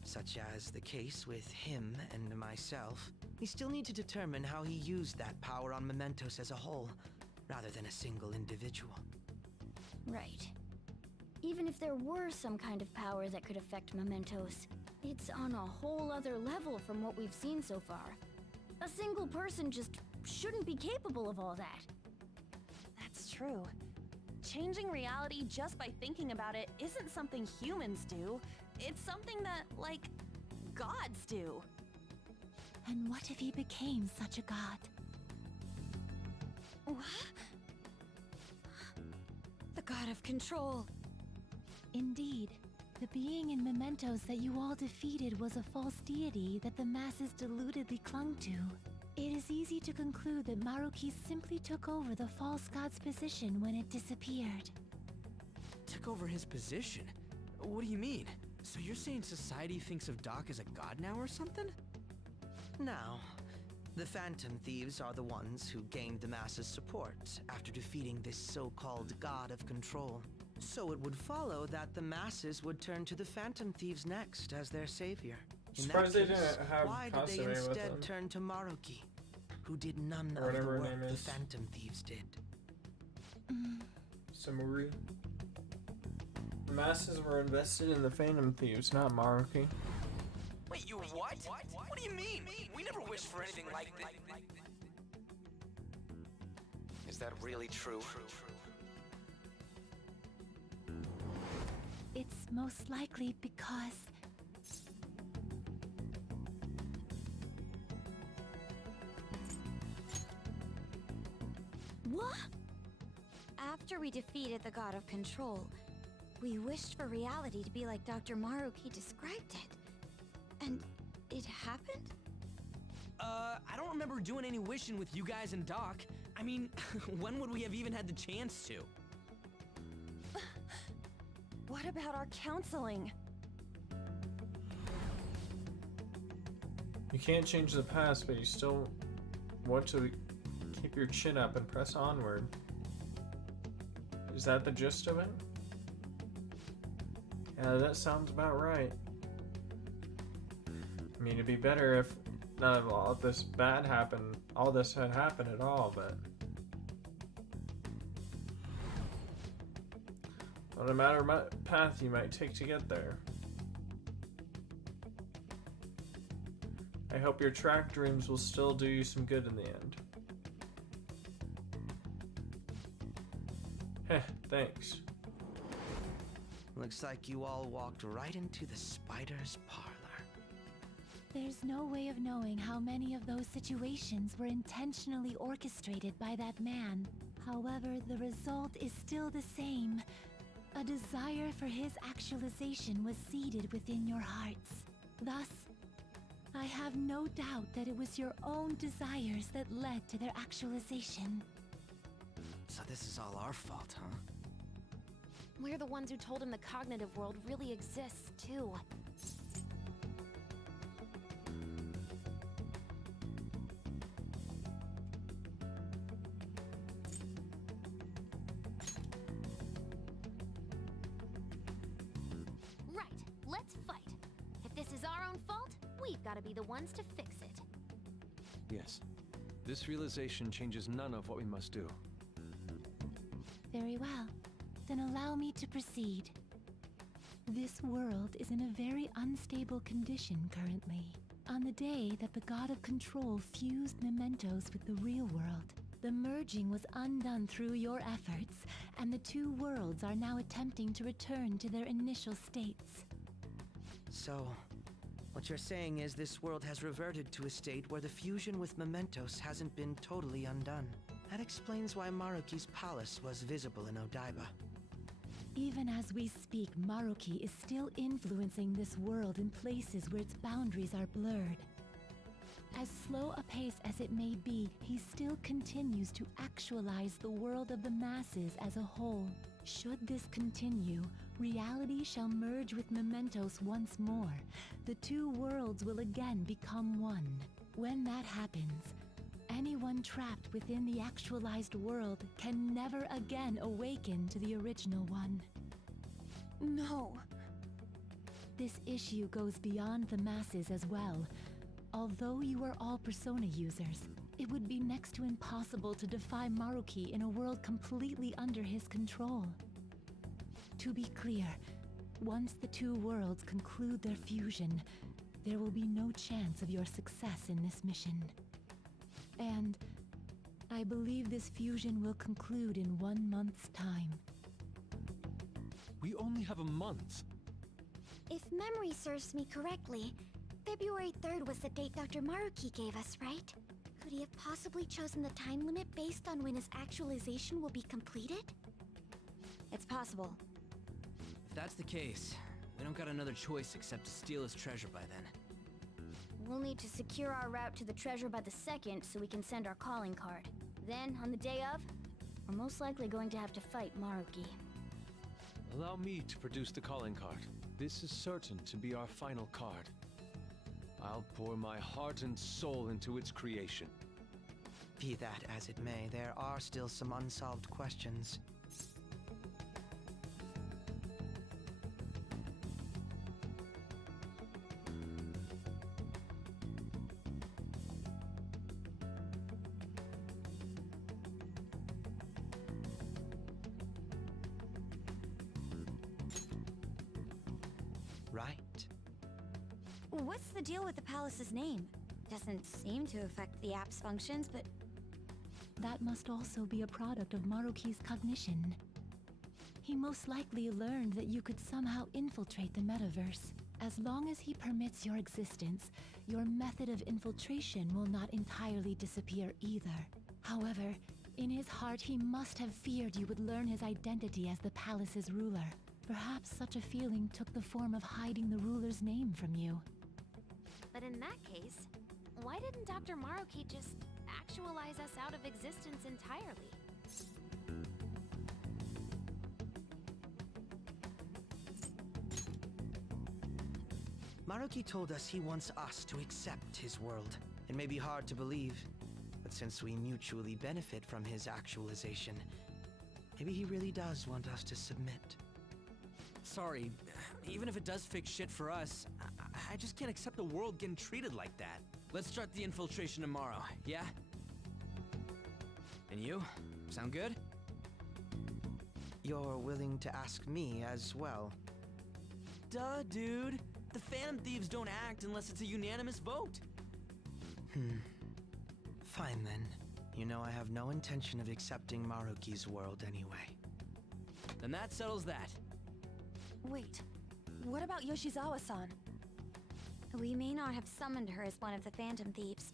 such as the case with him and myself, we still need to determine how he used that power on mementos as a whole, rather than a single individual. Right. Even if there were some kind of power that could affect mementos, it's on a whole other level from what we've seen so far. A single person just shouldn't be capable of all that. That's true. Changing reality just by thinking about it isn't something humans do. It's something that, like, gods do. And what if he became such a god? What? The god of control. Indeed. The being in mementos that you all defeated was a false deity that the masses deludedly clung to. It is easy to conclude that Maruki simply took over the false god's position when it disappeared. Took over his position? What do you mean? So you're saying society thinks of Doc as a god now or something? Now, the Phantom Thieves are the ones who gained the masses' support after defeating this so-called god of control. So it would follow that the masses would turn to the Phantom Thieves next as their savior. In that Surprised they case, didn't have why did they Kasame with instead them. turn to Maruki, who did none Or of the whatever her work name the is. Phantom Thieves did? Samuri. The masses were invested in the Phantom Thieves, not Maruki. Wait, you what? What do you mean? We never wished for anything like this. Is that really true? It's most likely because... What? After we defeated the god of control, we wished for reality to be like Dr. Maruki described it. And it happened? I don't remember doing any wishing with you guys and Doc. I mean, when would we have even had the chance to? What about our counseling? You can't change the past, but you still want to keep your chin up and press onward. Is that the gist of it? Yeah, that sounds about right. I mean, it'd be better if none of all this bad happened, all this had happened at all, but no matter what path you might take to get there. I hope your track dreams will still do you some good in the end. Heh, thanks. Looks like you all walked right into the spider's parlor. There's no way of knowing how many of those situations were intentionally orchestrated by that man. However, the result is still the same. A desire for his actualization was seeded within your hearts. Thus, I have no doubt that it was your own desires that led to their actualization. So this is all our fault, huh? We're the ones who told him the cognitive world really exists, too. Right, let's fight. If this is our own fault, we've got to be the ones to fix it. Yes. This realization changes none of what we must do. Very well. Then allow me to proceed. This world is in a very unstable condition currently. On the day that the God of Control fused mementos with the real world, the merging was undone through your efforts, and the two worlds are now attempting to return to their initial states. So, what you're saying is this world has reverted to a state where the fusion with mementos hasn't been totally undone. That explains why Maruki's palace was visible in Odaiba. Even as we speak, Maruki is still influencing this world in places where its boundaries are blurred. As slow a pace as it may be, he still continues to actualize the world of the masses as a whole. Should this continue, reality shall merge with mementos once more. The two worlds will again become one. When that happens, anyone trapped within the actualized world can never again awaken to the original one. No. This issue goes beyond the masses as well. Although you are all Persona users, it would be next to impossible to defy Maruki in a world completely under his control. To be clear, once the two worlds conclude their fusion, there will be no chance of your success in this mission. And I believe this fusion will conclude in 1 month's time. We only have a month. If memory serves me correctly, February 3rd was the date Dr. Maruki gave us, right? Could he have possibly chosen the time limit based on when his actualization will be completed? It's possible. If that's the case, we don't got another choice except to steal his treasure by then. We'll need to secure our route to the treasure by the 2nd so we can send our calling card. Then, on the day of, we're most likely going to have to fight Maruki. Allow me to produce the calling card. This is certain to be our final card. I'll pour my heart and soul into its creation. Be that as it may, there are still some unsolved questions. Right. What's the deal with the palace's name? Doesn't seem to affect the app's functions, but... That must also be a product of Maruki's cognition. He most likely learned that you could somehow infiltrate the metaverse. As long as he permits your existence, your method of infiltration will not entirely disappear either. However, in his heart he must have feared you would learn his identity as the palace's ruler. Perhaps such a feeling took the form of hiding the ruler's name from you. But in that case, why didn't Dr. Maruki just actualize us out of existence entirely. Maruki told us he wants us to accept his world. It may be hard to believe, but since we mutually benefit from his actualization, maybe he really does want us to submit. Sorry, even if it does fix shit for us, I just can't accept the world getting treated like that. Let's start the infiltration tomorrow, yeah? And you? Sound good? You're willing to ask me as well? Duh, dude. The Phantom Thieves don't act unless it's a unanimous vote. Fine then. You know I have no intention of accepting Maruki's world anyway. Then that settles that. Wait, what about Yoshizawa-san? We may not have summoned her as one of the Phantom Thieves.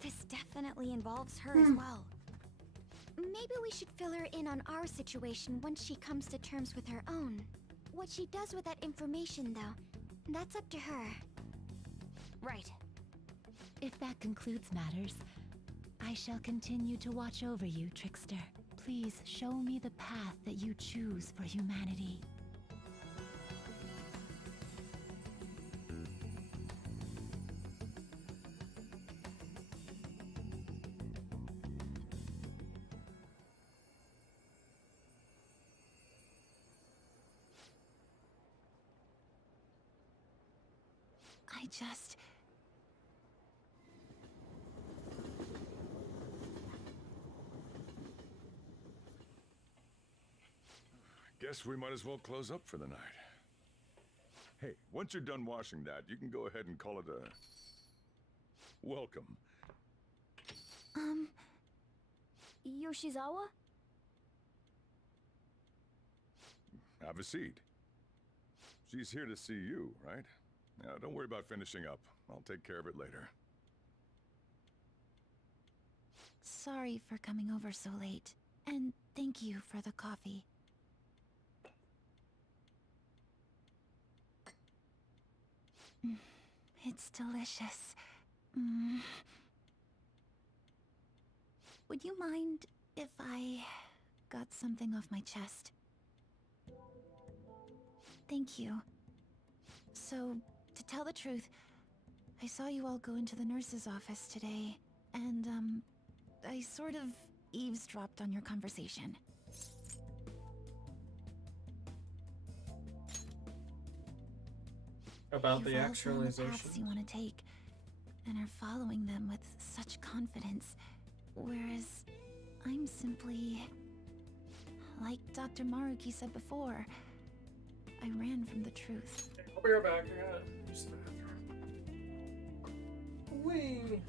This definitely involves her as well. Maybe we should fill her in on our situation once she comes to terms with her own. What she does with that information, though, that's up to her. Right. If that concludes matters, I shall continue to watch over you, Trickster. Please show me the path that you choose for humanity. I just... Guess we might as well close up for the night. Hey, once you're done washing that, you can go ahead and call it a... welcome. Yoshizawa? Have a seat. She's here to see you, right? Now, don't worry about finishing up. I'll take care of it later. Sorry for coming over so late. And thank you for the coffee. It's delicious. Would you mind if I got something off my chest? Thank you. So, to tell the truth, I saw you all go into the nurse's office today, and, I sort of eavesdropped on your conversation. About the You've all found actualization? the paths you want to take, and are following them with such confidence, whereas I'm simply... like Dr. Maruki said before, I ran from the truth. I'll be right back. I gotta use the bathroom. Whee!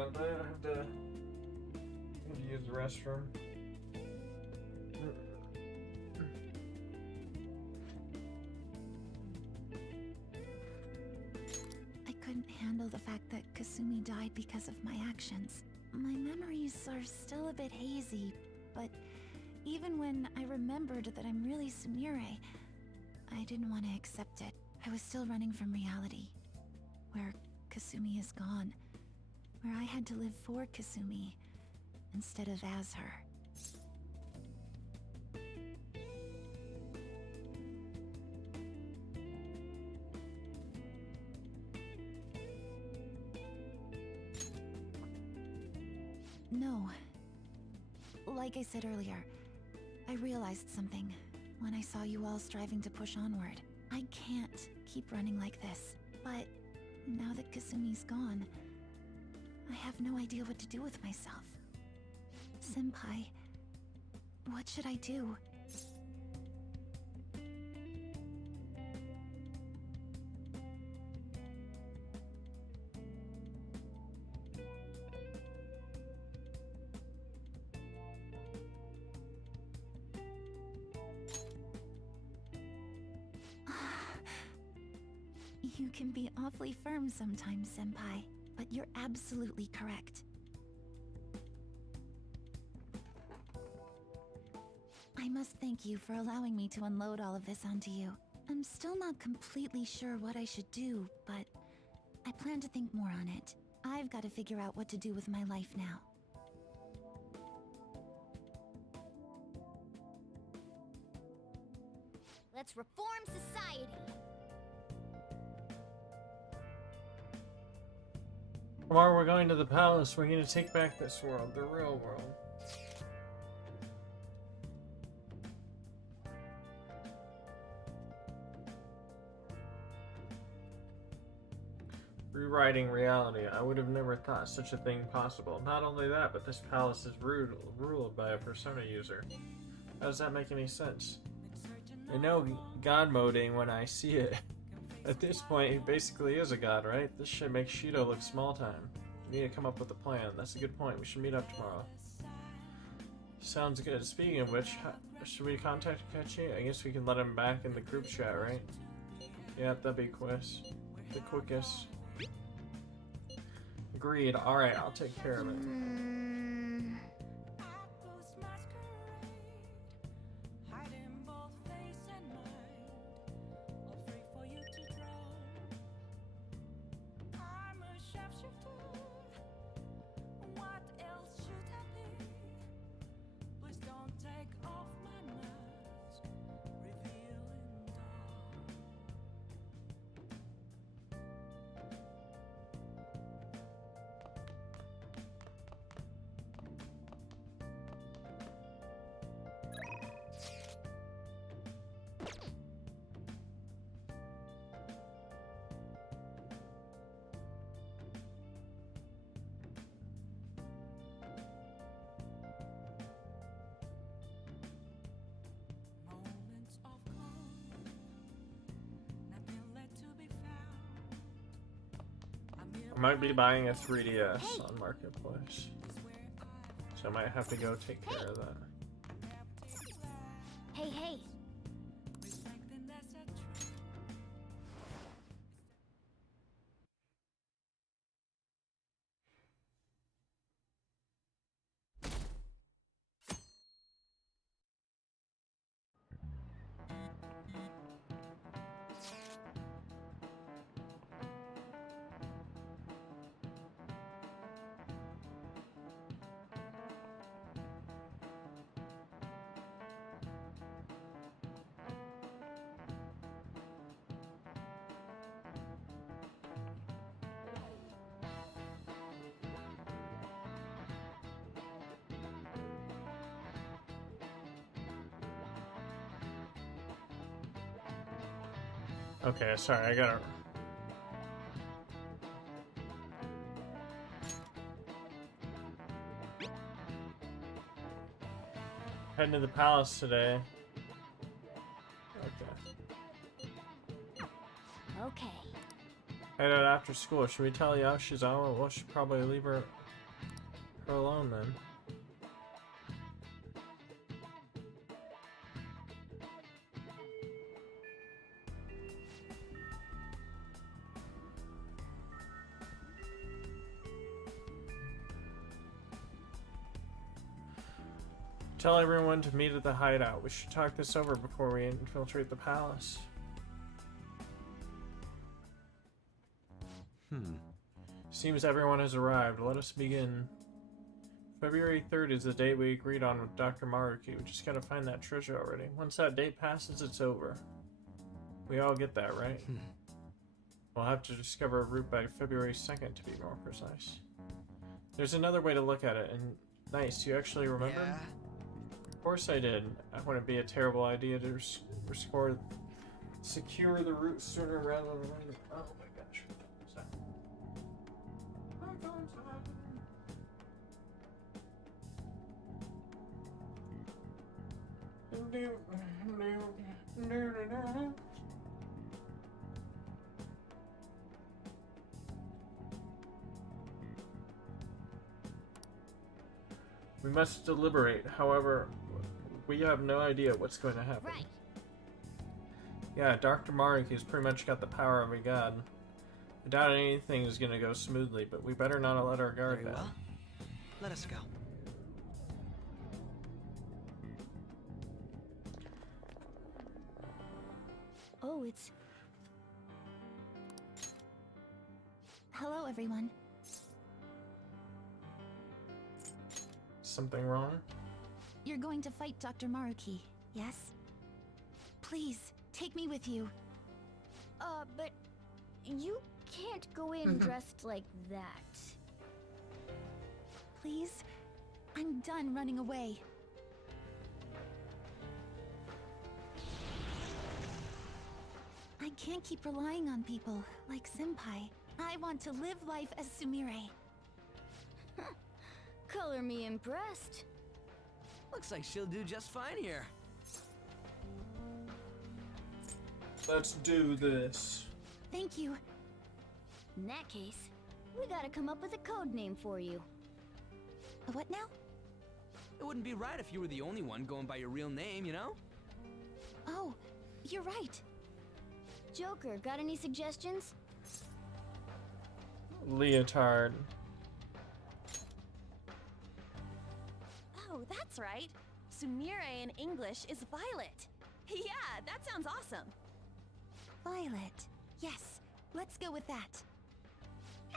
about that. I have to use the restroom. I couldn't handle the fact that Kasumi died because of my actions. My memories are still a bit hazy, but even when I remembered that I'm really Sumire, I didn't want to accept it. I was still running from reality, where Kasumi is gone, where I had to live for Kasumi instead of as her. No. Like I said earlier, I realized something when I saw you all striving to push onward. I can't keep running like this, but now that Kasumi's gone, I have no idea what to do with myself. Senpai, what should I do? You can be awfully firm sometimes, Senpai, but you're absolutely correct. I must thank you for allowing me to unload all of this onto you. I'm still not completely sure what I should do, but I plan to think more on it. I've got to figure out what to do with my life now. Let's reform society. Tomorrow we're going to the palace. We're going to take back this world, the real world. Rewriting reality. I would have never thought such a thing possible. Not only that, but this palace is ruled by a persona user. How does that make any sense? I know god moding when I see it. At this point, he basically is a god, right? This should make Shido look small time. We need to come up with a plan. That's a good point. We should meet up tomorrow. Sounds good. Speaking of which, should we contact Akechi? I guess we can let him back in the group chat, right? Yeah, that'd be the quickest. Agreed. Alright, I'll take care of it. I might be buying a 3DS on Marketplace, so I might have to go take care of that. Hey, hey. Okay, sorry, I gotta... Heading to the palace today. Okay. Head out after school. Should we tell Yoshizawa? We'll should probably leave her her alone then. Tell everyone to meet at the hideout. We should talk this over before we infiltrate the palace. Seems everyone has arrived. Let us begin. February 3rd is the date we agreed on with Dr. Maruki. We just gotta find that treasure already. Once that date passes, it's over. We all get that, right? We'll have to discover a route by February 2nd to be more precise. There's another way to look at it, and nice, you actually remember? Yeah. Of course I did. I wouldn't be a terrible idea to secure the route sooner rather than later. Oh my gosh. What's that? We must deliberate. However, we have no idea what's going to happen. Right. Yeah, Dr. Maruki's pretty much got the power of a god. I doubt anything is going to go smoothly, but we better not let our guard Very down. well. Let us go. Oh, it's... Hello, everyone. Something wrong? You're going to fight Dr. Maruki, yes? Please, take me with you. But you can't go in dressed like that. Please? I'm done running away. I can't keep relying on people like Senpai. I want to live life as Sumire. Color me impressed. Looks like she'll do just fine here. Let's do this. Thank you. In that case, we gotta come up with a code name for you. What now? It wouldn't be right if you were the only one going by your real name, you know? Oh, you're right. Joker, got any suggestions? Leotard. Oh, that's right. Sumire in English is Violet. Yeah, that sounds awesome. Violet. Yes, let's go with that.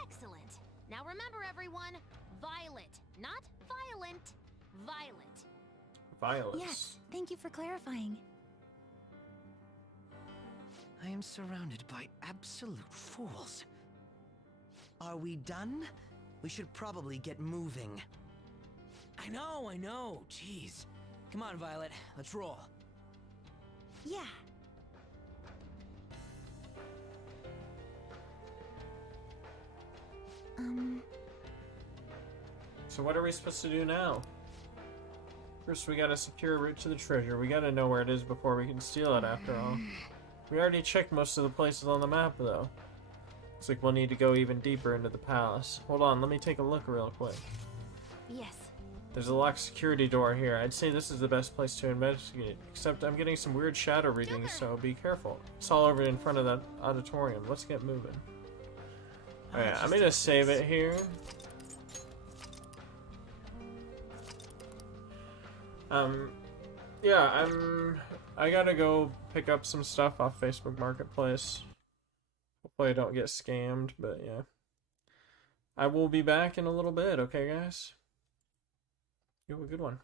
Excellent. Now remember, everyone, Violet, not violent. Violet. Violet. Yes, thank you for clarifying. I am surrounded by absolute fools. Are we done? We should probably get moving. I know. Jeez. Come on, Violet. Let's roll. Yeah. So what are we supposed to do now? First, we gotta secure a route to the treasure. We gotta know where it is before we can steal it, after all. We already checked most of the places on the map, though. Looks like we'll need to go even deeper into the palace. Hold on, let me take a look real quick. Yes. There's a locked security door here. I'd say this is the best place to investigate. Except I'm getting some weird shadow readings, so be careful. It's all over in front of that auditorium. Let's get moving. Alright, I'm gonna save it here. Yeah, I gotta go pick up some stuff off Facebook Marketplace. Hopefully I don't get scammed, but yeah. I will be back in a little bit, okay guys? You have a good one.